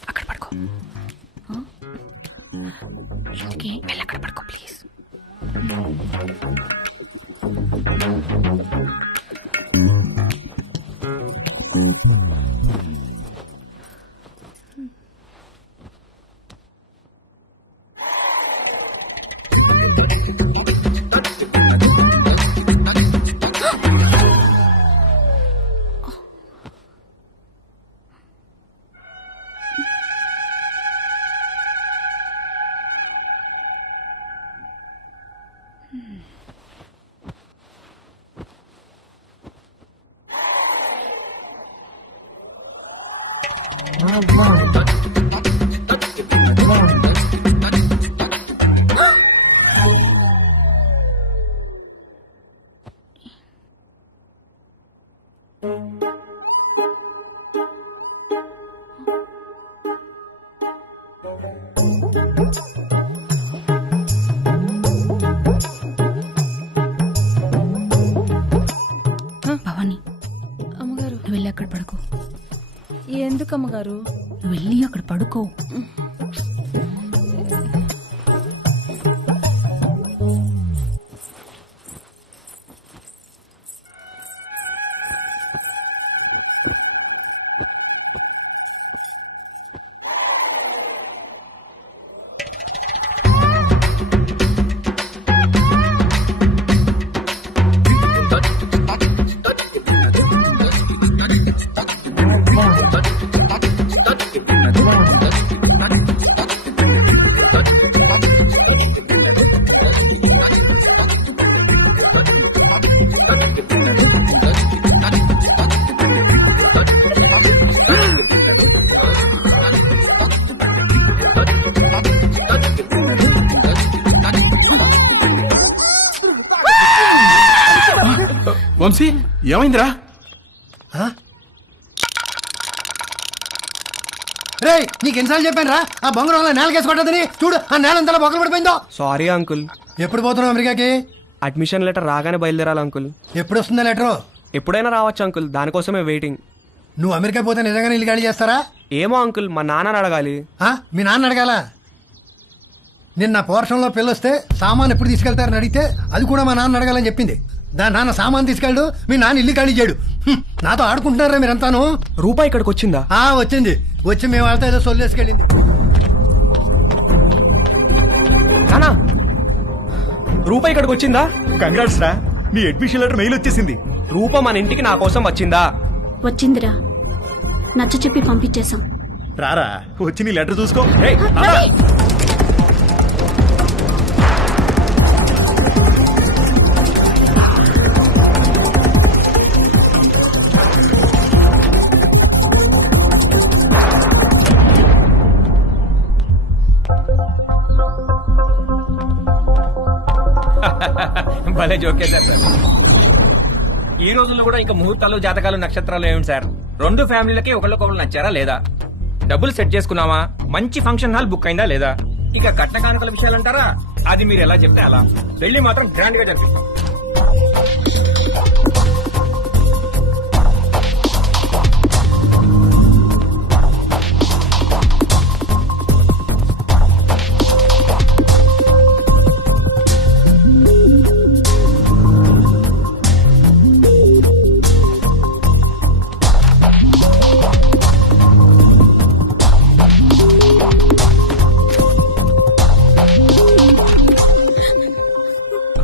అక్కడ పడుకో. ఎందుకే వెళ్ళి అక్కడ పడుకో ప్లీజ్. భవాని, అమ్మగారు నువ్వు వెళ్ళి అక్కడ పడుకో. ఎందుకు అమ్మగారు? నువ్వు వెళ్ళి అక్కడ పడుకో. వంశీ ఏమైందిరా? రే నీకు ఎన్నిసార్లు చెప్పాను రా ఆ బొంగరం వల్ల నేలకేసి కొట్టదని. చూడు ఆ నేల అంతా బొక్కలు పడిపోయిందో. Sorry uncle. ఎప్పుడు పోతున్నావు అమెరికాకి? అడ్మిషన్ లెటర్ రాగానే బయలుదేరాలి అంకుల్. ఎప్పుడు వస్తుందా లెటరు? ఎప్పుడైనా రావచ్చు అంకుల్, దానికోసమే వెయిటింగ్. నువ్వు అమెరికా పోతే నిజంగానే ఇల్లు ఖాళీ చేస్తారా? ఏమో అంకుల్, మా నాన్నని అడగాలి. మీ నాన్న అడగాల? నిన్న పోర్షంలో పిల్లొస్తే సామాన్ ఎప్పుడు తీసుకెళ్తారని అడిగితే అది కూడా మా నాన్న అడగాలని చెప్పింది. దాని నాన్న సామాన్ తీసుకెళ్ళడు, మీ నాన్న ఇల్లు ఖాళీ చేయడు. నాతో ఆడుకుంటున్నారా మీరంతాను? రూపాయి ఇక్కడికి వచ్చిందా? వచ్చింది. వచ్చి మేము వాళ్ళతో ఏదో సొల్లేసుకెళ్ళింది. రూపాయి ఇక్కడికి వచ్చిందా? కంగ్రాట్స్ రా, నీ అడ్మిషన్ లెటర్ మెయిల్ వచ్చేసింది. రూప మన ఇంటికి నా కోసం వచ్చిందా? వచ్చిందిరా, నచ్చ చెప్పి పంపించేశాం. రారా వచ్చి నీ లెటర్ చూసుకో. భలే జోకేశారు సార్. ఈ రోజుల్లో కూడా ఇంకా ముహూర్తాలు, జాతకాలు, నక్షత్రాలు ఏమిటి సార్? రెండు ఫ్యామిలీలకి ఒకళ్ళకొకళ్ళు నచ్చారా లేదా? డబ్బులు సెట్ చేసుకున్నావా? మంచి ఫంక్షన్ హాల్ బుక్ అయిందా లేదా? ఇక కట్న కానుకల విషయాలు అంటారా? అది మీరు ఎలా చెప్తే అలా. పెళ్లి మాత్రం గ్రాండ్ గా జరిపిస్తాం.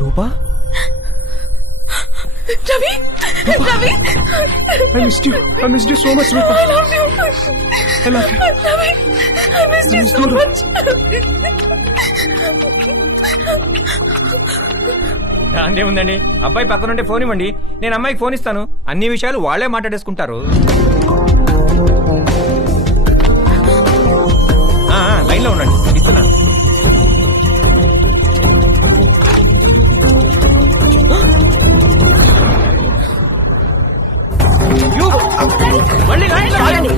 రూపా, Ravi, Ravi, I missed you so much, Rupa. I love you. I love you. Ravi, I missed you so much. దాందే ఉందండి, అబ్బాయి పక్కనుంటే ఫోన్ ఇవ్వండి, నేను అమ్మాయికి ఫోన్ ఇస్తాను. అన్ని విషయాలు వాళ్లే మాట్లాడేసుకుంటారు. లైన్ లో ఉండండి, ఇస్తున్నాను. మళ్ళీ లైన్ లో ఆగండి.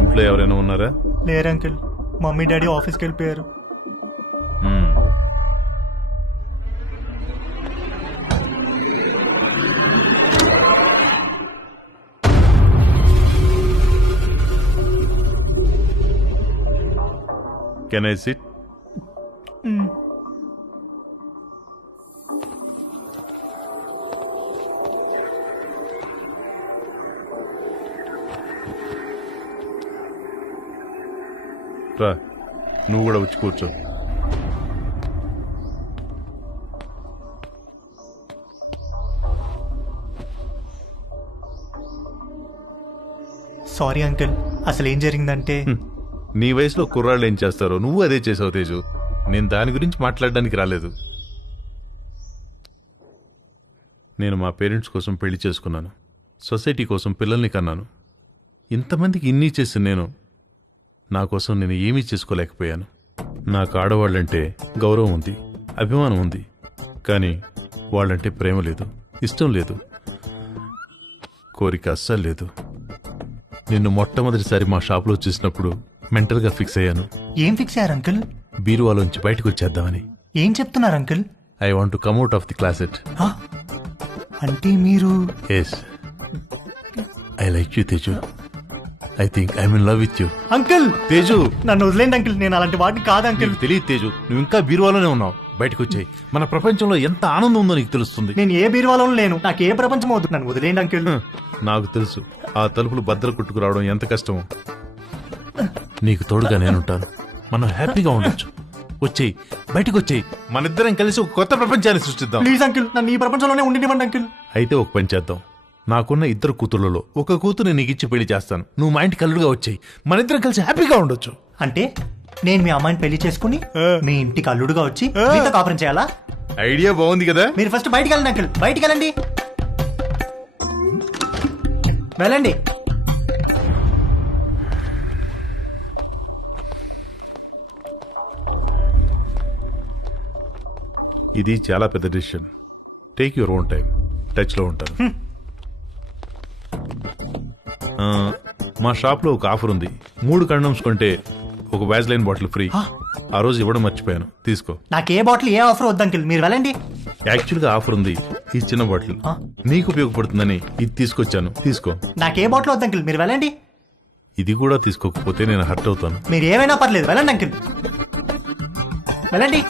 ఇంట్లో ఎవరైనా ఉన్నారా? లేరు అంకుల్, మమ్మీ డాడీ ఆఫీస్కి వెళ్ళిపోయారు. Can I SIT? రా, నువ్వు కూడా వచ్చి కూర్చో. సారీ అంకుల్, అసలు ఏం జరిగిందంటే నీ వయసులో కుర్రాళ్ళు ఏం చేస్తారో నువ్వు అదే చేసావు తేజు. నేను దాని గురించి మాట్లాడడానికి రాలేదు. నేను మా పేరెంట్స్ కోసం పెళ్లి చేసుకున్నాను, సొసైటీ కోసం పిల్లల్ని కన్నాను. ఇంతమందికి ఇన్ని చేసి నేను నా కోసం నేను ఏమీ చేసుకోలేకపోయాను. నాకు ఆడవాళ్ళంటే గౌరవం ఉంది, అభిమానం ఉంది, కానీ వాళ్ళంటే ప్రేమ లేదు, ఇష్టం లేదు, కోరిక అస్సలు లేదు. నిన్ను మొట్టమొదటిసారి మా షాప్లో చూసినప్పుడు మెంటల్గా ఫిక్స్ అయ్యాను. ఏం ఫిక్స్ అయ్యారు అంకుల్? బీరువాలోంచి బయటకు వచ్చేద్దామని. ఏం చెప్తున్నారు uncle? I want to come out of the closet. అంటే మీరు? Yes, I like you Teju. I think I'm in love with you. Uncle Teju, నన్ను వదిలేండి అంకుల్, నేను అలాంటి వాడిని కాదు అంకుల్. తెలియదు తేజు, నువ్వు ఇంకా బీరువాలోనే ఉన్నావు. బయటకు వచ్చాయి, మన ప్రపంచంలో ఎంత ఆనందం ఉందో నీకు తెలుస్తుంది. నేను ఏ బీరువాలోనూ లేను, నాకు ఏ ప్రపంచం అవుతుంది, నన్ను వదిలేండి అంకుల్. నాకు తెలుసు ఆ తలుపులు బద్దలు కొట్టుకురావడం ఎంత కష్టమో. నీకు తోడుగా నేనుంటాను, మనం హ్యాపీగా ఉండొచ్చు. వచ్చేయి, బయటకు వచ్చేయి, మనిద్దరం కలిసి ఒక కొత్త ప్రపంచాన్ని సృష్టిద్దాం. ప్లీజ్ అంకుల్, నన్ను ఈ ప్రపంచంలోనే ఉండినివ్వండి అంకుల్. అయితే ఒక పని చేద్దాం, నాకున్న ఇద్దరు కూతుర్లలో ఒక కూతురు నీకు ఇచ్చి పెళ్లి చేస్తాను. నువ్వు మా ఇంటికి అల్లుడుగా వచ్చేయి, మనిద్దరం కలిసి హ్యాపీగా ఉండొచ్చు. అంటే నేను మీ అమ్మాయిని పెళ్లి చేసుకుని మీ ఇంటికి అల్లుడుగా వచ్చి మీతో కాపురం చేయాలా? ఐడియా బాగుంది కదా. మీరు ఫస్ట్ బయటికి వెళ్ళండి అంకుల్, బయటికి వెళ్ళండి, వెళ్ళండి. ఇది చాలా పెద్ద decision. Take your own time. టచ్లో ఉంటాను. మా షాప్లో ఒక ఆఫర్ ఉంది. 3 కండమ్స్ కొంటే ఒక వ్యాజ్లైన్ బాటిల్ ఫ్రీ. ఆ రోజు ఇవ్వడం మర్చిపోయాను, తీసుకో. నాకు ఏ బాటిల్ ఏ ఆఫర్ వద్దు అంకుల్, మీరు వెళ్ళండి. యాక్చువల్గా ఆఫర్ ఉంది, ఈ చిన్న బాటిల్ నీకు ఉపయోగపడుతుందని ఇది తీసుకొచ్చాను, తీసుకో. నాకే బాటిల్ వద్దు అంకుల్, మీరు వెళ్ళండి. ఇది కూడా తీసుకోకపోతే నేను హర్ట్ అవుతాను. మీరు ఏమైనా పర్లేదు, వెళ్ళండి అంకుల్, వెళ్ళండి.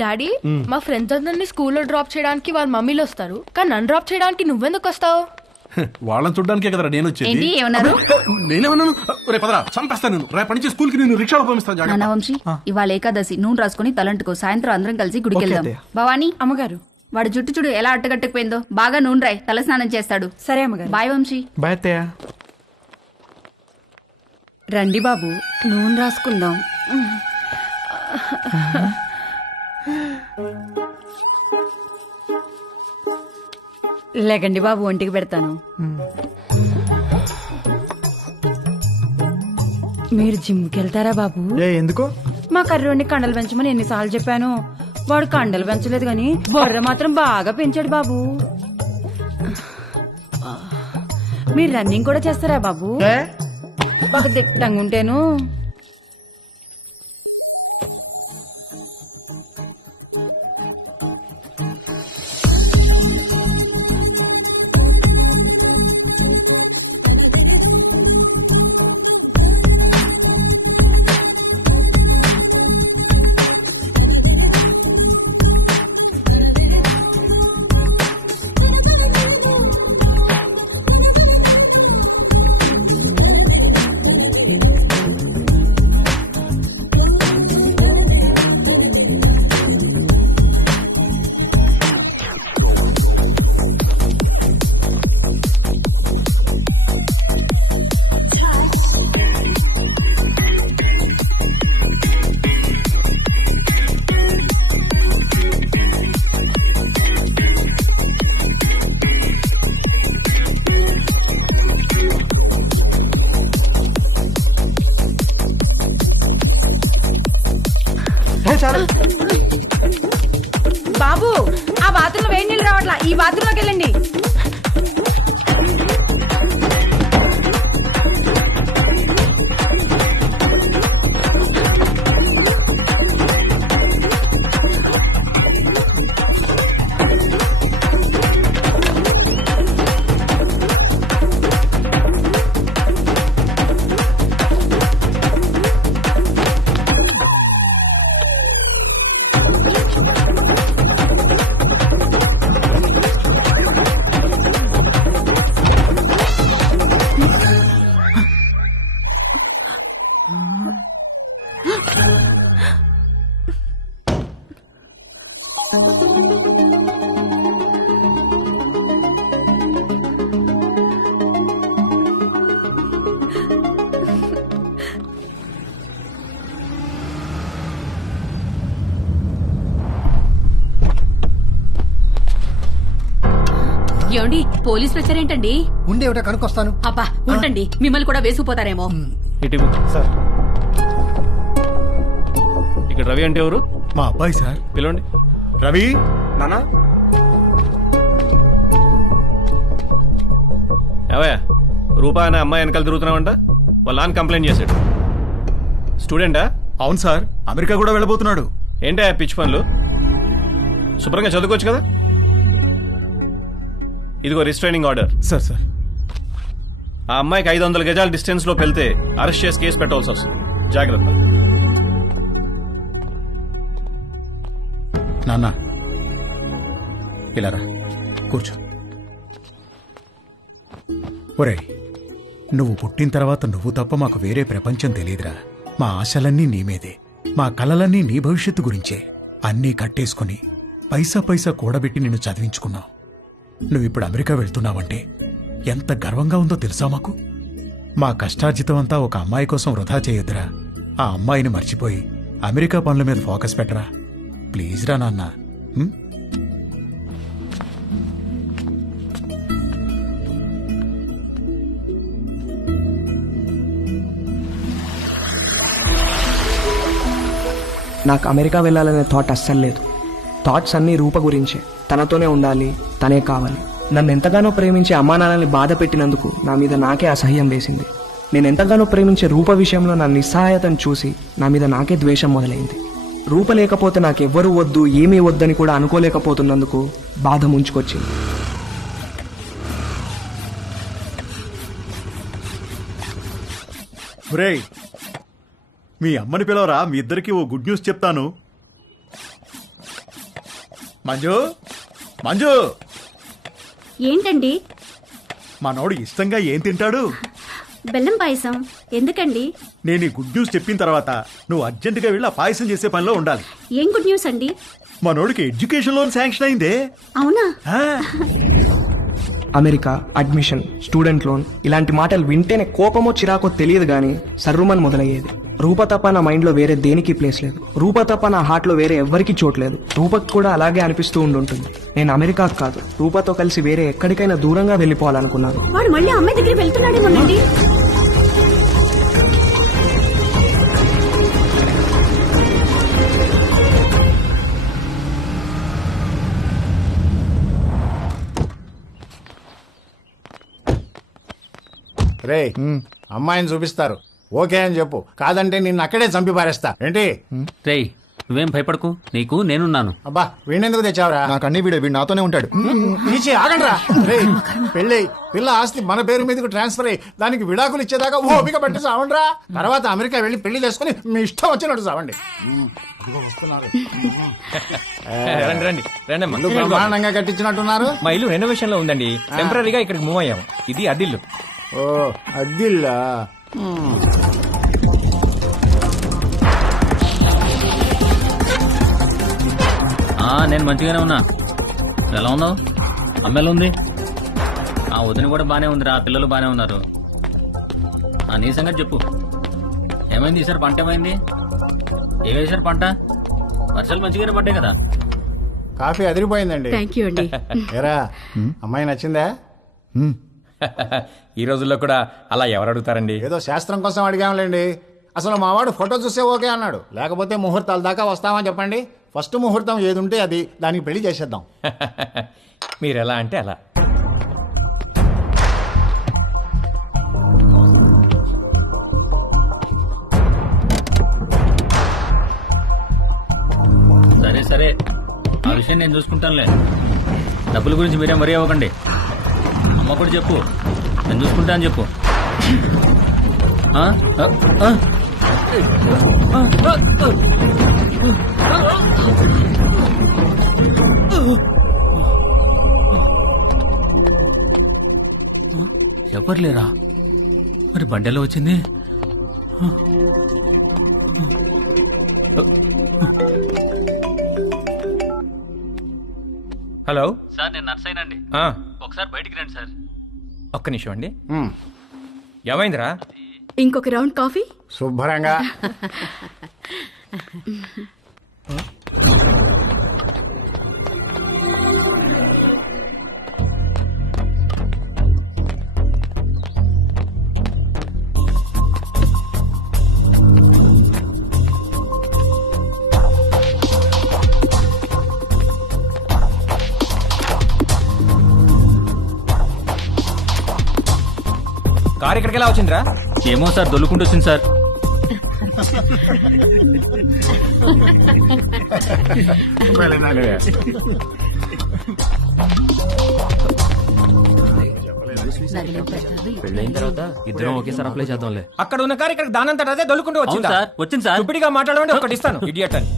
డాడీ, మా ఫ్రెండ్స్ అందరినీ స్కూల్లో డ్రాప్ చేయడానికి వాళ్ళ మమ్మీలు వస్తారు, కానీ నన్ను డ్రాప్ చేయడానికి నువ్వెందుకు వస్తావు? వాళ్ళని చూడడానికే కదరా నేను వచ్చేది. ఏంటి ఏమన్నారు? నేనేమన్నాను? రేపు పదరా, చంపేస్తాను నేను. రేపటి నుంచి స్కూల్ కి నేను రిక్షాలో పంపిస్తాను. జాగ్రత్త. నాన్న వంశీ, ఇవాళ ఏకాదశి, నూనె రాసుకుని తలంటుకో. సాయంత్రం అందరం కలిసి గుడికి ఓకే వెళ్దాం. అత్తయ్య. భవానీ, అమ్మగారు. వాడు జుట్టు చూడు ఎలా అట్టగట్టుకుపోయిందో. బాగా నూనె రాయి, తల స్నానం చేస్తాడు. సరే అమ్మగారు. బాయ్ వంశీ. బాయ్ అత్తయ్య. రండి బాబు, నూనె రాసుకుందాం. లేకండి బాబు, ఒంటికి పెడతాను. మీరు జిమ్కి వెళ్తారా బాబు? ఎందుకు? మా కర్రోడిని కండలు పెంచమని ఎన్నిసార్లు చెప్పాను. వాడు కండలు పెంచలేదు కానీ బొర్ర మాత్రం బాగా పెంచాడు బాబు. మీరు రన్నింగ్ కూడా చేస్తారా బాబు? బాగా దిట్టంగా ఉంటేను. బాబు, ఆ బాత్రూంలో వేడి నీళ్ళు రావట్లా, ఈ బాత్రూంలోకి వెళ్ళండి. ఏమండి, పోలీసులు వచ్చారేంటండి? ఉండే ఒకటే కనుక్కొస్తాను. అబ్బా ఉండండి, మిమ్మల్ని కూడా వేసుకుపోతారేమో. సార్, ఇక్కడ రవి అంటే ఎవరు? మా అబ్బాయి సార్. పిలవండి. రవి నానా, ఏవయ్యా, రూపా అనే అమ్మాయి వెనకాల తిరుగుతున్నావంట. వాళ్ళ నాన్న కంప్లైంట్ చేశాడు. స్టూడెంటా? అవును సార్, అమెరికా కూడా వెళ్ళబోతున్నాడు. ఏంటా పిచ్చి పనులు? శుభ్రంగా చదువుకోవచ్చు కదా. ఇదిగో రిస్ట్రైనింగ్ ఆర్డర్. సార్ సార్, ఆ అమ్మాయికి 500 గజాల డిస్టెన్స్ లోకి వెళ్తే అరెస్ట్ చేసి కేసు పెట్టాల్సి వస్తుంది. జాగ్రత్త. నాన్న ఇలా రా, కూర్చో. ఒరేయ్, నువ్వు పుట్టిన తర్వాత నువ్వు తప్ప మాకు వేరే ప్రపంచం తెలియదురా. మా ఆశలన్నీ నీ మీదే, మా కలలన్నీ నీ భవిష్యత్తు గురించే. అన్నీ కట్టేసుకుని పైసా పైసా కూడబెట్టి నిన్ను చదివించుకున్నావు. నువ్విప్పుడు అమెరికా వెళ్తున్నావంటే ఎంత గర్వంగా ఉందో తెలుసా మాకు. మా కష్టార్జితం అంతా ఒక అమ్మాయి కోసం వృధా చేయొద్దురా. ఆ అమ్మాయిని మర్చిపోయి అమెరికా పనుల మీద ఫోకస్ పెట్టరా. ప్లీజ్ రా నాన్న. నాకు అమెరికా వెళ్ళాలనే థాట్ అస్సలు లేదు. థాట్స్ అన్నీ రూప గురించే. తనతోనే ఉండాలి, తనే కావాలి. నన్ను ఎంతగానో ప్రేమించే అమ్మా నాన్నల్ని బాధ పెట్టినందుకు నా మీద నాకే అసహ్యం వేసింది. నేను ఎంతగానో ప్రేమించే రూప విషయంలో నా నిస్సహాయతను చూసి నా మీద నాకే ద్వేషం మొదలైంది. రూప లేకపోతే నాకెవ్వరూ వద్దు, ఏమీ వద్దని కూడా అనుకోలేకపోతున్నందుకు బాధ ముంచుకొచ్చింది. ఒరేయ్, మీ అమ్మని పిలవరా, మీ ఇద్దరికి ఓ గుడ్ న్యూస్ చెప్తాను. మంజు, మంజు. ఏంటండి? మనోడు ఇష్టంగా ఏం తింటాడు? బెల్లం పాయసం. ఎందుకండి? నేను ఈ గుడ్ న్యూస్ చెప్పిన తర్వాత నువ్వు అర్జెంటుగా వెళ్ళి ఆ పాయసం చేసే పనిలో ఉండాలి. ఏం గుడ్ న్యూస్ అండి? మనోడికి ఎడ్యుకేషన్ లోన్ శాంక్షన్ అయిందే. అవునా? అమెరికా, అడ్మిషన్, స్టూడెంట్ లోన్ ఇలాంటి మాటలు వింటేనే కోపమో చిరాకో తెలియదు కానీ సర్రుమని మొదలయ్యేది. రూప తప్ప నా మైండ్లో వేరే దేనికి ప్లేస్ లేదు. రూప తప్ప నా హార్ట్లో వేరే ఎవ్వరికి చోట్లేదు. రూపకు కూడా అలాగే అనిపిస్తూ ఉండుంటుంది. నేను అమెరికాకు కాదు, రూపతో కలిసి వేరే ఎక్కడికైనా దూరంగా వెళ్ళిపోవాలనుకున్నాను. వాడు మళ్ళీ అమ్మాయి దగ్గర వెళ్తున్నాడేమోనండి. రే అమ్మాయిని చూపిస్తారు, ఓకే అని చెప్పు. కాదంటే నిన్ను అక్కడే చంపి పారేస్తా. ఏంటి రేయ్ నువ్వేం భయపడకు, నీకు నేనున్నాను. అబ్బా వీణెందుకు తెచ్చావురా? నాకు అన్ని వీడు నాతోనే ఉంటాడు. నీచి ఆగండ్రా. రే పెళ్ళి పిల్ల ఆస్తి మన పేరు మీదకి ట్రాన్స్ఫర్ అయ్యి దానికి విడాకులు ఇచ్చేదాకా ఓపిక పట్టి సావండ్రా. తర్వాత అమెరికా వెళ్ళి పెళ్లి చేసుకుని మీ ఇష్టం వచ్చినట్టు సావండి. రండి రండి రండి అమ్మా. ఇల్లు బ్రహ్మాండంగా కట్టించినట్టున్నారు. మా ఇల్లు రెనోవేషన్ లో ఉందండి, టెంపరీగా ఇక్కడికి మూవ్ అయ్యాము. ఇది అద్దిల్లు. ఓ అద్దిల్లా? నేను మంచిగానే ఉన్నా. ఎలా ఉన్నావు? అమ్మాయిలు ఉంది, ఆ వదిన కూడా బానే ఉంది, ఆ పిల్లలు బానే ఉన్నారు. నీ సంగతి చెప్పు, ఏమైంది ఈసారి? పంట ఏమైంది? ఏ వేసారు పంట? వర్షాలు మంచిగానే పడ్డాయి కదా. కాఫీ అదిరిపోయిందండి. థ్యాంక్ యూ అండి. ఏరా అమ్మాయి నచ్చిందా? ఈ రోజుల్లో కూడా అలా ఎవరు అడుగుతారండి? ఏదో శాస్త్రం కోసం అడిగాంలేండి. అసలు మావాడు ఫోటో చూస్తే ఓకే అన్నాడు, లేకపోతే ముహూర్తాల దాకా వస్తామని చెప్పండి. ఫస్ట్ ముహూర్తం ఏది ఉంటే అది, దానికి పెళ్లి చేసేద్దాం. మీరు ఎలా అంటే అలా. సరే సరే, ఆ విషయం నేను చూసుకుంటానులే. డబ్బుల గురించి మీరే మరీ అవ్వకండి. అమ్మ కూడా చెప్పు, నేను చూసుకుంటా అని చెప్పు. ఎవరు లేరా? మరి బండెలో వచ్చింది? హలో సార్, నేను నర్సైనండి. ఒకసారి బయటికి రండి సార్. ఒక్క నిమిషం అండి. ఏమైందిరా? ఇంకొక రౌండ్ కాఫీ. శుభ్రంగా. కారు ఇక్కడికి ఎలా వచ్చిందిరా? ఏమో సార్, దొల్లుకుంటూ వచ్చింది సార్. పెళ్ళైన తర్వాత ఇద్దరం ఒకేసారి అప్లై చేద్దాంలే. అక్కడ ఉన్న కారు ఇక్కడ దానంతట అదే దొల్లుకుంటూ వచ్చింది సార్. వచ్చింది సార్. ఇప్పటిగా మాట్లాడమంటే ఒకటి ఇస్తాను, ఇడియట్ అని.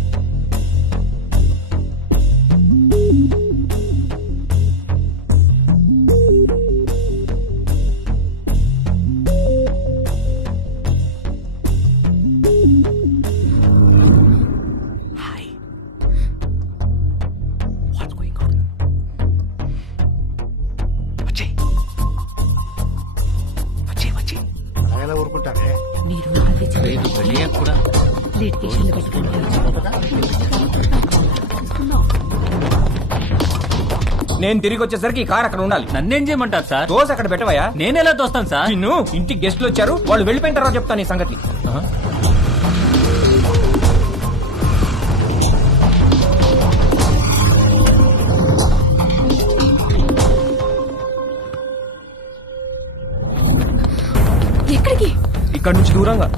ఊరుకుంటారే నేను తిరిగి వచ్చేసరికి ఈ కార్ అక్కడ ఉండాలి. నన్నేం చేయమంటారు సార్? దోశ అక్కడ పెట్టవయా? నేను ఎలా తోస్తాను సార్? నిన్ను ఇంటికి గెస్ట్లు వచ్చారు, వాళ్ళు వెళ్ళిపోయిన తర్వాత చెప్తాను ఈ సంగతి. ఎక్కడికి? ఇక్కడ నుంచి దూరంగా.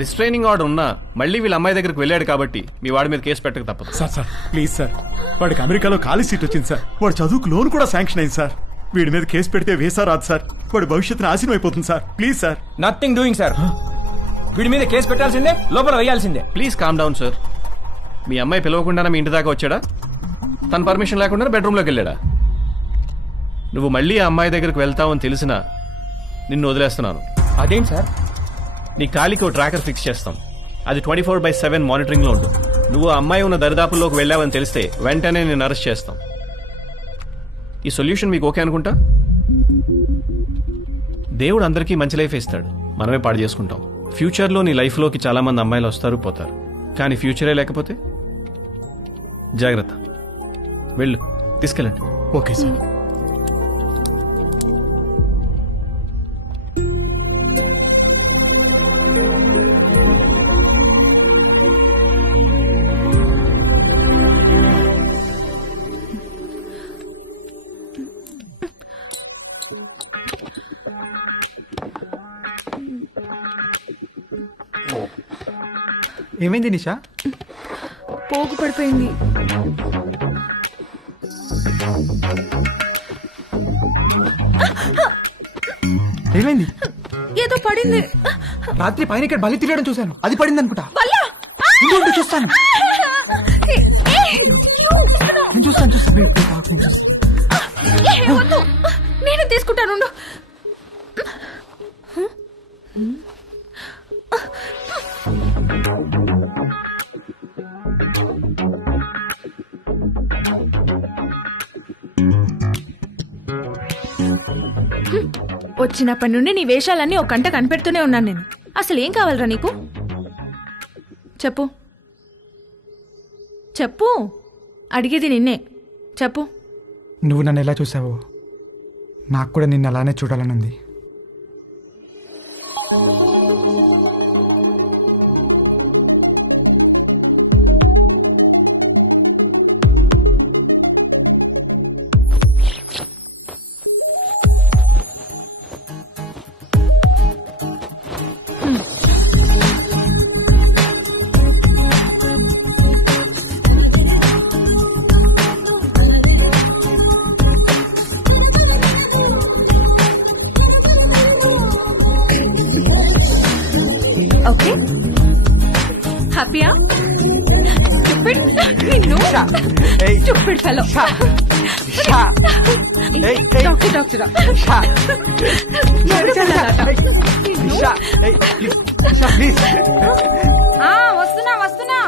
రిస్ట్రైనింగ్ ఆర్డర్ ఉన్నా మళ్ళీ వీళ్ళ అమ్మాయి దగ్గరికి వెళ్ళాడు కాబట్టి మీ వాడి మీద కేసు పెట్టక తప్పదు. సార్ ప్లీజ్ సార్, వాడికి అమెరికాలో ఖాళీ సీట్ వచ్చింది సార్. వాడు చదువుకు లోన్ కూడా శాంక్షన్ అయింది సార్. వీడి మీద కేసు పెడితే వేసా రాదు సార్. వాడి భవిష్యత్తు నాశనం అయిపోతుంది sir. Please sir. Nothing doing sir. వీడి మీద కేసు పెట్టాల్సిందే, లోపల వేయాల్సిందే. Please calm down sir. మీ అమ్మాయి పిలవకుండా మీ ఇంటి దాకా వచ్చాడా? తన పర్మిషన్ లేకుండా బెడ్రూమ్లోకి వెళ్ళాడా? నువ్వు మళ్ళీ ఆ అమ్మాయి దగ్గరికి వెళ్తావని తెలిసినా నిన్ను వదిలేస్తున్నాను. అదేంటి సార్? నీ కాలికి ఓ ట్రాకర్ ఫిక్స్ చేస్తాం. అది 24/7 మానిటరింగ్లో ఉంటుంది. నువ్వు ఆ అమ్మాయి ఉన్న దరిదాపుల్లోకి వెళ్ళావని తెలిస్తే వెంటనే నేను అరెస్ట్ చేస్తాం. ఈ సొల్యూషన్ మీకు ఓకే అనుకుంటా? దేవుడు అందరికీ మంచి లైఫ్ ఇస్తాడు, మనమే పాడు చేసుకుంటాం. ఫ్యూచర్లో నీ లైఫ్లోకి చాలా మంది అమ్మాయిలు వస్తారు పోతారు, కానీ ఫ్యూచరే లేకపోతే జాగ్రత్త. వెళ్ళు, తీసుకెళ్ళండి. Okay sir. ఏమైంది నిషా? పోగు పడిపోయింది. ఏమైంది? ఏదో పడింది. రాత్రి పైన ఇక్కడ బలి తిరగడం చూశాను, అది పడింది అనుకుంటా. చూస్తాను నేను చూస్తాను. నేను తీసుకుంటాను. వచ్చినప్పటి నుండి నీ వేషాలన్నీ ఒక గంట కనిపెడుతూనే ఉన్నాను నేను. అసలు ఏం కావాలరా నీకు? చెప్పు చెప్పు, అడిగేది నిన్నే. చెప్పు. నువ్వు నన్ను ఎలా చూసావో నాకు కూడా నిన్ను అలానే చూడాలనుంది. ఓకే, హ్యాపీయా? స్టూపిడ్ నిన్ను, స్టూపిడ్ ఫెలో. డాక్టర్ వస్తున్నా వస్తున్నా.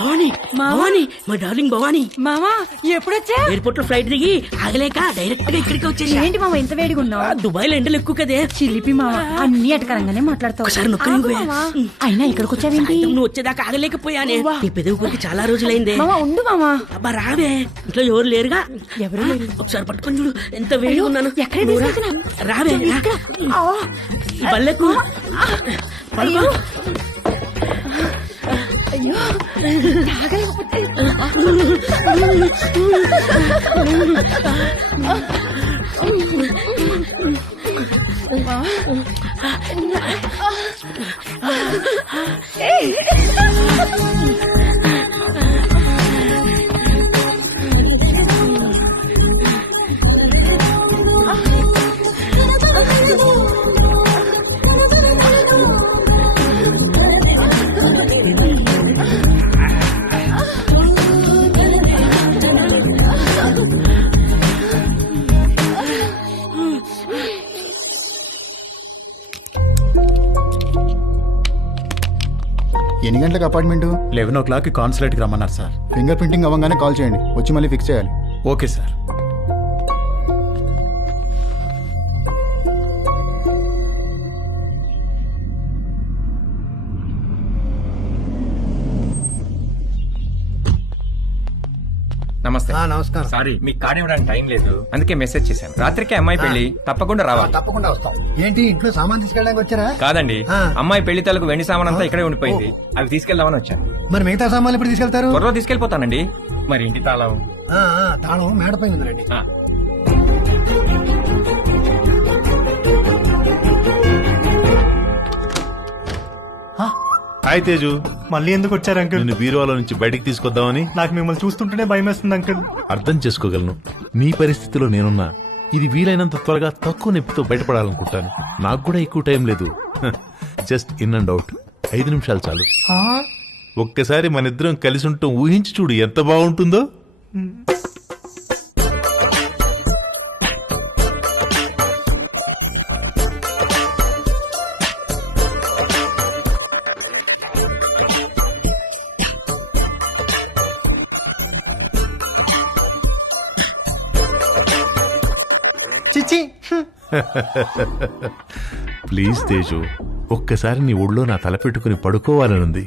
భవానీ, భవానీ, మా డార్లింగ్ భవానీ. మామా ఎప్పుడొచ్చా? ఎయిర్పోర్ట్ లో ఫ్లైట్ దిగి ఆగలేక డైరెక్ట్ గా ఇక్కడికి వచ్చేసి. ఏంటి మామ ఇంత వేడిగా ఉన్నావు? దుబాయ్ లో ఎండలు ఎక్కువ కదే. చిలిపి మామ, అన్ని అటకరంగానే మాట్లాడతావు. ఒకసారి నొక్కని అయినా ఇక్కడికి వచ్చావేంటి? నువ్వు వచ్చేదాకా ఆగలేకపోయానే. నీ పెదవి కొరికి చాలా రోజులైందే. మామ ఉండు మామా. అబ్బా రావే, ఇంట్లో ఎవరు లేరుగా? ఎవరు లేరు. ఒకసారి పట్టుకొని చూడు, ఎంత వేడిగా ఉన్నాను. ఎక్కడ రావే, ఈ బల్లెకు పడుకో. అయ్యో తాగలేకపోతే ఎన్ని గంటలకు అపార్ట్మెంట్? 11 కాన్సులేట్కి రమ్మన్నారు సార్. ఫింగర్ ప్రింటింగ్ అవ్వగానే కాల్ చేయండి, వచ్చి మళ్ళీ ఫిక్స్ చేయాలి. Okay sir. నమస్తే. నమస్కారం. సారీ, మీకు కార్డు ఇవ్వడానికి టైం లేదు, అందుకే మెసేజ్ చేశాను. రాత్రికి అమ్మాయి పెళ్లి, తప్పకుండా రావాలి. తప్పకుండా వస్తాం. ఏంటి ఇంట్లో సామాన్ తీసుకెళ్ళడానికి వచ్చారా? కాదండి, అమ్మాయి పెళ్లి తాలూకు వెండి సామాన్ అంతా ఇక్కడే ఉండిపోయింది, అవి తీసుకెళ్దామని వచ్చాను. మరి మిగతా సామాన్లు ఎప్పుడు తీసుకెళ్తారు? త్వరలో తీసుకెళ్లిపోతానండి. మరి ఇంటి తాళం? తాళం మేడపై ఉందండి. హాయ్ తేజు, మళ్ళీ ఎందుకు వచ్చారు అంకుల్? నిన్ను బీరువాలో నుంచి బయటికి తీసుకొద్దామని. నాకు మిమ్మల్ని చూస్తుంటేనే భయం వేస్తుంది అంకుల్. అర్థం చేసుకోగలను, నీ పరిస్థితిలో నేనున్నా. ఇది వీలైనంత త్వరగా తక్కువ నొప్పితో బయటపడాలనుకుంటాను. నాకు కూడా ఎక్కువ టైం లేదు, జస్ట్ ఇన్ అండ్ అవుట్. 5 నిమిషాలు చాలు. ఒక్కసారి మన ఇద్దరం కలిసి ఉంటాం ఊహించి చూడు ఎంత బాగుంటుందో. చిచి ప్లీజ్ తేజు, ఒక్కసారి నీ ఒళ్ళో నా తల పెట్టుకుని పడుకోవాలనుంది.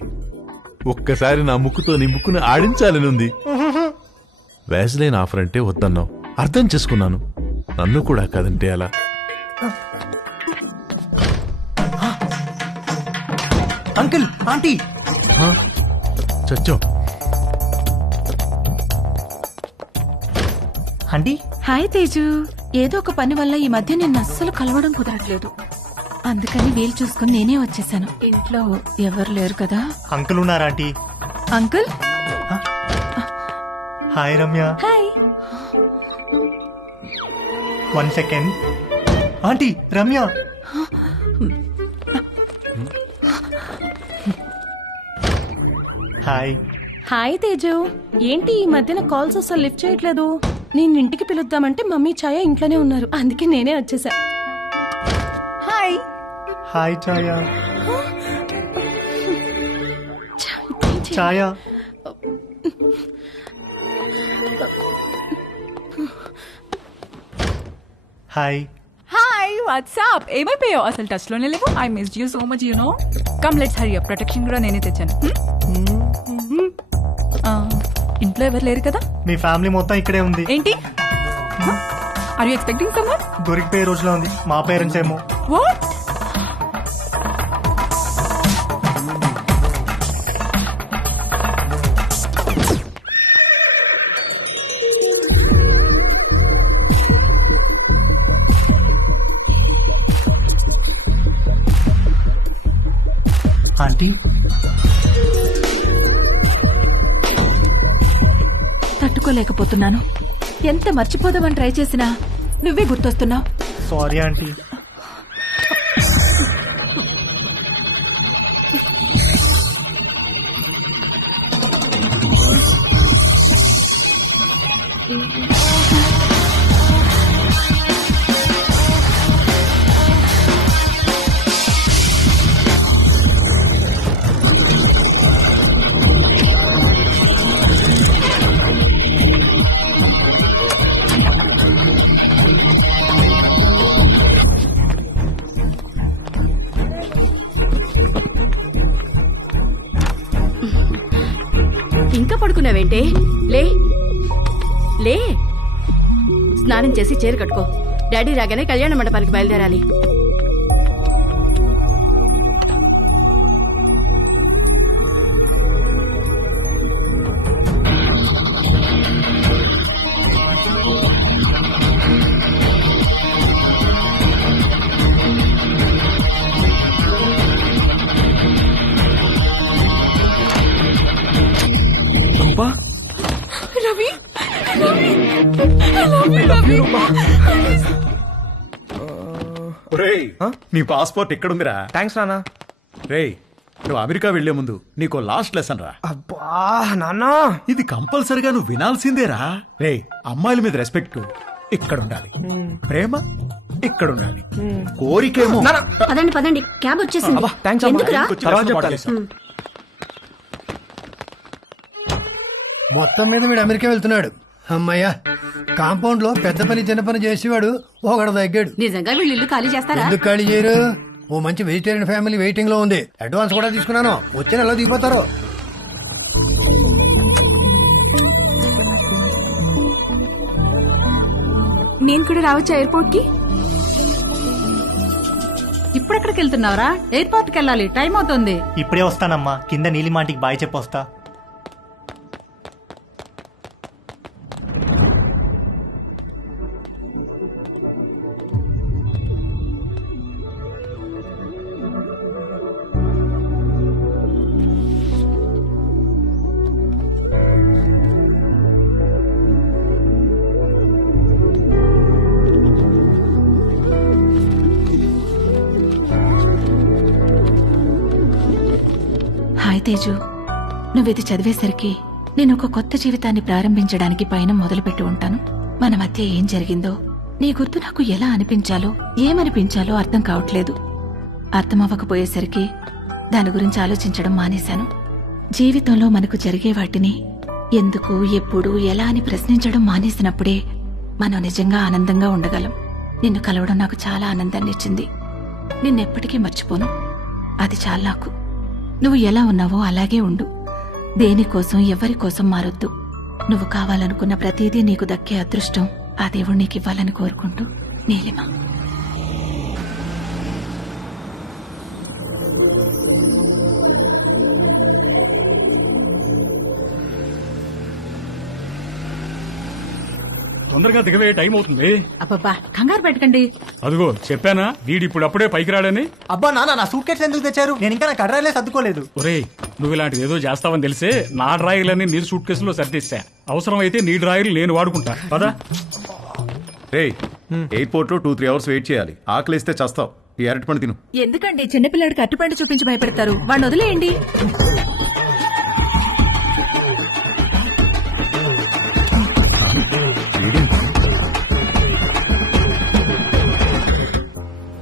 ఒక్కసారి నా ముక్కుతో నీ ముక్కుని ఆడించాలనుంది. వ్యాజ్లైన్ ఆఫర్ అంటే వద్దన్నావు, అర్థం చేసుకున్నాను. నన్ను కూడా కాదంటే అలా. అంకుల్ ఆంటీ చచ్చో. Aunty hi Teju. ఏదో ఒక పని వల్ల ఈ మధ్య నిన్ను అస్సలు కలవడం కుదరట్లేదు. అందుకని వీలు చూసుకుని నేనే వచ్చేసాను. ఇంట్లో ఎవరు లేరు కదా? అంకుల్ ఉన్నారా aunty? Uncle hi Ramya. Hi. 1 second. Aunty Ramya. Hi. Hi Teju. ఏంటి ఈ మధ్యన కాల్స్ అసలు లిఫ్ట్ చేయట్లేదు? నేను ఇంటికి పిలుద్దామంటే మమ్మీ ఛాయ ఇంట్లోనే ఉన్నారు, అందుకే నేనే వచ్చేసా. Hi. Hi Chaya. Chaya. Hi. Hi what's up. ఏమైపోయావు? అసలు టచ్ లోనే లేవు. I missed you so much you know. Come let's hurry up. Protection కూడా నేనే తెచ్చాను. ఇంట్లో ఎవరు లేరు కదా? మీ ఫ్యామిలీ మొత్తం ఇక్కడే ఉంది. ఏంటి? Are you expecting someone? దొరికిపోయే రోజులో ఉంది. మా పేరెంట్స్ ఏమో. వాట్? ఆంటీ తట్టుకోలేకపోతున్నాను. ఎంత మర్చిపోదామని ట్రై చేసినా నువ్వే గుర్తొస్తున్నావు. Sorry aunty. ఇంకా పడుకున్నావేంటే? లే లే, స్నానం చేసి చీర కట్టుకో. డాడీ రాగానే కళ్యాణ మండపానికి బయలుదేరాలి. రవి, ఒరేయ్, నీ పాస్పోర్ట్ ఎక్కడుందిరా? థ్యాంక్స్ నాన్న. రేయ్, నువ్వు అమెరికా వెళ్లే ముందు నీకు లాస్ట్ లెసన్ రా. అబ్బా నాన్న, ఇది కంపల్సరిగా నువ్వు వినాల్సిందేరా. రేయ్, అమ్మాయిల మీద రెస్పెక్ట్ ఇక్కడ ఉండాలి, ప్రేమ ఇక్కడ ఉండాలి, కోరికేమో. పదండి పదండి, క్యాబ్ వచ్చేసింది. ఎందుకురా? మొత్తం మీద వీడు అమెరికా వెళ్తున్నాడు. అమ్మయ్యా, కాంపౌండ్ లో పెద్ద పని చిన్న పని చేసేవాడు ఒకడు తగ్గాడు. నిజంగా వీళ్ళు ఇల్లు ఖాళీ చేస్తారా? ఎందుకు ఖాళీ చేయరు? ఓ మంచి వెజిటేరియన్ ఫ్యామిలీ వెయిటింగ్ లో ఉంది. అడ్వాన్స్ కూడా తీసుకున్నాను. వచ్చే నెలలో దిగిపోతారు. నేను కూడా రావచ్చా ఎయిర్పోర్ట్ కి? ఇప్పుడెక్కడికి వెళ్తున్నావురా? ఎయిర్పోర్ట్ కి వెళ్ళాలి, టైం అవుతుంది. ఇప్పుడే వస్తానమ్మా. కింద నీలిమాంటికి బాయ్ చెప్పొస్తా. తేజు, నువ్విది చదివేసరికి నేను ఒక కొత్త జీవితాన్ని ప్రారంభించడానికి పైన మొదలుపెట్టి ఉంటాను. మన మధ్య ఏం జరిగిందో నీ గుర్తు నాకు ఎలా అనిపించాలో ఏమనిపించాలో అర్థం కావట్లేదు. అర్థమవ్వకపోయేసరికి దాని గురించి ఆలోచించడం మానేశాను. జీవితంలో మనకు జరిగే వాటిని ఎందుకు, ఎప్పుడు, ఎలా అని ప్రశ్నించడం మానేసినప్పుడే మనం నిజంగా ఆనందంగా ఉండగలం. నిన్ను కలవడం నాకు చాలా ఆనందాన్ని ఇచ్చింది. నిన్నెప్పటికీ మర్చిపోను. అది చాలా నాకు. నువ్వు ఎలా ఉన్నావో అలాగే ఉండు. దేనికోసం ఎవరి కోసం మారొద్దు. నువ్వు కావాలనుకున్న ప్రతిదీ నీకు దక్కే అదృష్టం ఆ దేవుడు నీకు ఇవ్వాలని కోరుకుంటూ, నీలిమ. తొందరగా దిగవే, టైం అవుతుంది. అబ్బబ్బా కంగారు పెట్టకండి. అదిగో చెప్పానా వీడి ఇప్పుడు అప్పుడే పైకి రాడని. అబ్బా నాన్న, నా సూట్ కేసు ఎందుకు తెచ్చారు? నేను ఇంకా నా కడ్రాయిలే సర్దుకోలేదు. ఒరేయ్, నువ్వు ఇలాంటిది ఏదో చేస్తావని తెలిసే నా డ్రాయర్లన్నీ నీ సూట్ కేసులో సర్దిస్తా. అవసరం అయితే నీ డ్రాయర్లు నేను వాడుకుంటా పదా. రే, ఎయిర్పోర్ట్ లో 2-3 అవర్స్ వెయిట్ చేయాలి. ఆకలిస్తే చస్తావు. ఈ అరటిపండు తిను. ఎందుకండి చిన్నపిల్లాడికి అట్టుపండు చూపించి భయపెడతారు? వాడిని వదిలేయండి.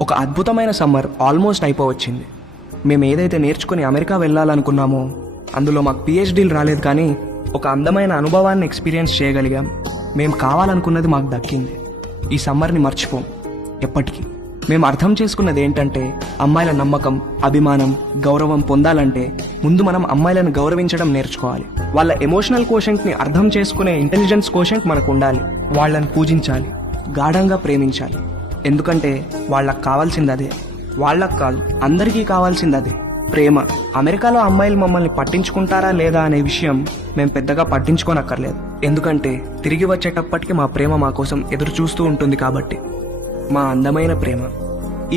ఒక అద్భుతమైన సమ్మర్ ఆల్మోస్ట్ అయిపోవచ్చింది. మేము ఏదైతే నేర్చుకుని అమెరికా వెళ్ళాలనుకున్నామో అందులో మాకు పిహెచ్డీలు రాలేదు, కానీ ఒక అందమైన అనుభవాన్ని ఎక్స్పీరియన్స్ చేయగలిగాం. మేము కావాలనుకున్నది మాకు దక్కింది. ఈ సమ్మర్ని మర్చిపోం ఎప్పటికీ. మేము అర్థం చేసుకున్నది ఏంటంటే, అమ్మాయిల నమ్మకం, అభిమానం, గౌరవం పొందాలంటే ముందు మనం అమ్మాయిలను గౌరవించడం నేర్చుకోవాలి. వాళ్ళ ఎమోషనల్ కోషెంట్ని అర్థం చేసుకునే ఇంటెలిజెన్స్ కోషెంట్ మనకు ఉండాలి. వాళ్ళని పూజించాలి, గాఢంగా ప్రేమించాలి. ఎందుకంటే వాళ్ళకు కావాల్సింది అదే. వాళ్ళకు కాదు, అందరికీ కావాల్సింది అదే, ప్రేమ. అమెరికాలో అమ్మాయిలు మమ్మల్ని పట్టించుకుంటారా లేదా అనే విషయం మేము పెద్దగా పట్టించుకోనక్కర్లేదు. ఎందుకంటే తిరిగి వచ్చేటప్పటికి మా ప్రేమ మా కోసం ఎదురు చూస్తూ ఉంటుంది కాబట్టి. మా అందమైన ప్రేమ.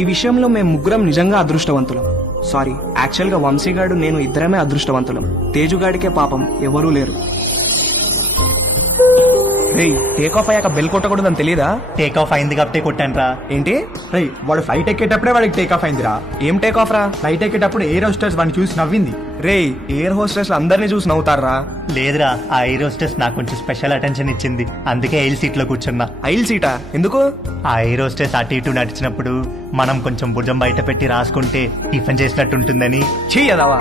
ఈ విషయంలో మేము ముగ్గురం నిజంగా అదృష్టవంతులం. సారీ, యాక్చువల్గా వంశీగాడు నేను ఇద్దరమే అదృష్టవంతులం. తేజుగాడికే పాపం ఎవరూ లేరు. రేయ్, టేక్ ఆఫ్ అయ్యాక బెల్ కొట్టకూడదని తెలీదా? టేక్ ఆఫ్ అయింది కాబట్టి కొట్టాను రా. ఏంటి? రేయ్, వాడు ఫ్లైట్ ఎక్కేటప్పుడే వాడికి టేక్ ఆఫ్ అయిందిరా. ఏం టేక్ ఆఫ్ రా? ఫ్లైట్ ఎక్కేటప్పుడు ఎయిర్ హోస్టెస్ వాడిని చూసి నవ్వింది. రేయ్, ఎయిర్ హోస్టెస్ అందరినీ చూసి నవ్వుతారా? లేదురా, ఆ ఎయిర్ హోస్టెస్ నాకు కొంచెం స్పెషల్ అటెన్షన్ ఇచ్చింది. అందుకే ఐల్ సీట్ లో కూర్చున్నా. ఐల్ సీటా? ఎందుకు? ఆ ఎయిర్ హోస్టెస్ అటు ఇటు నడిచినప్పుడు మనం కొంచెం భుజం బయట పెట్టి రాసుకుంటే టిఫిన్ చేసినట్టు ఉంటుందని. చెయ్యదావా?